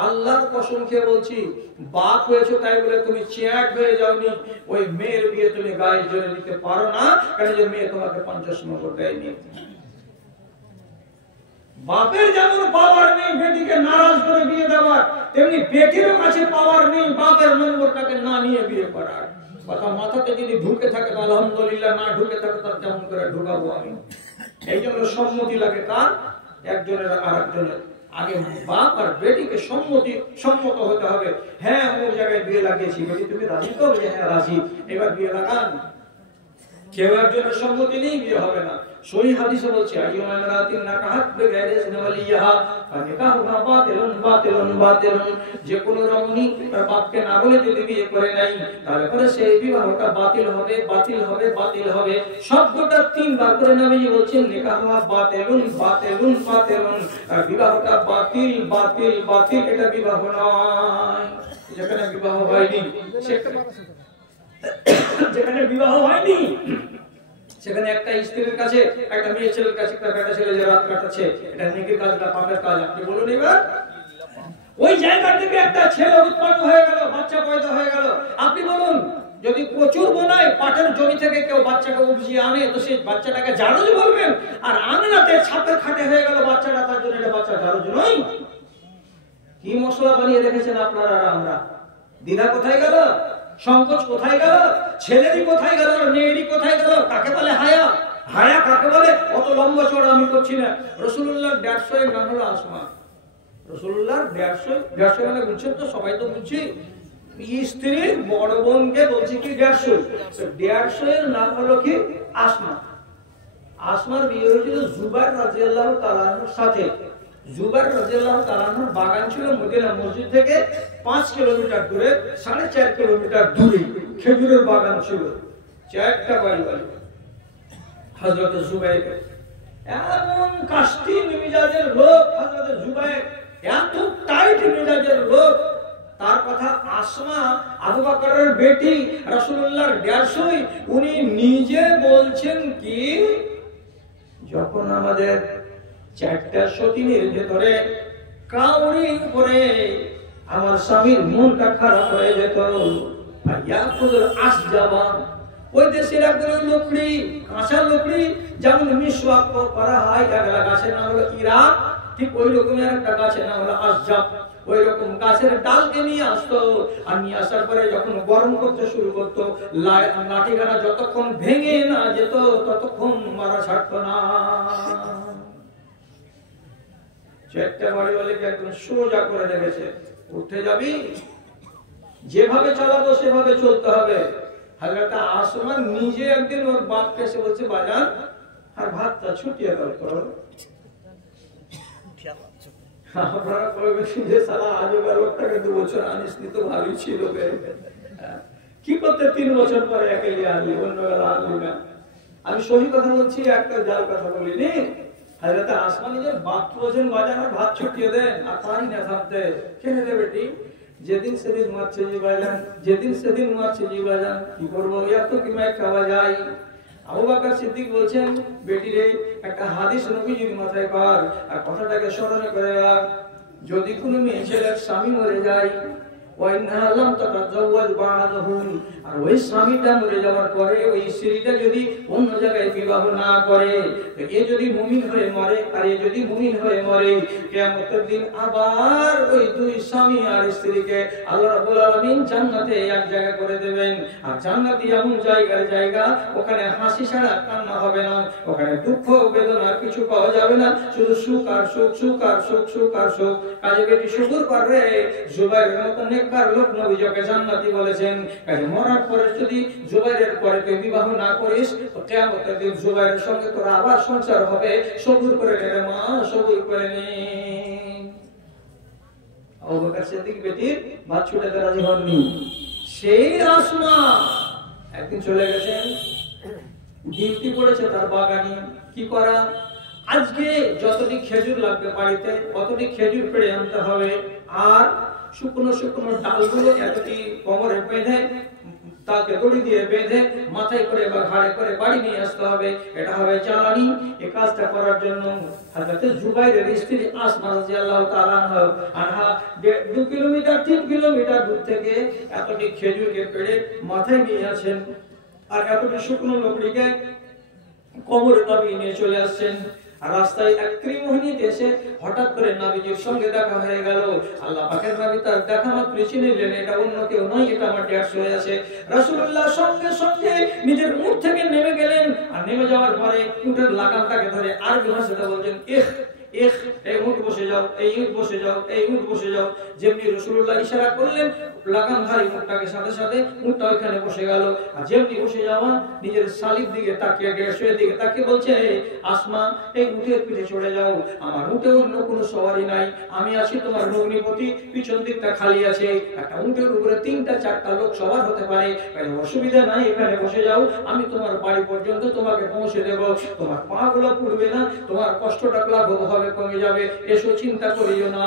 আল্লাহর কসম খেয়ে বলছি বাপ হয়েছে তাই বলে তুমি চ্যাট হয়ে যাওনি। ওই মেয়ের বিয়ে তুমি গায়ের জোরে দিতে পারো না, কারণ যে মেয়ে তোমাকে 50 নম্বর দেয়নি। বাপের যেমন পাওয়ার নেই বেটিকে নারাজ করে বিয়ে দেওয়ার, তেমনি বেটিরও কাছে পাওয়ার নেই বাপের নম্বরটাকে না নিয়ে বিয়ে করার। কথা মাথাতে যদি ঢুকে থাকে তো আলহামদুলিল্লাহ, না ঢুকে থাকে তার কেমন করে ঢুকাবো আমি। এই জন্য সম্মতি লাগে কার? একজনের আর একজনের। আগে বাপ আর বেটিকে সম্মত হতে হবে। হ্যাঁ অমুক জায়গায় বিয়ে লাগিয়েছি, বেটি তুমি রাজি তো? হ্যাঁ রাজি, এবার বিয়ে লাগান। কেউ একজনের সম্মতি নেই, বিয়ে হবে না। সহিহ হাদিসে বলছে আইয়ুমা ইমরাতিন নাকাহাত বিগাইরি ইজনি ওয়ালিহা ফানিকাহুহা বাতিলুন বাতিলুন বাতিলুন। যে কোন রমণী তার বাপকে না বলে যদি বিয়ে করে নেয় তাহলে পরে সেই বিবাহটা বাতিল হবে, বাতিল হবে, বাতিল হবে। শব্দটা 3 বার করে নবীজি বলছেন নিকাহুহা বাতিলুন বাতিলুন বাতিলুন। আর বিবাহটা বাতিল বাতিল বাতিল, এটা বিবাহ নয়। যেখানে বিবাহ হয়নি যেখানে বিবাহ হয়নি সেখানে একটা স্ত্রীর কাছে একটা মেয়ে ছেলের কাছে একটা বেটা ছেলে যে রাত কাটাচ্ছে, এটা নেকির কাজ না পাপের কাজ? আপনি বলুন এবার। ওই জায়গা থেকে একটা ছেলে উৎপন্ন হয়ে গেল, বাচ্চা পয়দা হয়ে গেল। আপনি বলুন যদি প্রচুর বোনায় পাটের জমি থেকে কেউ বাচ্চাকে উপজিয়ে আনে তো সেই বাচ্চাটাকে জারজ বলবেন? আর আংলাতে ছাপের খাটে হয়ে গেল বাচ্চাটা, তার জন্য এটা বাচ্চা জারজ নয়? কি মশলা বানিয়ে রেখেছেন আপনারা আর আমরা? দ্বিধা কোথায় গেল? সংকোচ কোথায় গেল? ছেলেরই কোথায় গেল? মেয়েরই কোথায় গেল? কাকে বলে হায়া? হায়া কাকে বলে? অত লম্বা চড়া আমি করছি না। রাসূলুল্লাহর 150 এর নাম হলো আসমা। রাসূলুল্লাহর 150 মানে বুঝছেন তো? সবাই তো বুঝছি। স্ত্রীর বড় বোনকে বলছি কি 150, 150 এর নাম হলো কি আসমা। আসমার বিয়ে হয়েছিল জুবাইর রাদিয়াল্লাহু তাআলা আনহুর সাথে। জুবাইর রাদিয়াল্লাহু তাআলা আনহুর বাগান ছিল মদিনা মসজিদ থেকে 5 কিলোমিটার দূরে, 4.5 কিলোমিটার দূরে খেজুরের বাগান ছিল। 4টা বাড়ি বাড়ি। হযরত জুবাইর এমন কাস্টি মিজাজের লোক, হযরত জুবাইর এত টাইট মিজাজের লোক, তার কথা আসমা আবু বকরের বেটি রাসূলুল্লাহর দেয়ারসই, উনি নিজে বলছেন কি, যখন আমাদের চারটা সতীনের ভেতরে কাউরি করে আমার স্বামীর মনটা খারাপ হয়ে যেত, ওই দেশের একগুলো লকড়ি, কাঁচা লকড়ি, যেমন মিসওয়াক করা হয়, একটা গাছের নাম হলো ইরাক, ঠিক ওই রকমের একটা গাছের নাম হলো আসজাব। ওই রকম গাছের ডালকে নিয়ে আসতো, আর নিয়ে আসার পরে যখন গরম করতে শুরু করতো, লাঠিখানা যতক্ষণ ভেঙে না যেত ততক্ষণ মারা ছাড়তো না। একটা বাড়িওয়ালাকে একদম সোজা করে রেখেছে, উঠে যাবি, যেভাবে চালাবো সেভাবে চলতে হবে। হযরত আসমা নিজে একদিন ওর বাপকে এসে বলছে, বাজান আর ভাতটা ছুটিয়ে দাও করো। আপনারা কইবেন যে সালা আজবের লোকটাকে 2 বছর আনিসনি তো ভালোই ছিল, কি করতে 3 বছর পরে একেলে আনলি, অন্য বেলা আনলি না। আমি সহি কথা বলছি, একটা জাল কথা বলিনি। হযরত আসমা নিজের বাপ বলেছেন, বাজান আর ভাত ছুটিয়ে দেন, আর পানি না থাকতে খেয়ে দে বেটি। যেদিন সেদিন মারছে জি বাজান, যেদিন সেদিন মারছে জি বাজান, কি করবো, এত কি মাই খাওয়া যায়। আবু বকর সিদ্দিক বলছেন, বেটি রে একটা হাদিস নবীজির মাথায় কর, আর কথাটাকে স্মরণ করে রাখ, যদি কোনো মেয়ে ছেলের স্বামী মরে যায়, আর ওই স্বামীটা মরে যাওয়ার পরে ওই স্ত্রীটা যদি অন্য জায়গায় বিবাহ না করে, এ যদি মুমিন হয়ে মরে আর এ যদি মুমিন হয়ে মরে, কিয়ামতের দিন আবার ওই 2 স্বামী আর স্ত্রীকে আল্লাহ রাব্বুল আলামিন জান্নাতে এক জায়গা করে দেবেন। আর জান্নাতি এমন জায়গা, ওখানে হাসি ছাড়া কান্না হবে না, ওখানে দুঃখ বেদনা কিছু পাওয়া যাবে না, শুধু সুখ আর সুখ, সুখ আর সুখ, সুখ আর সুখ। কাজে বেটি শুকর করবে, জুবাইরের মত নেককার লোক নবীকে জান্নাতি বলেছেন। কাজে মরার পরে যদি জুবাইরের পরে তুই বিবাহ না করিস, তো কিয়ামতের দিন জুবাইরের সঙ্গে তোর আবার সংসার হবে। সবুর করে নে মা, সবুর করে নে। আবু বকর সিদ্দিক বেটির ভাত ছুটাতে রাজি হননি। সেই আসমা একদিন চলে গেছেন, ডিউটি পড়েছে তার বাগানে, কি করা, আজকে যতটি খেজুর লাগবে বাড়িতে অতটি খেজুর পেড়ে আনতে হবে, আর শুকনো শুকনো ডালগুলো এতটি কোমরে বেঁধে, তাকে দড়ি দিয়ে বেঁধে মাথায় করে বা ঘাড়ে করে বাড়ি নিয়ে আসতে হবে, এটা হবে জ্বালানি। এই কাজটা করার জন্য হযরত জুবাইরের স্ত্রী আসমা রাদিয়াল্লাহু তাআলা আনহা 2 কিলোমিটার 3 কিলোমিটার দূর থেকে এতটি খেজুরকে পেড়ে মাথায় নিয়ে আসেন, আর এতটি শুকনো লকড়িকে কোমরে দাবিয়ে নিয়ে চলে আসছেন। রাস্তায় এক ত্রিমোহিনীতে এসে হঠাৎ করে নবীজির সঙ্গে দেখা হয়ে গেল। আল্লাহ পাকের নবী তার দেখা মাত্র চিনে নিলেন, এটা অন্য কেউ নয়, এটা আমার ড্যাশ হয়ে আছে। রাসূলুল্লাহ সঙ্গে সঙ্গে নিজের উট থেকে নেমে গেলেন, আর নেমে যাওয়ার পরে উটের লাগামটাকে ধরে আরবি ভাষাতে বলছেন, এই উট বসে যাও, এই উট বসে যাও, এই উট বসে যাও। যেমনি রাসূলুল্লাহ ইশারা করলেন, লাগামধারী উটটাকে সাথে সাথে উটটা ওইখানে বসে গেল। আর যেমনি বসে যাওয়া, নিজের শালির দিকে তাকিয়ে, ড্যাশের দিকে তাকিয়ে বলছে, আসমা এই উটের পিঠে চড়ে যাও, আমার উটে অন্য কোনো সওয়ারি নাই, আমি আছি তোমার ভগ্নিপতি, পিছন দিকটা খালি আছে, একটা উটের উপরে 3-4টা লোক সবার হতে পারে, অসুবিধা নাই, এখানে বসে যাও, আমি তোমার বাড়ি পর্যন্ত তোমাকে পৌঁছে দেব, তোমার পা গুলো পুড়বে না, তোমার কষ্টটা লাঘব হবে, কমে যাবে, এসো চিন্তা করিও না,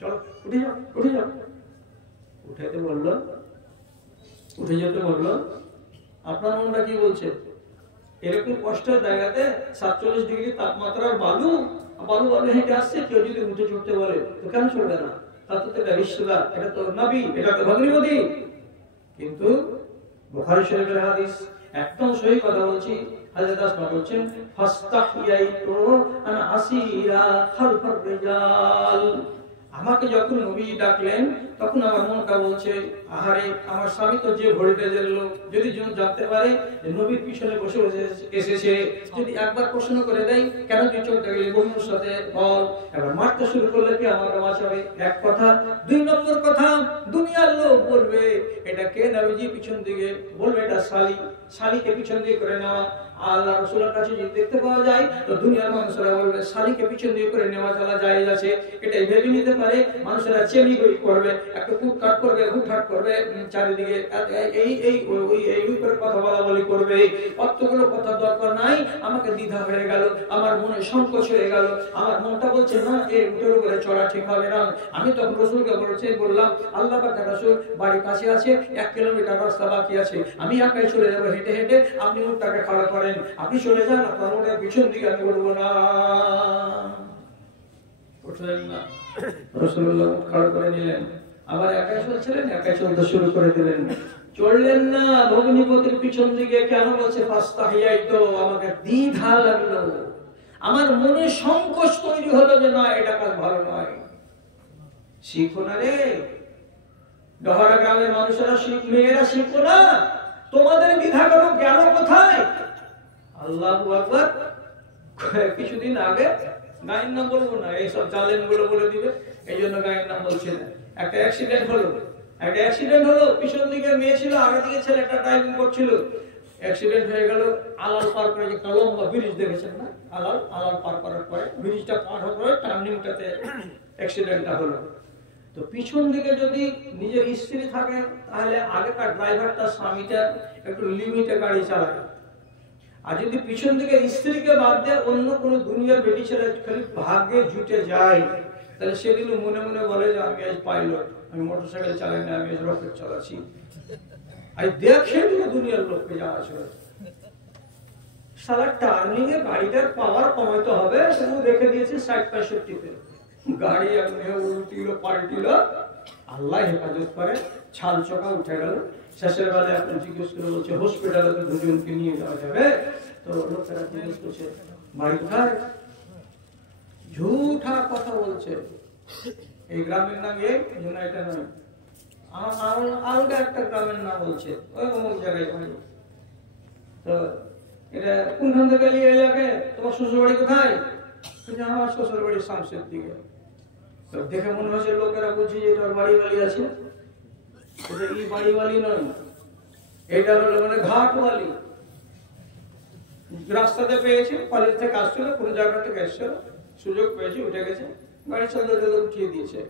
চলো উঠে যাও, উঠে যাও। উঠাইতে বললো, উঠে যেতে বললো। আপনার মনটা কি বলছে? এরকম কষ্টের জায়গাতে 47 ডিগ্রি তাপমাত্রার বালু হেঁটে আসছে, কেউ যদি উঠে চড়তে বলে তো কেন চলবে না? তার তো এটা রিশতেদার, এটা তো নবী, এটা তো ভগ্নিপতি। কিন্তু বুখারী শরীফের হাদিস, একদম সহি কথা বলছি, হযরত আসমা বলছেন, ফাস্তাহিয়াইতু আন আসিরা খালফার রিজাল। আমাকে যখন নবী ডাকলেন তখন আমার মনটা বলছে, আহারে আমার স্বামী তো যে ঘড়িতে যেলো, যদি জানতে পারে যে নবীর পিছনে বসে এসেছে, যদি একবার প্রশ্ন করে দেয়, কেন তুই চলতে গেলি বন্ধুর সাথে, বল, এবার মারতে শুরু করলে কি আমাকে বাঁচাবে? এক কথা। 2 নম্বর কথা, দুনিয়ার লোক বলবে এটা কে নবীজি, পিছন দিকে বলবে এটা শালি, শালীকে পিছন দিয়ে করে নেওয়া। আল্লাহ রাসূলের কাছে যদি দেখতে পাওয়া যায় তো দুনিয়ার মানুষেরা বলবে শালীকে পিছন দিয়ে করে নেওয়া চলা জায়েজ আছে, এটাই ভেবে নিতে পারে। মানুষেরা চেনি করবে, একটা কুটকাট করবে, হুটহাট করবে, চারিদিকে এই করে কথা বলা করবে। কতগুলো কথা দরকার নাই। আমাকে দ্বিধা হয়ে গেল, আমার মনে সংকোচ হয়ে গেল, আমার মনটা বলছে না এর উপরে চড়া ঠিক হবে না। আমি তখন রাসূলকে বললাম, আল্লাহ পাকের রাসূল বাড়ির কাছে আছে, 1 কিলোমিটার রাস্তা বাকি আছে, আমি একাই চলে যাবো হেঁটে হেঁটে, আপনি উটটাকে খাড়া করেন, আপনি চলে যান, আপনার উটের পিছন দিকে আমি উঠবো না। উঠলেন না, রাসূলুল্লাহ খাড়া করে নিলেন, আবার একাই চলছিলেন, একাই চলতে শুরু করে দিলেন। চললেন না ভগ্নিপতির পিছন দিকে। কেন বলছে ফাস্তাহিয়াইতু, আমাকে দ্বিধা লাগলো, আমার মনে সংকোচ তৈরি হলো যে না এটা কাজ ভালো নয়। শিখো না রে, ডহরা গ্রামের মানুষেরা মেয়েরা শিখো না, তোমাদের দ্বিধা করো গেল কোথায়? আল্লাহু আকবার। কিছুদিন আগে গায়ের নাম বলবো না, এইসব জালেম গুলো বলে দিবে, এই জন্য গায়ের নাম বলছে না। একটা অ্যাক্সিডেন্ট হলো, পিছন দিকে মেয়ে ছিল, আগে দিকে ছেলে একটা ড্রাইভিং করছিল, অ্যাক্সিডেন্ট হয়ে গেল। আলাল পার করে যে লম্বা ব্রিজ দেখেছেন না, আলাল পার করার পরে ব্রিজটা পার হওয়ার পরে টার্নিংটাতে অ্যাক্সিডেন্টটা হলো। তো পিছন দিকে যদি নিজের স্ত্রী থাকে তাহলে আগেকার ড্রাইভারটা স্বামীটা একটু লিমিটে গাড়ি চালায়, আর যদি পিছন দিকে স্ত্রীকে বাদ দিয়ে অন্য কোনো দুনিয়ার বেটি ছেলে খালি ভাগ্যে জুটে যায় তাহলে সেদিন মনে মনে বলে যে আমি আজ পাইলট, আমি মোটরসাইকেল চালাই না, আমি আজ রকেট চালাচ্ছি। আর দেখে দুনিয়ার লোককে যাওয়া ছিল সারা টার্নিং এ গাড়িটার পাওয়ার কমাইতে হবে, সেগুলো দেখে দিয়েছে 60-65-তে। গাড়ি উল্টিল পাল্টিল, আল্লাহ হেফাজত করে, ছাল চোখা উঠে গেল। শেষের বেলায় এখন জিজ্ঞেস করে বলছে হসপিটালে তো দুজনকে নিয়ে যাওয়া যাবে। তো লোকেরা জিজ্ঞেস করছে বাড়ি কোথায়? ঝুঠা কথা বলছে, এই গ্রামের নাম এই জন্য এটা নয়, আলাদা একটা গ্রামের নাম বলছে, ওই অমুক জায়গায় বাড়ি। তো এটা কোনখান থেকে নিয়ে এলাকে? তোমার শ্বশুর বাড়ি কোথায়? আমার শ্বশুর বাড়ি শামসের দিকে। দেখে মনে হচ্ছে লোকেরা বলছে যে তোর বাড়ি আছে, এটা এই বাড়ি নয়, এটা হলো মানে ঘাটওয়ালি। রাস্তাতে পেয়েছে, কলেজ থেকে আসছিল, কোন জায়গা থেকে এসছিল, সুযোগ পেয়েছে, উঠে গেছে, গাড়ি চালাতে উঠিয়ে দিয়েছে।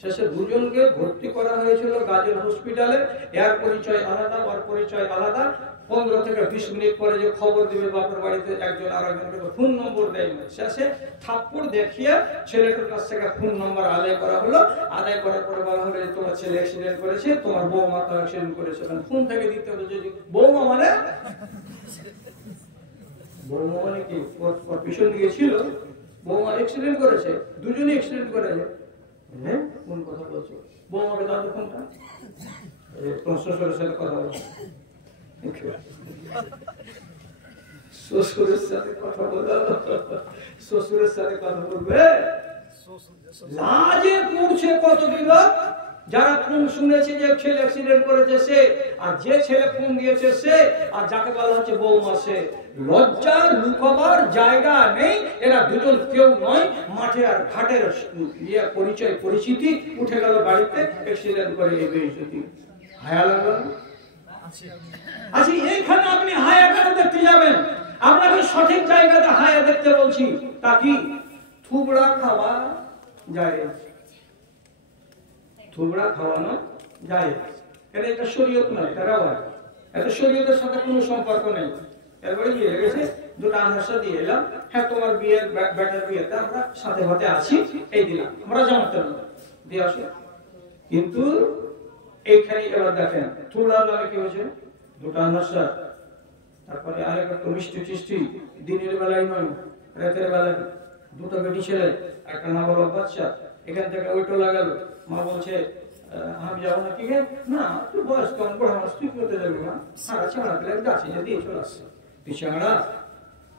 শেষে দুজনকে ভর্তি করা হয়েছিল গাজীর হসপিটালে। এর পরিচয় আলাদা, ওর পরিচয় আলাদা। 15 থেকে 20 মিনিট পরে যে খবর দিবে বাপের বাড়িতে, একজন আরেকজনকে ফোন নম্বর দেয় না। শেষে থাপ্পড় দেখিয়ে ছেলেটার কাছ থেকে ফোন নম্বর আদায় করা হলো। আদায় করার পরে বলা হলো যে তোমার ছেলে অ্যাক্সিডেন্ট করেছে, তোমার বৌমা তো অ্যাক্সিডেন্ট করেছে। ফোন থেকে দিতে হলো যে বৌমা মানে কি ওর পিছন দিকে ছিল, বৌমা অ্যাক্সিডেন্ট করেছে, দুজনেই অ্যাক্সিডেন্ট করেছে। হ্যাঁ কোন কথা বলছো? বৌমাকে দাও তো ফোনটা, তোমার শ্বশুরের সাথে কথা বলছো। শ্বশুরের সাথে কথা বলো, শ্বশুরের সাথে কথা বলবে, লাজে পড়ছে কতদিন। যারা ফোন শুনেছে যে ছেলে অ্যাক্সিডেন্ট করেছে সে, আর যে ছেলে ফোন দিয়েছে সে, আর যাকে বলা হচ্ছে বৌমা সে। লজ্জা লুকাবার জায়গা নেই, এরা দুজন কেউ নয়। মাঠে আর ঘাটের পরিচয় পরিচিতি, উঠে গেল গাড়িতে, অ্যাক্সিডেন্ট করে এই বেইজ্জতি। হায়া লাগলো? আচ্ছা এইখানে আপনি হায়া কেন দেখতে যাবেন? আপনাকে সঠিক জায়গাতে হায়া দেখতে বলছি। তা কি থুবড়া খাওয়া যায়? থুবড়া খাওয়ানো যায়, এটা একটা শরীয়ত নয়, তারা হয় এটা শরীয়তের সাথে কোনো সম্পর্ক নেই। এরপরে বিয়ে গেছে, দুটো আনহাসা দিয়ে এলাম, হ্যাঁ তোমার বিয়ের ব্যাটার বিয়েতে আমরা সাথে সাথে আছি, এই দিলাম, আমরা জামাতে দিয়ে আসো। কিন্তু এইখানে এবার দেখেন থুবড়ার নামে কি হয়েছে, দুটো আনহাসা, তারপরে আরেক একটা মিষ্টি টিষ্টি, দিনের বেলায় নয় রাতের বেলায়, দুটো বেটি ছেলে, একটা নাবালক বাচ্চা। এখান থেকে ওইটা লাগালো, মা বলছে আমি যাবো না। কি না তুই বয়স কম, বড় মানুষ, তুই করতে যাবি না, সারা চাঁড়া পেলে গাছে দিয়ে চলে আসছে। তুই চাঁড়া,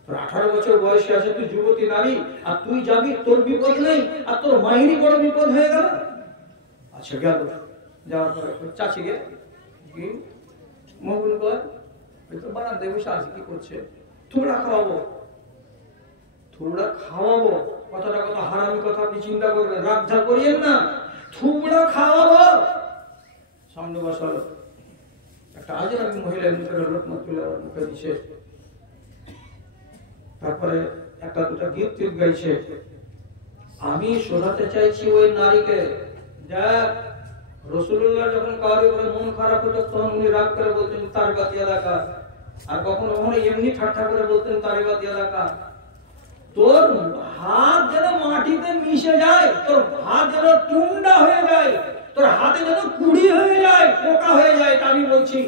তোর 18 বছর বয়সে আছে, তুই যুবতী নারী, আর তুই যাবি, তোর বিপদ নেই, আর তোর মায়েরই বড় বিপদ হয়ে গেল। আচ্ছা গেল, যাওয়ার পরে চাচি গে কি মগুল কর, বারান্দে বসে আছে, কি করছে? থুবড়া খাওয়াবো, থুবড়া খাওয়াবো। কথাটা কথা হারামি কথা, আপনি চিন্তা করবেন, রাগঝা করিয়েন না। থুবড়া খাওয়াবো, সামনে বসালো, একটা আজরাবি মহিলা মুখের লোকমা তুলে আমার মুখে দিছে, তারপরে একটা দুটা গীত টিপ গাইছে। আমি শোনাতে চাইছি ওই নারীকে, দেখ রাসূলুল্লাহ যখন কারোর উপরে মন খারাপ হতো তখন উনি রাগ করে বলতেন তার বাতি এলাকা, আর কখনো কখনো এমনি ঠাট্টা করে বলতেন তার বাতি এলাকা। তোর হাত যেন মাটিতে মিশে যায়, তোর হাত যেন টুন্ডা হয়ে যায়, তোর হাতে যেন কুড়ি হয়ে যায়, পোকা হয়ে যায়। আমি বলছি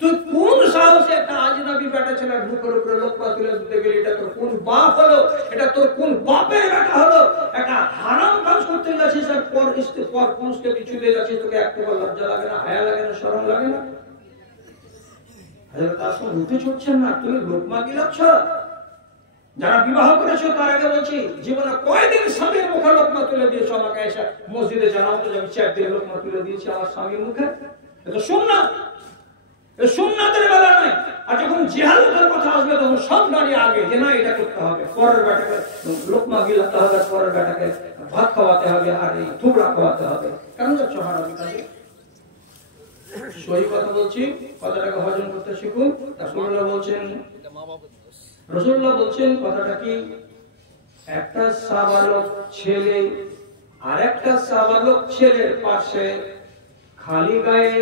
তুই কোন সাহসে একটা আজনবী বেটা ছেলের মুখের উপরে লোকমা তুলে দিতে গেলি? এটা তোর কোন বাপ হলো? এটা তোর কোন বাপের বেটা হলো? একটা হারাম কাজ করতে যাচ্ছিস আর পর পুরুষকে পিছু দিয়ে যাচ্ছিস, তোকে একটু লজ্জা লাগে না, হায়া লাগে না, শরম লাগে না? তার সঙ্গে উঠে ছুটছেন না, তুমি লোকমা গিলাচ্ছ। যারা বিবাহ করেছো তার আগে বলছি, জীবনে কয়দিন স্বামীর মুখে লোকমা তুলে দিয়েছো? আমাকে এসে মসজিদে জানাও তো, আমি 4 দিন লোকমা তুলে দিয়েছি আমার স্বামীর মুখে। এটা সুন্নাত, সুন্নাতের বেলা নয়। আর যখন জিহাদের কথা আসবে তখন সব দাঁড়িয়ে আগে যে না এটা করতে হবে, পরের বেটাকে লোকমা গিলাতে হবে, পরের বেটাকে ভাত খাওয়াতে হবে, আর এই টুকরা খাওয়াতে হবে। কেন যাচ্ছ হারামি কাজে? সহি কথা বলছি, কথাটাকে হজম করতে শিখুন। রাসূলুল্লাহ বলছেন কথাটা কি, একটা সাবালক ছেলে আর একটা সাবালক ছেলের পাশে খালি গায়ে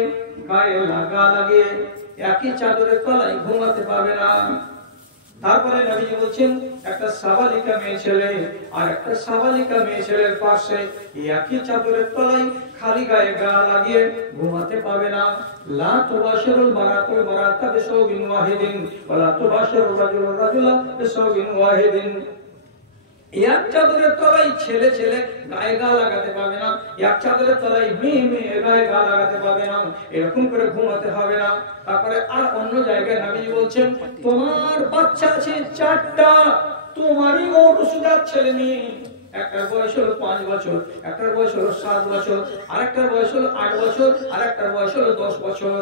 লাগা লাগিয়ে একই চাদরের তলায় ঘুমাতে পারবে না। তারপরে নবীজি বলছেন একটা সাবালিকা মেয়ে ছেলে আর একটা সাবালিকা মেয়ে ছেলের পাশে একই চাদরের তলায় খালি গায়ে গা লাগিয়ে ঘুমাতে পারবে না। লা তুবাশিরুল মারাতুল মারাতা বিসাওবিন ওয়াহিদিন ওয়া লা তুবাশিরুর রাজুলুর রাজুলা বিসাওবিন ওয়াহিদিন। এক চাদরের তলায় ছেলে ছেলে গায়ে গা লাগাতে পারবে না, এক চাদরের তলায় মেয়ে মেয়ে গায়ে গা লাগাতে পারবে না, এরকম করে ঘুমাতে হবে না। তারপরে আর অন্য জায়গায় নবীজি বলছেন তোমার বাচ্চা আছে 4টা, তোমারই মৌরুসুদার ছেলে মেয়ে, একটার বয়স হলো 5 বছর, একটার বয়স হলো 7 বছর, আরেকটার বয়স হলো 8 বছর, আরেকটার বয়স হলো 10 বছর।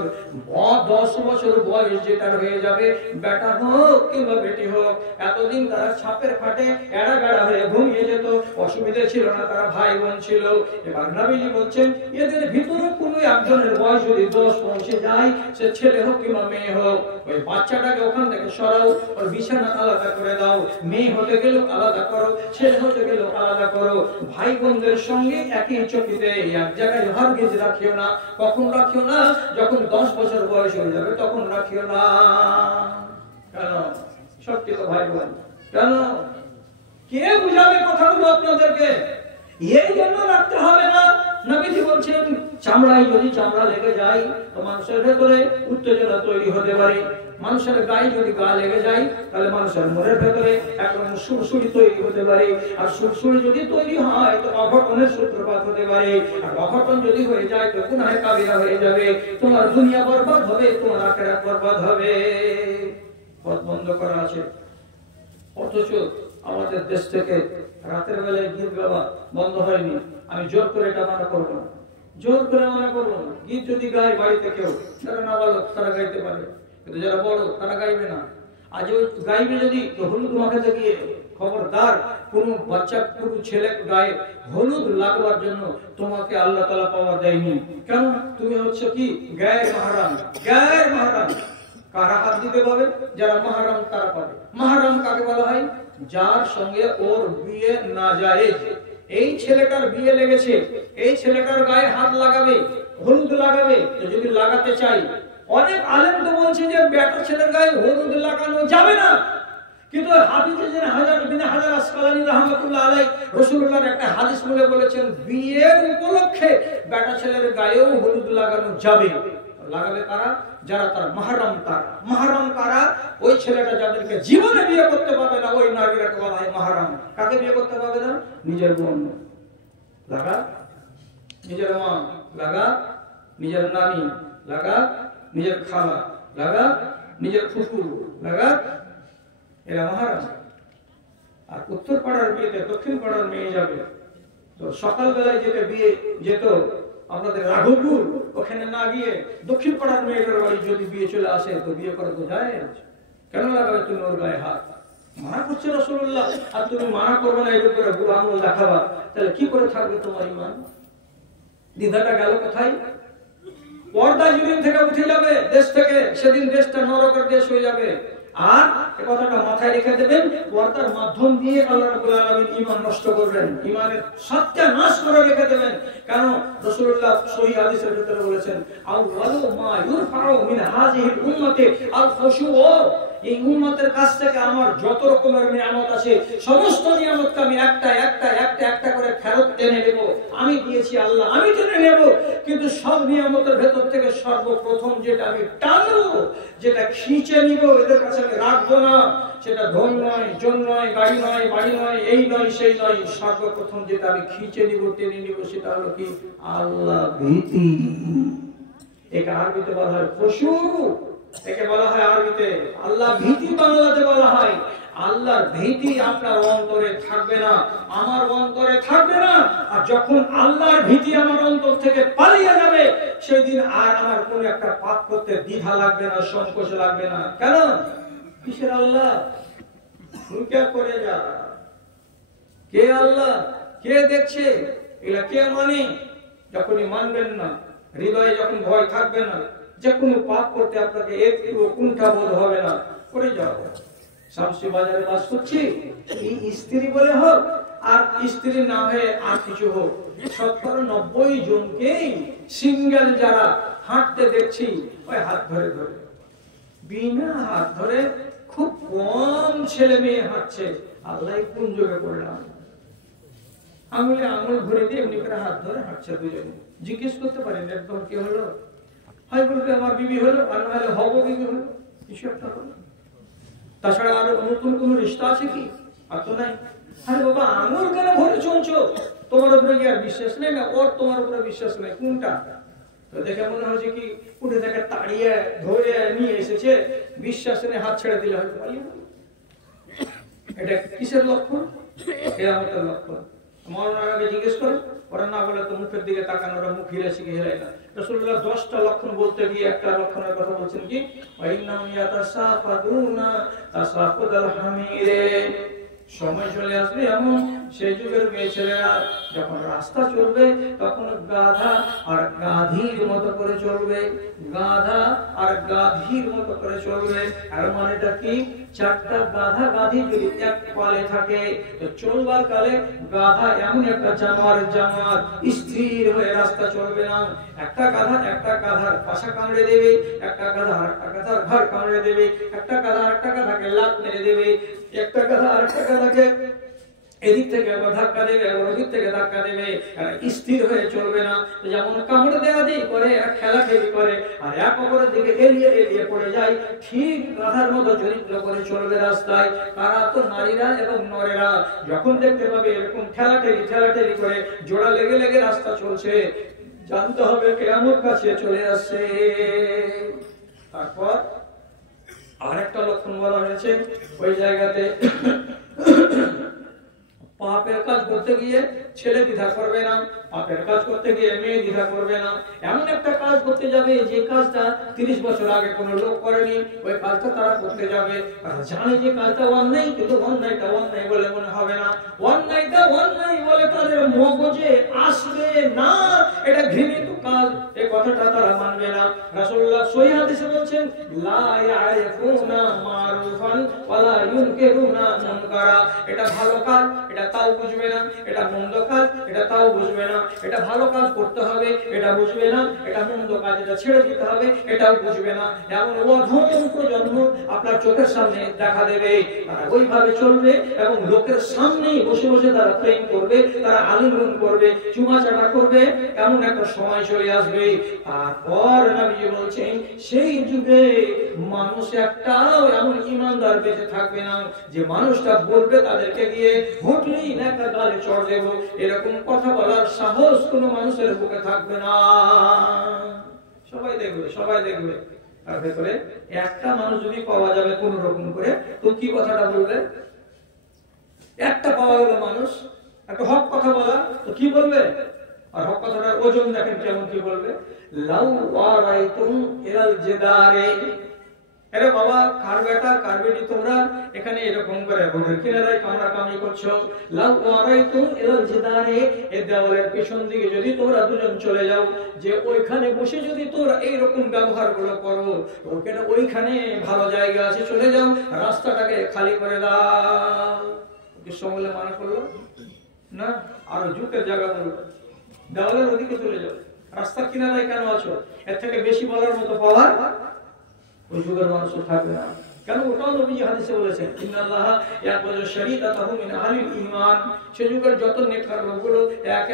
10 বছর বয়স যেটার হয়ে যাবে, বেটা হোক কিংবা বেটি হোক, এতদিন তারা ছাপের ফাটে এড়া বেড়া হয়ে ঘুমিয়ে যেত, অসুবিধা ছিল না, তারা ভাই বোন ছিল। এবার নবীজি বলছেন এদের ভিতরে কোনো একজনের বয়স যদি 10 পৌঁছে যায়, সে ছেলে হোক কিংবা মেয়ে হোক, ওই বাচ্চাটাকে ওখান থেকে সরাও, ওর বিছানা আলাদা করে দাও, মেয়ে হতে গেল আলাদা করো, ছেলে হতে গেল আলাদা করো। ভাই বোনদের সঙ্গে একই চকিতে এক জায়গায় হারগিজ রাখিও না। কখন রাখিও না? যখন 10 বছর বয়স হয়ে যাবে তখন রাখিও না। কেন? সত্যি তো ভাই বোন, কেন? কে বুঝাবে কথাগুলো আপনাদেরকে? এই জন্য রাখতে হবে না। নবীজি বলছেন চামড়ায় যদি চামড়া লেগে যায় তো মানুষের ভেতরে উত্তেজনা তৈরি হতে পারে, মানুষের গায়ে যদি গা লেগে যায় তাহলে মানুষের মনের ভেতরে একরকম সুরসুরি তৈরি হতে পারে, আর সুরসুরি যদি তৈরি হয় তো অঘটনের সূত্রপাত হতে পারে, আর অঘটন যদি হয়ে যায় তো গুনাহ কাবিরা হয়ে যাবে, তোমার দুনিয়া বরবাদ হবে, তোমার আখিরাত বরবাদ হবে। পথ বন্ধ করা আছে, অথচ আমাদের দেশ থেকে রাতের বেলায় গীত গাওয়া বন্ধ হয়নি। আমি জোর করে এটা মানা করবো না, জোর করে মানা করবো না। গীত যদি গায় বাড়িতে কেউ, যারা নাবালক তারা গাইতে পারে, কিন্তু যারা বড় তারা গাইবে না। আজ ওই গাইবে যদি তো হলুদ মাখাতে গিয়ে খবরদার, কোন বাচ্চা কোন ছেলে গায়ে হলুদ লাগবার জন্য তোমাকে আল্লাহ তাআলা পাওয়ার দেয়নি। কেন? তুমি হচ্ছে কি গায়ের মাহরাম। গায়ের মাহরাম কারা হাত দিতে পাবে? যারা মাহরাম তারা পাবে। মাহরাম কাকে বলা হয়? যার সঙ্গে ওর বিয়ে না যায়। এই ছেলেটার বিয়ে লেগেছে, এই ছেলেটার গায়ে হাত লাগাবে, হলুদ লাগাবে, তো যদি লাগাতে চাই, অনেক আলেম তো বলছে যে বেটা ছেলের গায়ে হলুদ লাগানো যাবে না, কিন্তু হাদিসে যে হাজার আসকালানী রাহমাতুল্লাহ আলাইহি রাসূলুল্লাহর একটা হাদিস বলে বলেছেন বিয়ের উপলক্ষে বেটা ছেলের গায়েও হলুদ লাগানো যাবে। লাগাবে কারা? যারা তার মাহরাম। তার মাহরাম কারা? ওই ছেলেটা যাদেরকে জীবনে বিয়ে করতে পারবে না, ওই নারীরাকে বলা হয় মাহরাম। কাকে বিয়ে করতে পারবে না? নিজের বোন লাগা, নিজের মা লাগা, নিজের নানি লাগা, নিজের খালা লাগা, নিজের ফুফু লাগা, এরা মাহরাম। আর উত্তর পাড়ার বিয়েতে দক্ষিণ পাড়ার মেয়ে যাবে, তো সকালবেলায় যেতে বিয়ে যেত আমাদের রাঘবপুর, ওখানে না গিয়ে দক্ষিণ পাড়ার মেয়েটার বাড়ি যদি বিয়ে চলে আসে তো বিয়ে করা তো যায়। কেন লাগাবে তুমি ওর গায়ে হাত? মানা করছে রাসূলুল্লাহ, আর তুমি মানা করবে না, এর উপরে বুড়ো আঙুল দেখাবা, তাহলে কি করে থাকবে তোমার ঈমান? দ্বিধাটা গেল কোথায়? পর্দা যেদিন থেকে উঠে যাবে দেশ থেকে, সেদিন দেশটা নরকের দেশ হয়ে যাবে। আর এই কথাটা মাথায় রেখে দেবেন, পর্দার মাধ্যম দিয়ে আল্লাহ রাব্বুল আলামিন ঈমান নষ্ট করবেন, ঈমানের সত্যানাশ করে রেখে দেবেন। কারণ রাসূলুল্লাহ সহিহ হাদিসের ভিতরে বলেছেন, আউয়ালু মা ইউরফাউ মিন হাযিহিল উম্মতি আল খুশু। এই উম্মতের কাছ থেকে আমার যত রকমের নিয়ামত আছে, সমস্ত নিয়ামতকে আমি একটা করে ফেরত টেনে নেব। আমি দিয়েছি আল্লাহ, আমি টেনে নেব, কিন্তু সব নিয়ামতের ভেতর থেকে সর্বপ্রথম যেটা আমি টানবো, যেটা খিঁচে নিব, এদের কাছে আমি রাখবো না, সেটা ধন নয়, জন নয়, গাড়ি নয়, বাড়ি নয়, এই নয় সেই নয়, সর্বপ্রথম যেটা আমি খিঁচে নিব, টেনে নিব, সেটা হলো কি? আল্লাহ ভীতি। একে আরবিতে বলা হয় খুশু, একে বলা হয় আরবিতে আল্লাহ ভীতি, বাংলাতে বলা হয়। আল্লাহর ভীতি আপনার অন্তরে থাকবে না, আমার অন্তরে থাকবে না। আর যখন আল্লাহর ভীতি আমার অন্তর থেকে পালিয়ে যাবে, সেদিন আর আমার কোন একটা পাপ করতে দ্বিধা লাগবে না, সংকোচ লাগবে না। কেন? কিসের আল্লাহ? কে করে যা, কে আল্লাহ, কে দেখছে, এগুলা কে মানে? যখনই মানবেন না, হৃদয়ে যখন ভয় থাকবে না, যে কোনো পাপ করতে আপনাকে একটু কুণ্ঠা বোধ হবে না, করে যাও। শামসি বাজারে বাস করছি, এই স্ত্রী বলে হোক আর স্ত্রী না হয়ে আর কিছু হোক, 70-90 জনকেই সিঙ্গেল যারা হাঁটতে দেখছি, ওই হাত ধরে ধরে, বিনা হাত ধরে খুব কম ছেলে মেয়ে হাঁটছে। আল্লাহ কোন যুগে করলাম, আঙুলে আঙুল ঘুরে দিয়ে এমনি করে হাত ধরে হাঁটছে দুজনে। জিজ্ঞেস করতে পারেন একদম কি হলো? হয় বলবে আমার বিবি হলো, আর নাহলে হব বিবি হলো, কিছু একটা হলো। তাছাড়া আরো নতুন কোন রিশতা আছে কি? আর তো নাই। আরে বাবা, আঙুল কেন ভরে চলছো? তোমার উপরে কি আর বিশ্বাস নেই না ওর তোমার উপরে বিশ্বাস নেই? কোনটা? তো দেখে মনে হচ্ছে কি উঠে থেকে তাড়িয়ে ধরে নিয়ে এসেছে, বিশ্বাস নেই, হাত ছেড়ে দিলে হয়তো পালিয়ে যাবে। এটা কিসের লক্ষণ? কিয়ামতের লক্ষণ। মরণের আগে জিজ্ঞেস করো, ওরা না বলে তো মুখের দিকে তাকান, ওরা মুখ হিলে শিখে হিলাই না। রাসূলুল্লাহ 10টা লক্ষণ বলতে গিয়ে একটা লক্ষণের কথা বলছেন কি, ওয়াইন্নাম ইয়াতাসাফাদুনা তাসাফুদাল হামিরে। সময় চলে আসবে এমন, সেই যুগের মেয়ে ছেলেরা যখন রাস্তা চলবে তখন গাধা আর গাধীর মতো করে চলবে, গাধা আর গাধীর মতো করে চলবে। আর মানেটা কি? 4টা গাধা গাধী যদি এক পালে থাকে, তো চলবার কালে গাধা এমন একটা জানোয়ার স্থির হয়ে রাস্তা চলবে না। একটা গাধার পাশা কামড়ে দেবে, একটা গাধা আরেকটা গাধার ঘাড় কামড়ে দেবে, একটা গাধা আরেকটা গাধাকে লাত মেরে দেবে, একটা গাধা আরেকটা গাধাকে এদিক থেকে একবার ধাক্কা দেবে, একবার ওদিক থেকে ধাক্কা দেবে, স্থির হয়ে চলবে না। যেমন কামড় দেওয়া দিয়ে করে, খেলাখেলি করে, আর এক অপরের দিকে এড়িয়ে এড়িয়ে পড়ে যায়, ঠিক গাধার মতো চরিত্র করে চলবে রাস্তায়। কারা? তো নারীরা এবং নরেরা। যখন দেখতে পাবে এরকম ঠেলাঠেলি করে জোড়া লেগে লেগে রাস্তা চলছে, জানতে হবে কিয়ামত কাছে চলে আসছে। তারপর আরেকটা লক্ষণ বলা হয়েছে ওই জায়গাতে, পাপের কাজ করতে গিয়ে ছেলে দ্বিধা করবে না, পাপের কাজ করতে গিয়ে মেয়ে দ্বিধা করবে না। এমন একটা কাজ করতে যাবে যে কাজটা 30 বছর আগে কোনো লোক করেনি, ওই কাজটা তারা করতে যাবে। তারা জানে যে কাজটা অন্যায়, কিন্তু অন্যায়টা অন্যায় বলে মনে হবে না, অন্যায়টা অন্যায় বলে তাদের মগজে আসবে না। এটা ঘৃণিত কাজ, এই কথাটা তারা মানবে না। রাসূলুল্লাহ সহিহ হাদিসে বলছেন, লা ইয়ারিফুনা মারুফান ওয়ালা ইউনকিরুনা মুনকারা। এটা ভালো কাজ, এটা তাও বুঝবে না, এটা মন্দ কাজ, এটা তাও বুঝবে না। এটা ভালো কাজ করতে হবে, এটা বুঝবে না, এটা মন্দ কাজ, এটা ছেড়ে দিতে হবে, এটাও বুঝবে না। এমন অধম প্রজন্ম আপনার চোখের সামনে দেখা দেবে। তারা ওইভাবে চলবে এবং লোকের সামনেই বসে বসে তারা প্রেম করবে, তারা আলিঙ্গন করবে, চুমাচাটা করবে। এমন একটা সময় চলে আসবে। তারপর নবী বলছেন, সেই যুগে মানুষ একটাও এমন ইমানদার বেঁচে থাকবে না যে মানুষটা বলবে তাদেরকে গিয়ে হুটলি একটা গালে চড় দেব, এরকম কথা বলার সাহস কোনো মানুষের বুকে থাকবে না। সবাই দেখবে। তার ভেতরে একটা মানুষ যদি পাওয়া যাবে কোন রকম করে, তো কি কথাটা বলবে? একটা পাওয়া গেল মানুষ, একটা হক কথা বলা, তো কি বলবে? আর হক কথাটার ওজন দেখেন কেমন, কি বলবে? লাউ ওয়ারাইতুম ইলাল জিদারে। আরে বাবা, কার বেটা কার বেটি তোমরা এখানে এরকম করে রোডের কিনারায় কামড়াকামড়ি করছো? লাউ ওয়ারাইতুম ইলাল জিদারে, এই দেওয়ালের পিছন দিকে যদি তোমরা দুজন চলে যাও, যে ওইখানে বসে যদি তোমরা এইরকম ব্যবহার গুলো করো, ওইখানে ভালো জায়গা আছে, চলে যাও, রাস্তাটাকে খালি করে দাও। সঙ্গে মানা করলো না, আরো জুতের জায়গা বললো, দেওয়ালের ওদিকে চলে যাও, রাস্তার কিনারায় কেন আছো? এর থেকে বেশি বলার মতো পাওয়ার ওই যুগের মানুষ থাকবে না। কেন? ওটাও নবীজি হাদিসে বলেছেন, ইন্নাল্লাহা ইয়াকবাজু শরীআতাহু মিন আহলিল ঈমান। সেই যুগের যত নেককার লোকগুলো এক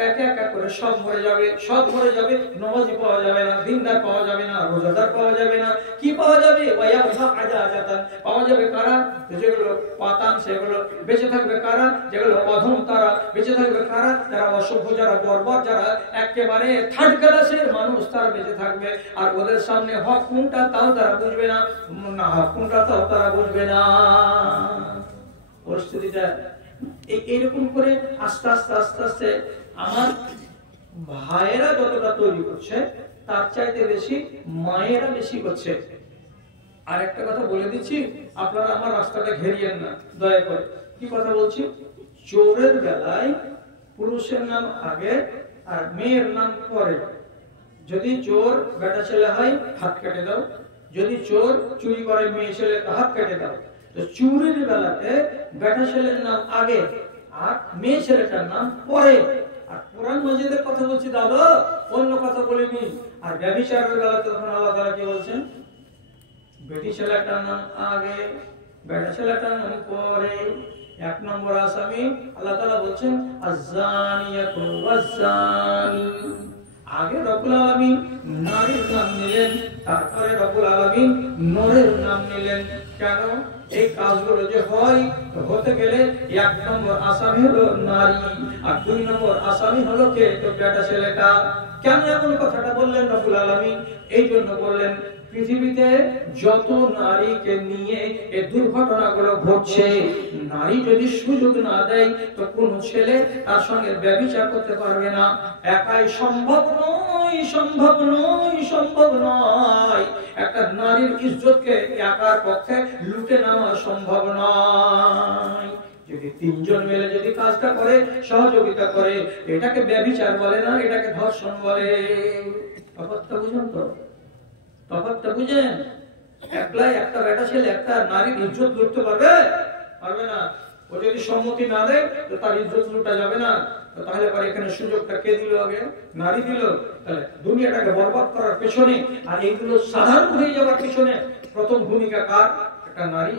করে সব মরে যাবে, সব মরে যাবে। নামাজি পাওয়া যাবে না, দিনদার পাওয়া যাবে না, রোজাদার পাওয়া যাবে না। কি পাওয়া যাবে? ওয়ায়াবহা আজাজাতান, পাওয়া যাবে কারা? যেগুলো পাতান, সেগুলো বেঁচে থাকবে কারা? যেগুলো অধম তারা বেঁচে থাকবে কারা? যারা অসভ্য, যারা বর্বর, যারা একেবারে থার্ড ক্লাসের মানুষ, তারা বেঁচে থাকবে। আর ওদের সামনে হক কোনটা তাও তারা বুঝবে না, না হক কোনটা তাও তারা বুঝবে না। পরিস্থিতিটা এইরকম করে আস্তে আস্তে আস্তে আস্তে আমার ভাইয়েরা যতটা তৈরি করছে, তার চাইতে বেশি মায়েরা বেশি করছে। আর একটা কথা বলে দিচ্ছি, আপনারা আমার রাস্তাটা ঘেরিয়েন না দয়া করে। কি কথা বলছি? চোরের বেলায় পুরুষের নাম আগে আর মেয়ের নাম পরে। যদি চোর বেটা ছেলে হয়, হাত কেটে দাও। যদি চোর চুরি করে মেয়ে ছেলে, হাত কেটে দাও। তো চুরির বেলাতে বেটা ছেলের নাম আগে আর মেয়ে ছেলেটার নাম পরে। আর কোরআন মাজিদের কথা বলছি দাদা, অন্য কথা বলিনি। আর ব্যভিচারের বেলাতে তখন আল্লাহ তাআলা কি বলছেন? বেটি ছেলেটার নাম আগে, বেটা ছেলেটার নাম পরে। এক নম্বর আসামি আল্লাহ তাআলা বলছেন আয-যানিয়াতু ওয়াজ-যানি। আগে রব্বুল আলামিন নারীর নাম নিলেন, তারপরে রব্বুল আলামিন নরের নাম নিলেন। কেন? এই কাজগুলো যে হয়, হতে গেলে এক নম্বর আসামি হলো নারী, আর দুই নম্বর আসামি হলো কে? তো বেটা ছেলেটা। কেন এমন কথাটা বললেন রব্বুল আলামিন? এই জন্য বললেন, পৃথিবীতে যত নারীকে নিয়ে এই দুর্ঘটনাগুলো ঘটছে, নারী যদি সুযোগ না দেয়, তো কোন ছেলে তার সঙ্গে ব্যভিচার করতে পারবে না। একাই সম্ভব নয়, সম্ভব নয়, সম্ভব নয়। একটা নারীর ইজ্জতকে একার পক্ষে লুটে নেওয়া সম্ভব নয়। যদি তিনজন মিলে যদি কাজটা করে, সহযোগিতা করে, এটাকে ব্যভিচার বলে না, এটাকে ধর্ষণ বলে। ব্যাপারটা বুঝুন তো, তফাৎটা বুঝেন? একলাই একটা বেটা ছেলে একটা নারীর ইজ্জত লুটতে পারবে? পারবে না। ও যদি সম্মতি না দেয়, তো তার ইজ্জত লুটা যাবে না। তাহলে পরে এখানে সুযোগটা কে দিল? আগে নারী দিল। তাহলে দুনিয়াটাকে বরবাদ করার পেছনে আর এইগুলো সাধারণ হয়ে যাওয়ার পেছনে প্রথম ভূমিকা কার? একটা নারী।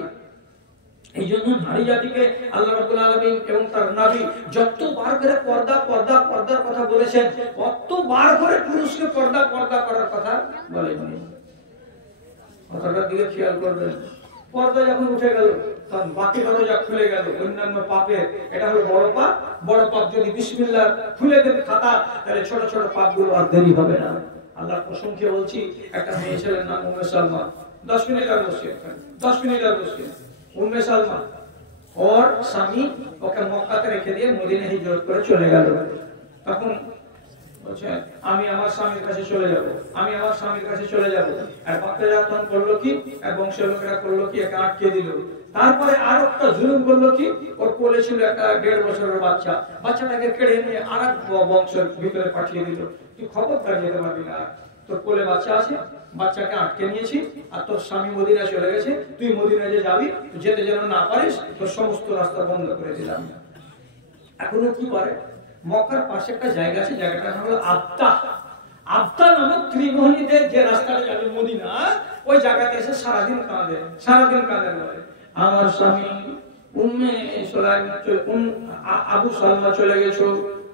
এই জন্য নারী জাতিকে আল্লাহ রাব্বুল আলামিন এবং তার নবী যতবার করে পর্দা পর্দা পর্দার কথা বলেছেন, ততবার করে পুরুষকে পর্দা পর্দা করার কথা বলেননি। কথাটার দিকে খেয়াল করবেন। পর্দা যখন উঠে গেল, তখন বাকি দরজা খুলে গেল অন্যান্য পাপের। এটা হলো বড় পাপ। বড় পাপ যদি বিসমিল্লাহ খুলে দেন খাতা, তাহলে ছোট ছোট পাপগুলো আর দেরি হবে না। আল্লাহর কসম খেয়ে বলছি, একটা মেয়ে ছেলের নাম উম্মে সালমা। 10 মিনিট আর বসে, 10 মিনিট আর বসে। উম্মে সালমা ওর স্বামী ওকে মক্কাতে রেখে দিয়ে মদিনায় হিজরত করে চলে গেল। তখন বলছে, আমি আমার স্বামীর কাছে চলে যাব, আমি আমার স্বামীর কাছে চলে যাব। আর বাচ্চারা তখন করলো কি? আর বংশের লোকেরা করলো কি? একে আটকে দিল। তারপরে আর একটা জুলুম করলো কি? ওর কোলে ছিল একটা 1.5 বছরের বাচ্চা, বাচ্চাটাকে কেড়ে নিয়ে আর এক বংশের ভিতরে পাঠিয়ে দিল। তুই খবরদার যেতে পারবি না, তোর কোলে বাচ্চা আছে, বাচ্চাকে আটকে নিয়েছি, আর তোর স্বামী মদিনায় চলে গেছে, তুই মদিনায় যে যাবি, যেতে যেন না পারিস, তোর সমস্ত রাস্তা বন্ধ করে দিলাম। এখনো কি করে? মক্কার পাশে একটা জায়গা আছে, জায়গাটার নাম হলো আবতা। আবতা নামক ত্রিমোহনীদের যে রাস্তাটা যাবে মদিনা, ওই জায়গাতে এসে সারাদিন কাঁদে, সারাদিন কাঁদে বলে, আমার স্বামী উম্মে সুলাইম আবু সালমা চলে গেছো,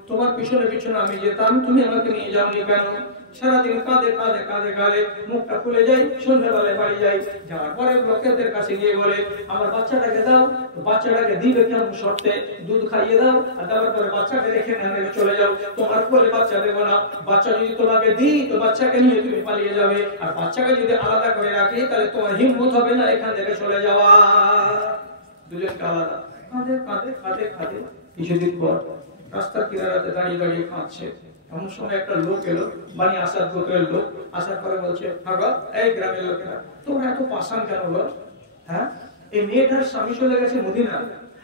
তোমার পিছনে পিছনে আমি যেতাম, তুমি আমাকে নিয়ে যাওনি কেন? সারাদিন কাঁদে কাঁদে কাঁদে কাঁদে মুখটা খুলে যাই, সন্ধ্যাবেলায় বাড়ি যাই। যাওয়ার পরে লোকেদের কাছে গিয়ে বলে, আমার বাচ্চাটাকে দাও। বাচ্চাটাকে দিবে কেমন শর্তে? দুধ খাইয়ে দাও, আর দেওয়ার পরে বাচ্চাকে রেখে না চলে যাও। তোমার কোলে বাচ্চা দেবো না। বাচ্চা যদি তোমাকে দিই, তো বাচ্চাকে নিয়ে তুমি পালিয়ে যাবে। আর বাচ্চাকে যদি আলাদা করে রাখি, তাহলে তোমার হিম্মত হবে না এখান থেকে চলে যাওয়া। দুজনকে আলাদা কাঁদে কাঁদে কাঁদে কাঁদে। কিছুদিন পর রাস্তার কিনারাতে দাঁড়িয়ে দাঁড়িয়ে কাঁদছে। এমন সময় একটা লোক এলো, বানি আসার গোত্রের লোক, আসার পরে বলছে, এই গ্রামের লোকেরা তোমরা এত পাষাণ কেন বল? হ্যাঁ, এই মেয়েটার স্বামী চলে গেছে মদিনা,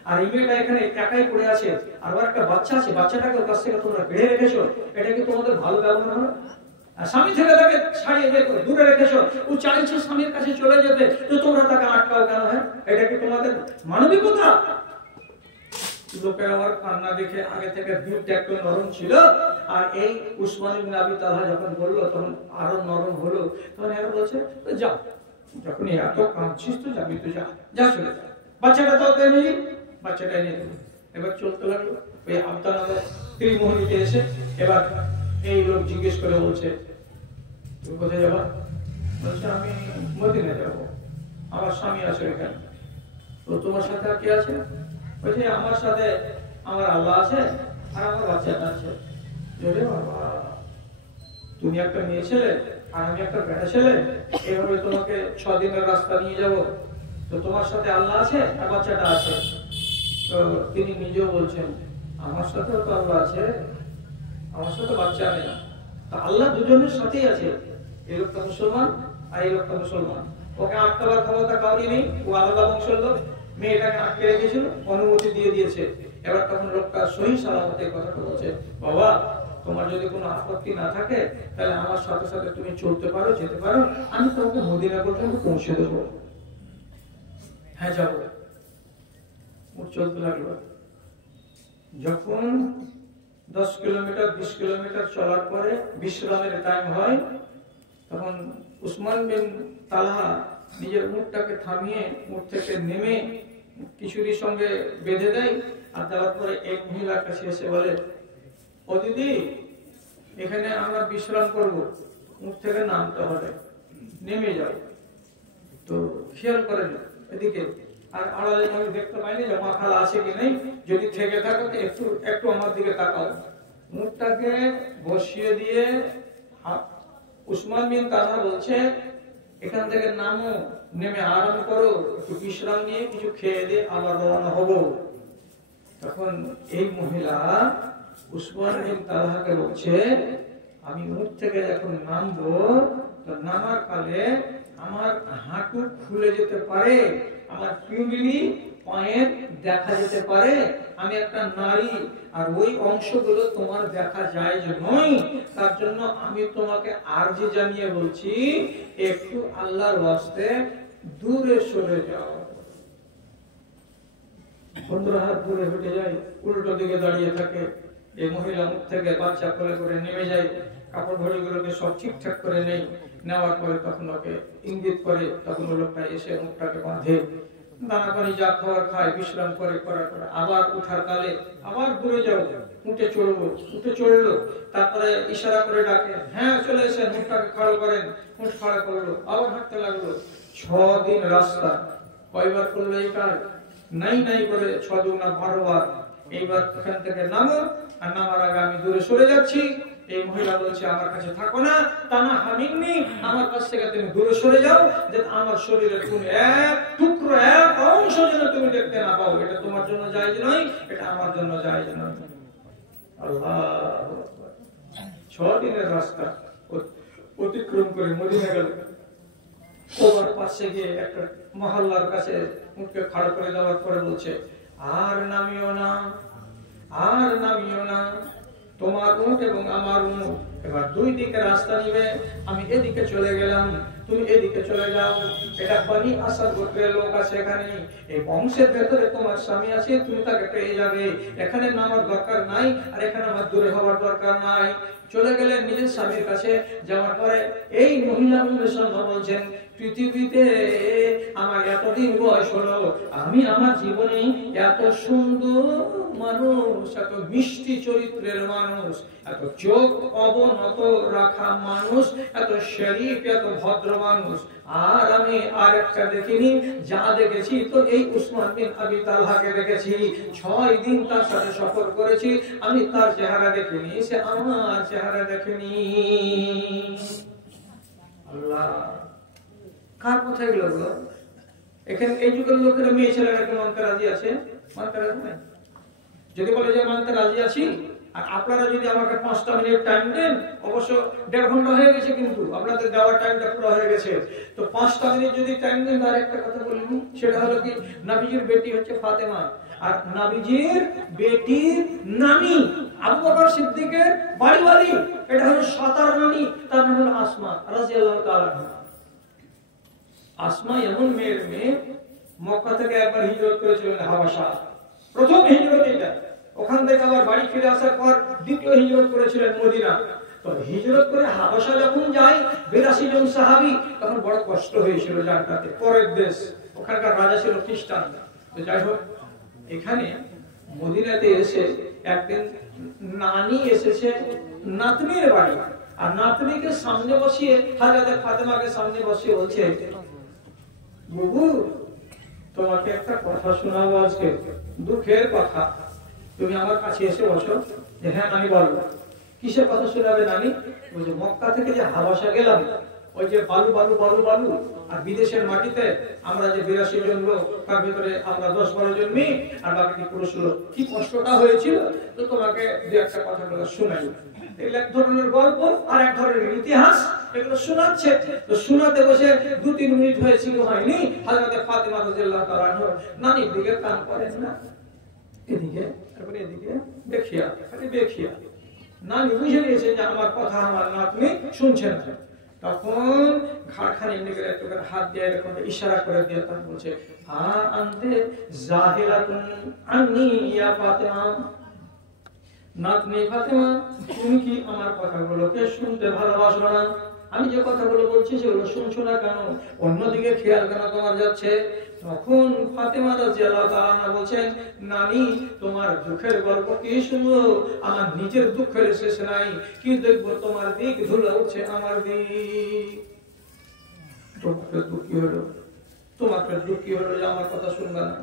আর এই মেয়েটা এখানে একাই পড়ে আছে, আর ওর একটা বাচ্চা আছে, বাচ্চাটাকে ওর কাছ থেকে তোমরা বেড়ে রেখেছো, এটা কি তোমাদের ভালো ব্যবহার হবে? আর স্বামী থেকে তাকে ছাড়িয়ে দূরে রেখেছো, ও চাইছে স্বামীর কাছে চলে যেতে, তো তোমরা তাকে আটকাও কেন? হ্যাঁ, এটা কি তোমাদের মানবিকতা? লোকের আমার কান্না দেখে আগে থেকে দিকটা একটু নরম ছিল, আর এই উসমান ইবনে আবি তালহা যখন বললো তখন আরো নরম হলো। তখন এরা বলছে, যাও, যখন এত কাঁদছিস তো যাবি, তো যা, যা চলে যা, বাচ্চাটা তো নেই, বাচ্চাটা এনে দেবে। এবার চলতে লাগলো। ওই আবদানগর ত্রিমোহনীতে এসে এবার এই লোক জিজ্ঞেস করে বলছে, তুমি কোথায় যাবা? বলছে, আমি মদিনা যাবো, আমার স্বামী আছে এখানে। তো তোমার সাথে আর কে আছে? বলছে, আমার সাথে আমার আল্লাহ আছে আর আমার বাচ্চাটা আছে। জোরে বাবা, তুমি একটা মেয়ে ছেলে আর আমি একটা বেটা ছেলে, এভাবে তোমাকে 6 দিনের রাস্তা নিয়ে যাব, তো তোমার সাথে আল্লাহ আছে আর বাচ্চাটা আছে। তো তিনি নিজেও বলছেন, আমার সাথেও তো আল্লাহ আছে, আমার সাথে বাচ্চা নেই, তা আল্লাহ দুজনের সাথেই আছে। এই লোকটা মুসলমান আর এই লোকটা মুসলমান, ওকে আটকাবার ক্ষমতা কাউরি নেই, ও আলাদা বংশের লোক, মেয়েটাকে আটকে রেখেছিল, অনুমতি দিয়ে দিয়েছে। এবার তখন লোকটা সহি সালামতে কথাটা বলছে, বাবা তোমার যদি কোনো আপত্তি না থাকে তাহলে আমার সাথে সাথে তুমি চলতে পারো, যেতে পারো, আমি তোমাকে মদিনা পর্যন্ত পৌঁছে দেবো। হ্যাঁ যাবো। চলতে লাগলো। যখন 10 কিলোমিটার 20 কিলোমিটার চলার পরে বিশ্রামের টাইম হয়, তখন উসমান বিন তালহা নিজের উটটাকে থামিয়ে উট থেকে নেমে কিশোরীর সঙ্গে বেঁধে দেয়, আর দেওয়ার পরে এক মহিলার কাছে এসে বলে, ও দিদি, এখানে আমরা বিশ্রাম করবো, উট থেকে নামতে হবে, নেমে যাও। তো খেয়াল করেন এদিকে, আর আড়ালে আমি দেখতে পাইনি যে মাখালা আছে কি নেই, যদি থেকে থাকো তো একটু একটু আমার দিকে তাকাও। মুখটাকে বসিয়ে দিয়ে উসমান বিন তালহা বলছে, এখান থেকে নামো, নেমে আরাম করো, একটু বিশ্রাম নিয়ে কিছু খেয়ে দিয়ে আবার রওনা হবো। তখন এই মহিলা উসমান বিন তালহাকে বলছে, আমি মুখ থেকে যখন নামবো, তো নামার কালে আমার হাঁটু খুলে যেতে পারে, আমার পিউলিনি পায়ের দেখা যেতে পারে, আমি একটা নারী, আর ওই অংশগুলো তোমার দেখা যায় যে নয়, তার জন্য আমি তোমাকে আরজি জানিয়ে বলছি, একটু আল্লাহর ওয়াস্তে দূরে সরে যাও। বন্ধুরা হাত দূরে হেঁটে যায়, উল্টো দিকে দাঁড়িয়ে থাকে। এই মহিলা মুখ থেকে বাচ্চা কোলে করে নেমে যায়, কাপড় ঘড়িগুলোকে সব ঠিকঠাক করে নেই, নেওয়ার পরে তখন ওকে ইঙ্গিত করে, তখন লোকটা এসে মুখটাকে বাঁধে, দানা পানি যা খাওয়ার খায়, বিশ্রাম করে, করার পরে আবার উঠার কালে আবার দূরে যাও, উঠে চড়বো, উঠে চড়লো, তারপরে ইশারা করে ডাকে, হ্যাঁ চলে এসে মুখটাকে খাড়ো করেন, মুখ খাড়া করলো, আবার হাঁটতে লাগলো। 6 দিন রাস্তা, কয়বার করলো এই কাজ? নাই নাই করে 6 দুগুণা 12 বার। এইবার এখান থেকে নামো, আর নামার আগে আমি দূরে সরে যাচ্ছি। এই মহিলা বলছে, আমার কাছে থাকো না, তানা হামিননি, আমার কাছ থেকে তুমি দূরে সরে যাও, যে আমার শরীরের কোন এক টুকরো, এক অংশ যেন তুমি দেখতে না পাও, এটা তোমার জন্য জায়েজ নয়, এটা আমার জন্য জায়েজ নয়। আল্লাহু আকবার। 6 দিনের রাস্তা অতিক্রম করে মদিনা গেল। ওর পাশে গিয়ে একটা মহল্লার কাছে মুখকে খাড়া করে দেওয়ার পরে বলছে, আর নামিও না, আর নামিও না, তোমার উট এবং আমার উট এবার 2 দিকে রাস্তা নিবে, আমি এদিকে চলে গেলাম, তুমি এদিকে চলে যাও। এটা বনি আসাদ গোত্রের লোক আছে এখানে, এই বংশের ভেতরে তোমার স্বামী আছে, তুমি তাকে পেয়ে যাবে, এখানে নামার দরকার নাই, আর এখানে আমার দূরে হওয়ার দরকার নাই। চলে গেলেন নিজের স্বামীর কাছে। যাওয়ার পরে এই মহিলা বলছেন, পৃথিবীতে আমার এতদিন বয়স হলো, আমি আমার জীবনে এত সুন্দর মানুষ, এত মিষ্টি চরিত্রের মানুষ, এত চোখ অবনত রাখা মানুষ, এত শরীফ, এত ভদ্র মানুষ আর আমি আর একটা দেখিনি। যা দেখেছি তো এই উসমান বিন আবি তালহাকে দেখেছি, 6 দিন তার সাথে সফর করেছি, আমি তার চেহারা দেখিনি, সে আমার চেহারা দেখেনি। আল্লাহ, কার কথা এগুলো? এখানে এই যুগের লোকেরা মেয়ে ছেলেরা কি মানতে রাজি আছে? মানতে রাজি নাই। যদি বলে যে মানতে রাজি আছি, আর আপনারা যদি আমাকে 5টা মিনিট টাইম দেন, অবশ্য 1.5 ঘন্টা হয়ে গেছে, কিন্তু আপনাদের দেওয়ার টাইমটা পুরো হয়ে গেছে, তো 5টা মিনিট যদি টাইম দেন, আর একটা কথা বলবো, সেটা হলো কি, নবীজির বেটি হচ্ছে ফাতেমা, আর নবীজির বেটির নানি আবু বকর সিদ্দিকের বাড়িওয়ালি, এটা হলো সাতার নানি, তার নাম হলো আসমা রাদিয়াল্লাহু তাআলা। আসমা এমন মেয়ের মেয়ে, মক্কা থেকে একবার হিজরত করেছিলেন হাবাসা, প্রথম হিজরত এটা। ওখান থেকে আবার বাড়ি ফিরে আসার পর দ্বিতীয় হিজরত করেছিলেন মদিনা। তো হিজরত করে হাবাসা যখন যায় 82 জন সাহাবী, তখন বড় কষ্ট হয়েছিল জায়গাতে, পরের দেশ, ওখানকার রাজা ছিল খ্রিস্টান। তো যাই হোক, এখানে মদিনাতে এসে একদিন নানি এসেছে নাতনির বাড়ি, আর নাতনিকে সামনে বসিয়ে, হযরত ফাতেমাকে সামনে বসিয়ে বলছে, বাবু তোমাকে একটা কথা শোনাবো আজকে, দুঃখের কথা, তুমি আমার কাছে এসে বসো। যে হ্যাঁ নানি বলো, কিসের কথা শোনাবে নানি? বলছে মক্কা থেকে যে হাবাসা গেলাম, ওই যে বালু বালু বালু বালু, আর বিদেশের মাটিতে আমরা যে 82 জন লোক, তার ভিতরে আমরা 10-12 জন মেয়ে আর বাকি পুরুষ লোক, কি কষ্টটা হয়েছিল, তো তোমাকে দু একটা কথা শোনাই। এক ধরনের গল্প আর এক ধরনের ইতিহাস, এগুলো শোনাচ্ছে। তো শোনাতে বসে 2-3 মিনিট হয়েছিল, হয়নি, হযরত ফাতেমা রাদিয়াল্লাহু তাআলা নানির দিকে কান করেন না, এদিকে তারপরে এদিকে দেখিয়া, খালি দেখিয়া। নানি বুঝে নিয়েছে যে আমার কথা আমার নাতনি শুনছেন না। তখন ঘাড়খানে এমনি করে একটু করে হাত দিয়ে এরকম ইশারা করে দিয়ে তখন বলছে, আনতে জাহিলাতুন আন্নি ইয়া ফাতেমা, নাতনি ফাতেমা, তুমি কি আমার কথাগুলোকে শুনতে ভালোবাসো না? আমি যে কথাগুলো বলছি সেগুলো শুনছো না কেন? অন্যদিকে খেয়াল কেন তোমার যাচ্ছে? তখন ফাতেমা রাদিয়াল্লাহু তাআলা বলছেন, নানি তোমার দুঃখের গল্প কি শুনবো? আমার নিজের দুঃখের শেষ নাই, কি দেখবো তোমার দিক ধুলে উঠছে আমার দিক। তোমাকে দুঃখী হলো, তোমাকে দুঃখী হলো যে আমার কথা শুনবে না।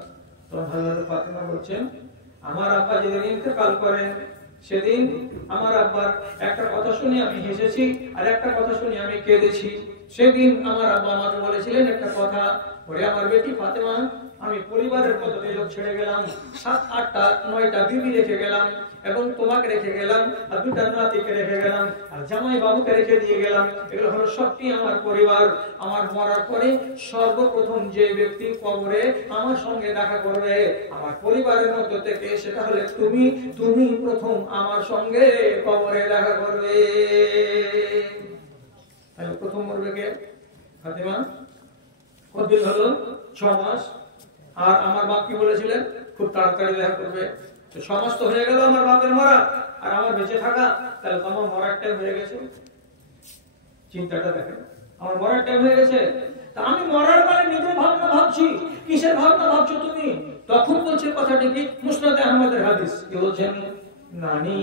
তখন হযরত ফাতেমা বলছেন, আমার আব্বা যেদিন ইন্তেকাল করেন, সেদিন আমার আব্বার একটা কথা শুনে আমি হেসেছি, আর একটা কথা শুনে আমি কেঁদেছি। সেদিন আমার আব্বা আমাকে বলেছিলেন একটা কথা, ওরে আমার বেটি ফাতেমা, আমি পরিবারের কতটি লোক ছেড়ে গেলাম, 7, 8টা 9টা বিবি রেখে গেলাম, এবং তোমাকে রেখে গেলাম, আর 2টা নাতিকে রেখে গেলাম, আর জামাই বাবুকে রেখে দিয়ে গেলাম। এগুলো হলো সবটি আমার পরিবার। আমার মরার পরে সর্বপ্রথম যে ব্যক্তি কবরে আমার সঙ্গে দেখা করবে আমার পরিবারের মধ্যে থেকে, সেটা হলে তুমি। তুমি প্রথম আমার সঙ্গে কবরে দেখা করবে। তাহলে প্রথম মরবে কে? ফাতেমা। কতদিন হলো? 6 মাস। আর আমার বাপ কি বলেছিলেন? খুব তাড়াতাড়ি দেখা করবে। তো 6 মাস তো হয়ে গেল আমার বাপের মরা, আর আমার বেঁচে থাকা, তাহলে তো আমার মরার টাইম হয়ে গেছে। চিন্তাটা দেখেন, আমার মরার টাইম হয়ে গেছে। তা আমি মরার মানে নিজের ভাবনা ভাবছি। কিসের ভাবনা ভাবছো তুমি? তখন বলছে কথাটি কি, মুসনাদে আহমদের হাদিস, কি বলছেন? নানি,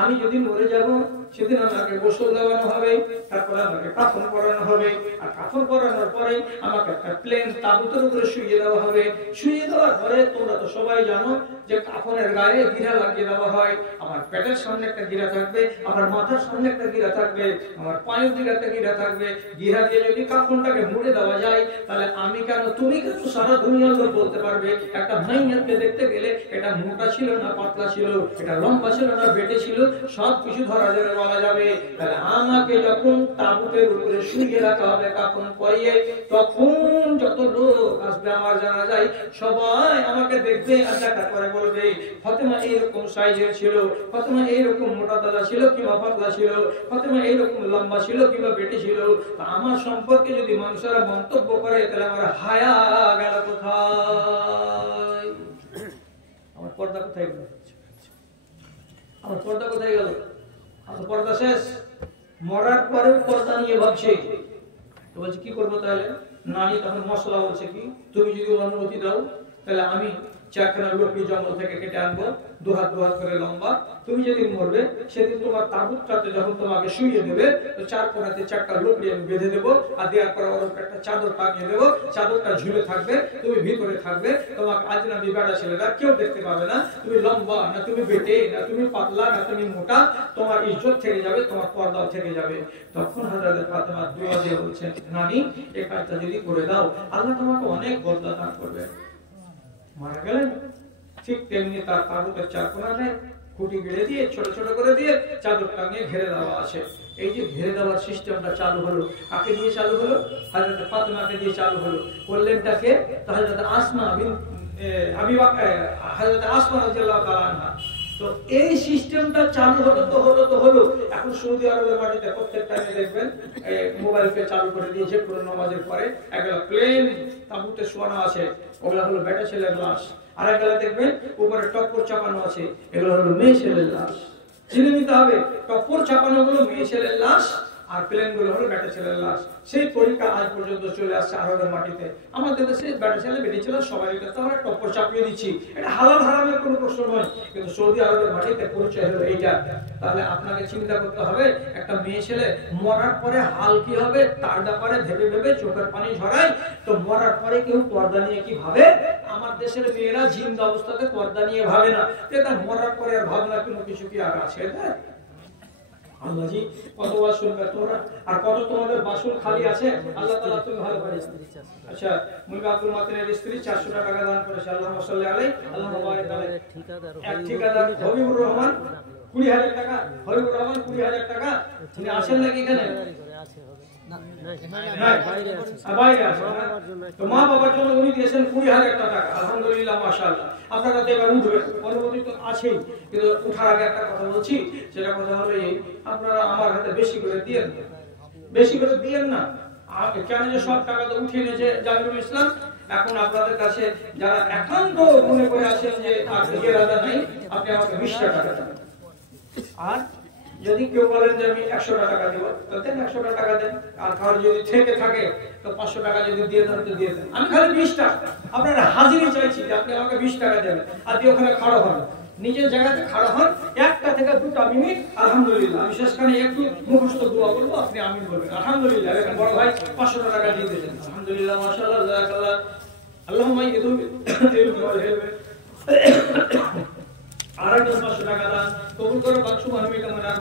আমি যদি মরে যাব, সেদিন আমাকে গোসল দেওয়ানো হবে, তারপরে আমাকে কাফন পরানো হবে, আর কাফন পরানোর পরে আমাকে একটা প্লেন তাবুতের উপরে শুইয়ে দেওয়া হবে। শুইয়ে দেওয়ার পরে তোমরা তো সবাই জানো যে কাফনের গায়ে গিরা লাগিয়ে দেওয়া হয়। আমার পেটের সামনে একটা গিরা থাকবে, আমার মাথার সামনে একটা গিরা থাকবে, আমার পায়ের দিকে একটা গিরা থাকবে। গিরা দিয়ে যদি কাফনটাকে মুড়ে দেওয়া যায়, তাহলে আমি কেন, তুমি কেন, সারা দুনিয়ার লোক বলতে পারবে একটা মাইয়াকে দেখতে গেলে এটা মোটা ছিল না পাতলা ছিল, এটা লম্বা ছিল না বেটে ছিল, সব কিছু ধরা যাবে, বলা যাবে। তাহলে আমাকে যখন তাবুতের উপরে শুইয়ে রাখা হবে কাফন পরিয়ে, তখন যত লোক আসবে আমার জানা যায়, সবাই আমাকে দেখবে আর দেখার পরে বলবে ফাতেমা এইরকম সাইজের ছিল, ফাতেমা এইরকম মোটা তাজা ছিল কিংবা পাতলা ছিল, ফাতেমা এইরকম লম্বা ছিল কিংবা বেটে ছিল। আমার সম্পর্কে যদি মানুষেরা মন্তব্য করে, তাহলে আমার হায়া গেল কোথায়? আমার পর্দা কোথায় গেল? আমার পর্দা কোথায় গেল? আমার পর্দা শেষ। মরার পরে পর্দা নিয়ে ভাবছে। তো বলছে কি করবো তাহলে? নানি তখন মশলা বলছে কি, তুমি যদি অনুমতি দাও, তাহলে আমি 4খানা লকড়ি জঙ্গল থেকে কেটে আনবো, 2 হাত করে লম্বা। তুমি যেদিন মরবে, সেদিন তোমার তাবুতটাতে যখন তোমাকে শুইয়ে দেবে, তো 4 কোণাতে 4টা লকড়ি আমি বেঁধে দেবো, আর দেওয়ার পরে ওর উপর একটা চাদর টাঙিয়ে দেবো। চাদরটা ঝুলে থাকবে, তুমি ভিতরে থাকবে। তোমাকে আজনাবি বেটা ছেলেরা কেউ দেখতে পাবে না। তুমি লম্বা না, তুমি বেটে না, তুমি পাতলা না, তুমি মোটা, তোমার ইজ্জত থেকে যাবে, তোমার পর্দাও থেকে যাবে। তখন হযরত ফাতেমা দোয়া দিয়ে বলছেন, নানি এই কাজটা যদি করে দাও, আল্লাহ তোমাকে অনেক বরকত দান করবে। মারা গেলেন, ঠিক তেমনি তার তাবুতের 4 কোণাতে খুঁটি গেড়ে দিয়ে ছোট ছোট করে দিয়ে চাদর টাঙিয়ে ঘিরে দেওয়া আছে। এই যে ঘিরে দেওয়ার সিস্টেমটা চালু হলো, কাকে দিয়ে চালু হলো? হযরত ফাতেমাকে দিয়ে চালু হলো। করলেনটাকে হযরত আসমা হযরত আসমা রাদিয়াল্লাহু তাআলা আনহা। তো এই সিস্টেমটা চালু হলো। এখন সৌদি আরবের মাটিতে প্রত্যেক টাইমে দেখবেন মোবাইলকে চালু করে দিয়েছে পুরো নামাজের পরে। একবেলা প্লেন তাঁবুতে শোয়ানো আছে, ওগুলা হলো বেটা ছেলের লাশ। আর একবেলা দেখবেন উপরে টপ্পর চাপানো আছে, এগুলো হলো মেয়ে ছেলের লাশ। চিনে নিতে হবে, টপ্পর চাপানো গুলো মেয়ে ছেলের লাশ আর প্লেন গুলো হলো বেটা ছেলের লাশ। সেই তরিকা আজ পর্যন্ত চলে আসছে আরবের মাটিতে। আমাদের দেশে বেটা ছেলে বেটি ছেলে সবাই আমরা টপ্পর চাপিয়ে দিচ্ছি, এটা হালাল হারামের কোনো প্রশ্ন নয়, কিন্তু সৌদি আরবের মাটিতে পরিচয় হলো এইটা। তাহলে আপনাকে চিন্তা করতে হবে একটা মেয়ে ছেলে মরার পরে হাল কি হবে তার ব্যাপারে ভেবে ভেবে চোখের পানি ঝরায়। তো মরার পরে কেউ পর্দা নিয়ে কি ভাবে? আমার দেশের মেয়েরা জিন্দা অবস্থাতে পর্দা নিয়ে ভাবে না, এটা মরার পরে আর ভাবনা কোনো কিছু কি আর আছে? আল্লাহজি কতবার শুনবে তোমরা, আর কত তোমাদের বাসন খালি আছে আল্লাহ তাআলা তুমি ভালো করে জানো। আচ্ছা, মুলক আব্দুল মাতিনের স্ত্রী 400 টাকা দান করেছে, আল্লাহুম্মা সাল্লি আলাইহি আল্লাহুম্মা বারিক আলাইহি। এক ঠিকাদার হবিবুর রহমান 20,000 টাকা, হবিবুর রহমান 20,000 টাকা। তিনি আসেন নাকি এখানে? তো মা বাবার জন্য উনি দিয়েছেন 20,000 টাকা, আলহামদুলিল্লাহ মাশাআল্লাহ। আপনারা তো এবার উঠবেন, অনুমতি তো আছেই, কিন্তু উঠার আগে একটা কথা বলছি, সেটা কথা হলো এই, আপনারা আমার হাতে বেশি করে দিয়েন না। কেন যে সব টাকা তো উঠিয়ে নিয়েছে জামিরুল ইসলাম। এখন আপনাদের কাছে যারা একান্ত মনে করে আছেন যে আর ইরাদা নাই, আপনি আমাকে 20 টাকা দেন। আর যদি কেউ বলেন যে আমি 100 টাকা দেব, তো দেন 100 টাকা দেন। আর কারো যদি থেকে থাকে তো 500 টাকা যদি দিয়ে দেন তো দিয়ে দেন। আমি খালি 20 টাকা আপনারা হাজিরি চাইছি যে আপনি আমাকে 20 টাকা দেবেন। আর দিয়ে ওখানে খাড়া হন, নিজের জায়গাতে খাড়া হন, 1টা থেকে 2টা মিনিট আলহামদুলিল্লাহ। আমি শেষখানে একটু মুখস্থ দোয়া করবো, আপনি আমিন বলবেন আলহামদুলিল্লাহ। এখন বড় ভাই 500 টাকা দিয়ে দিয়েছেন, আলহামদুলিল্লাহ মাশাআল্লাহ জাযাকাল্লাহ। আল্লাহুম্মা ইদু আর 500 টাকা দান কবুল করো, বাক্স মানবিক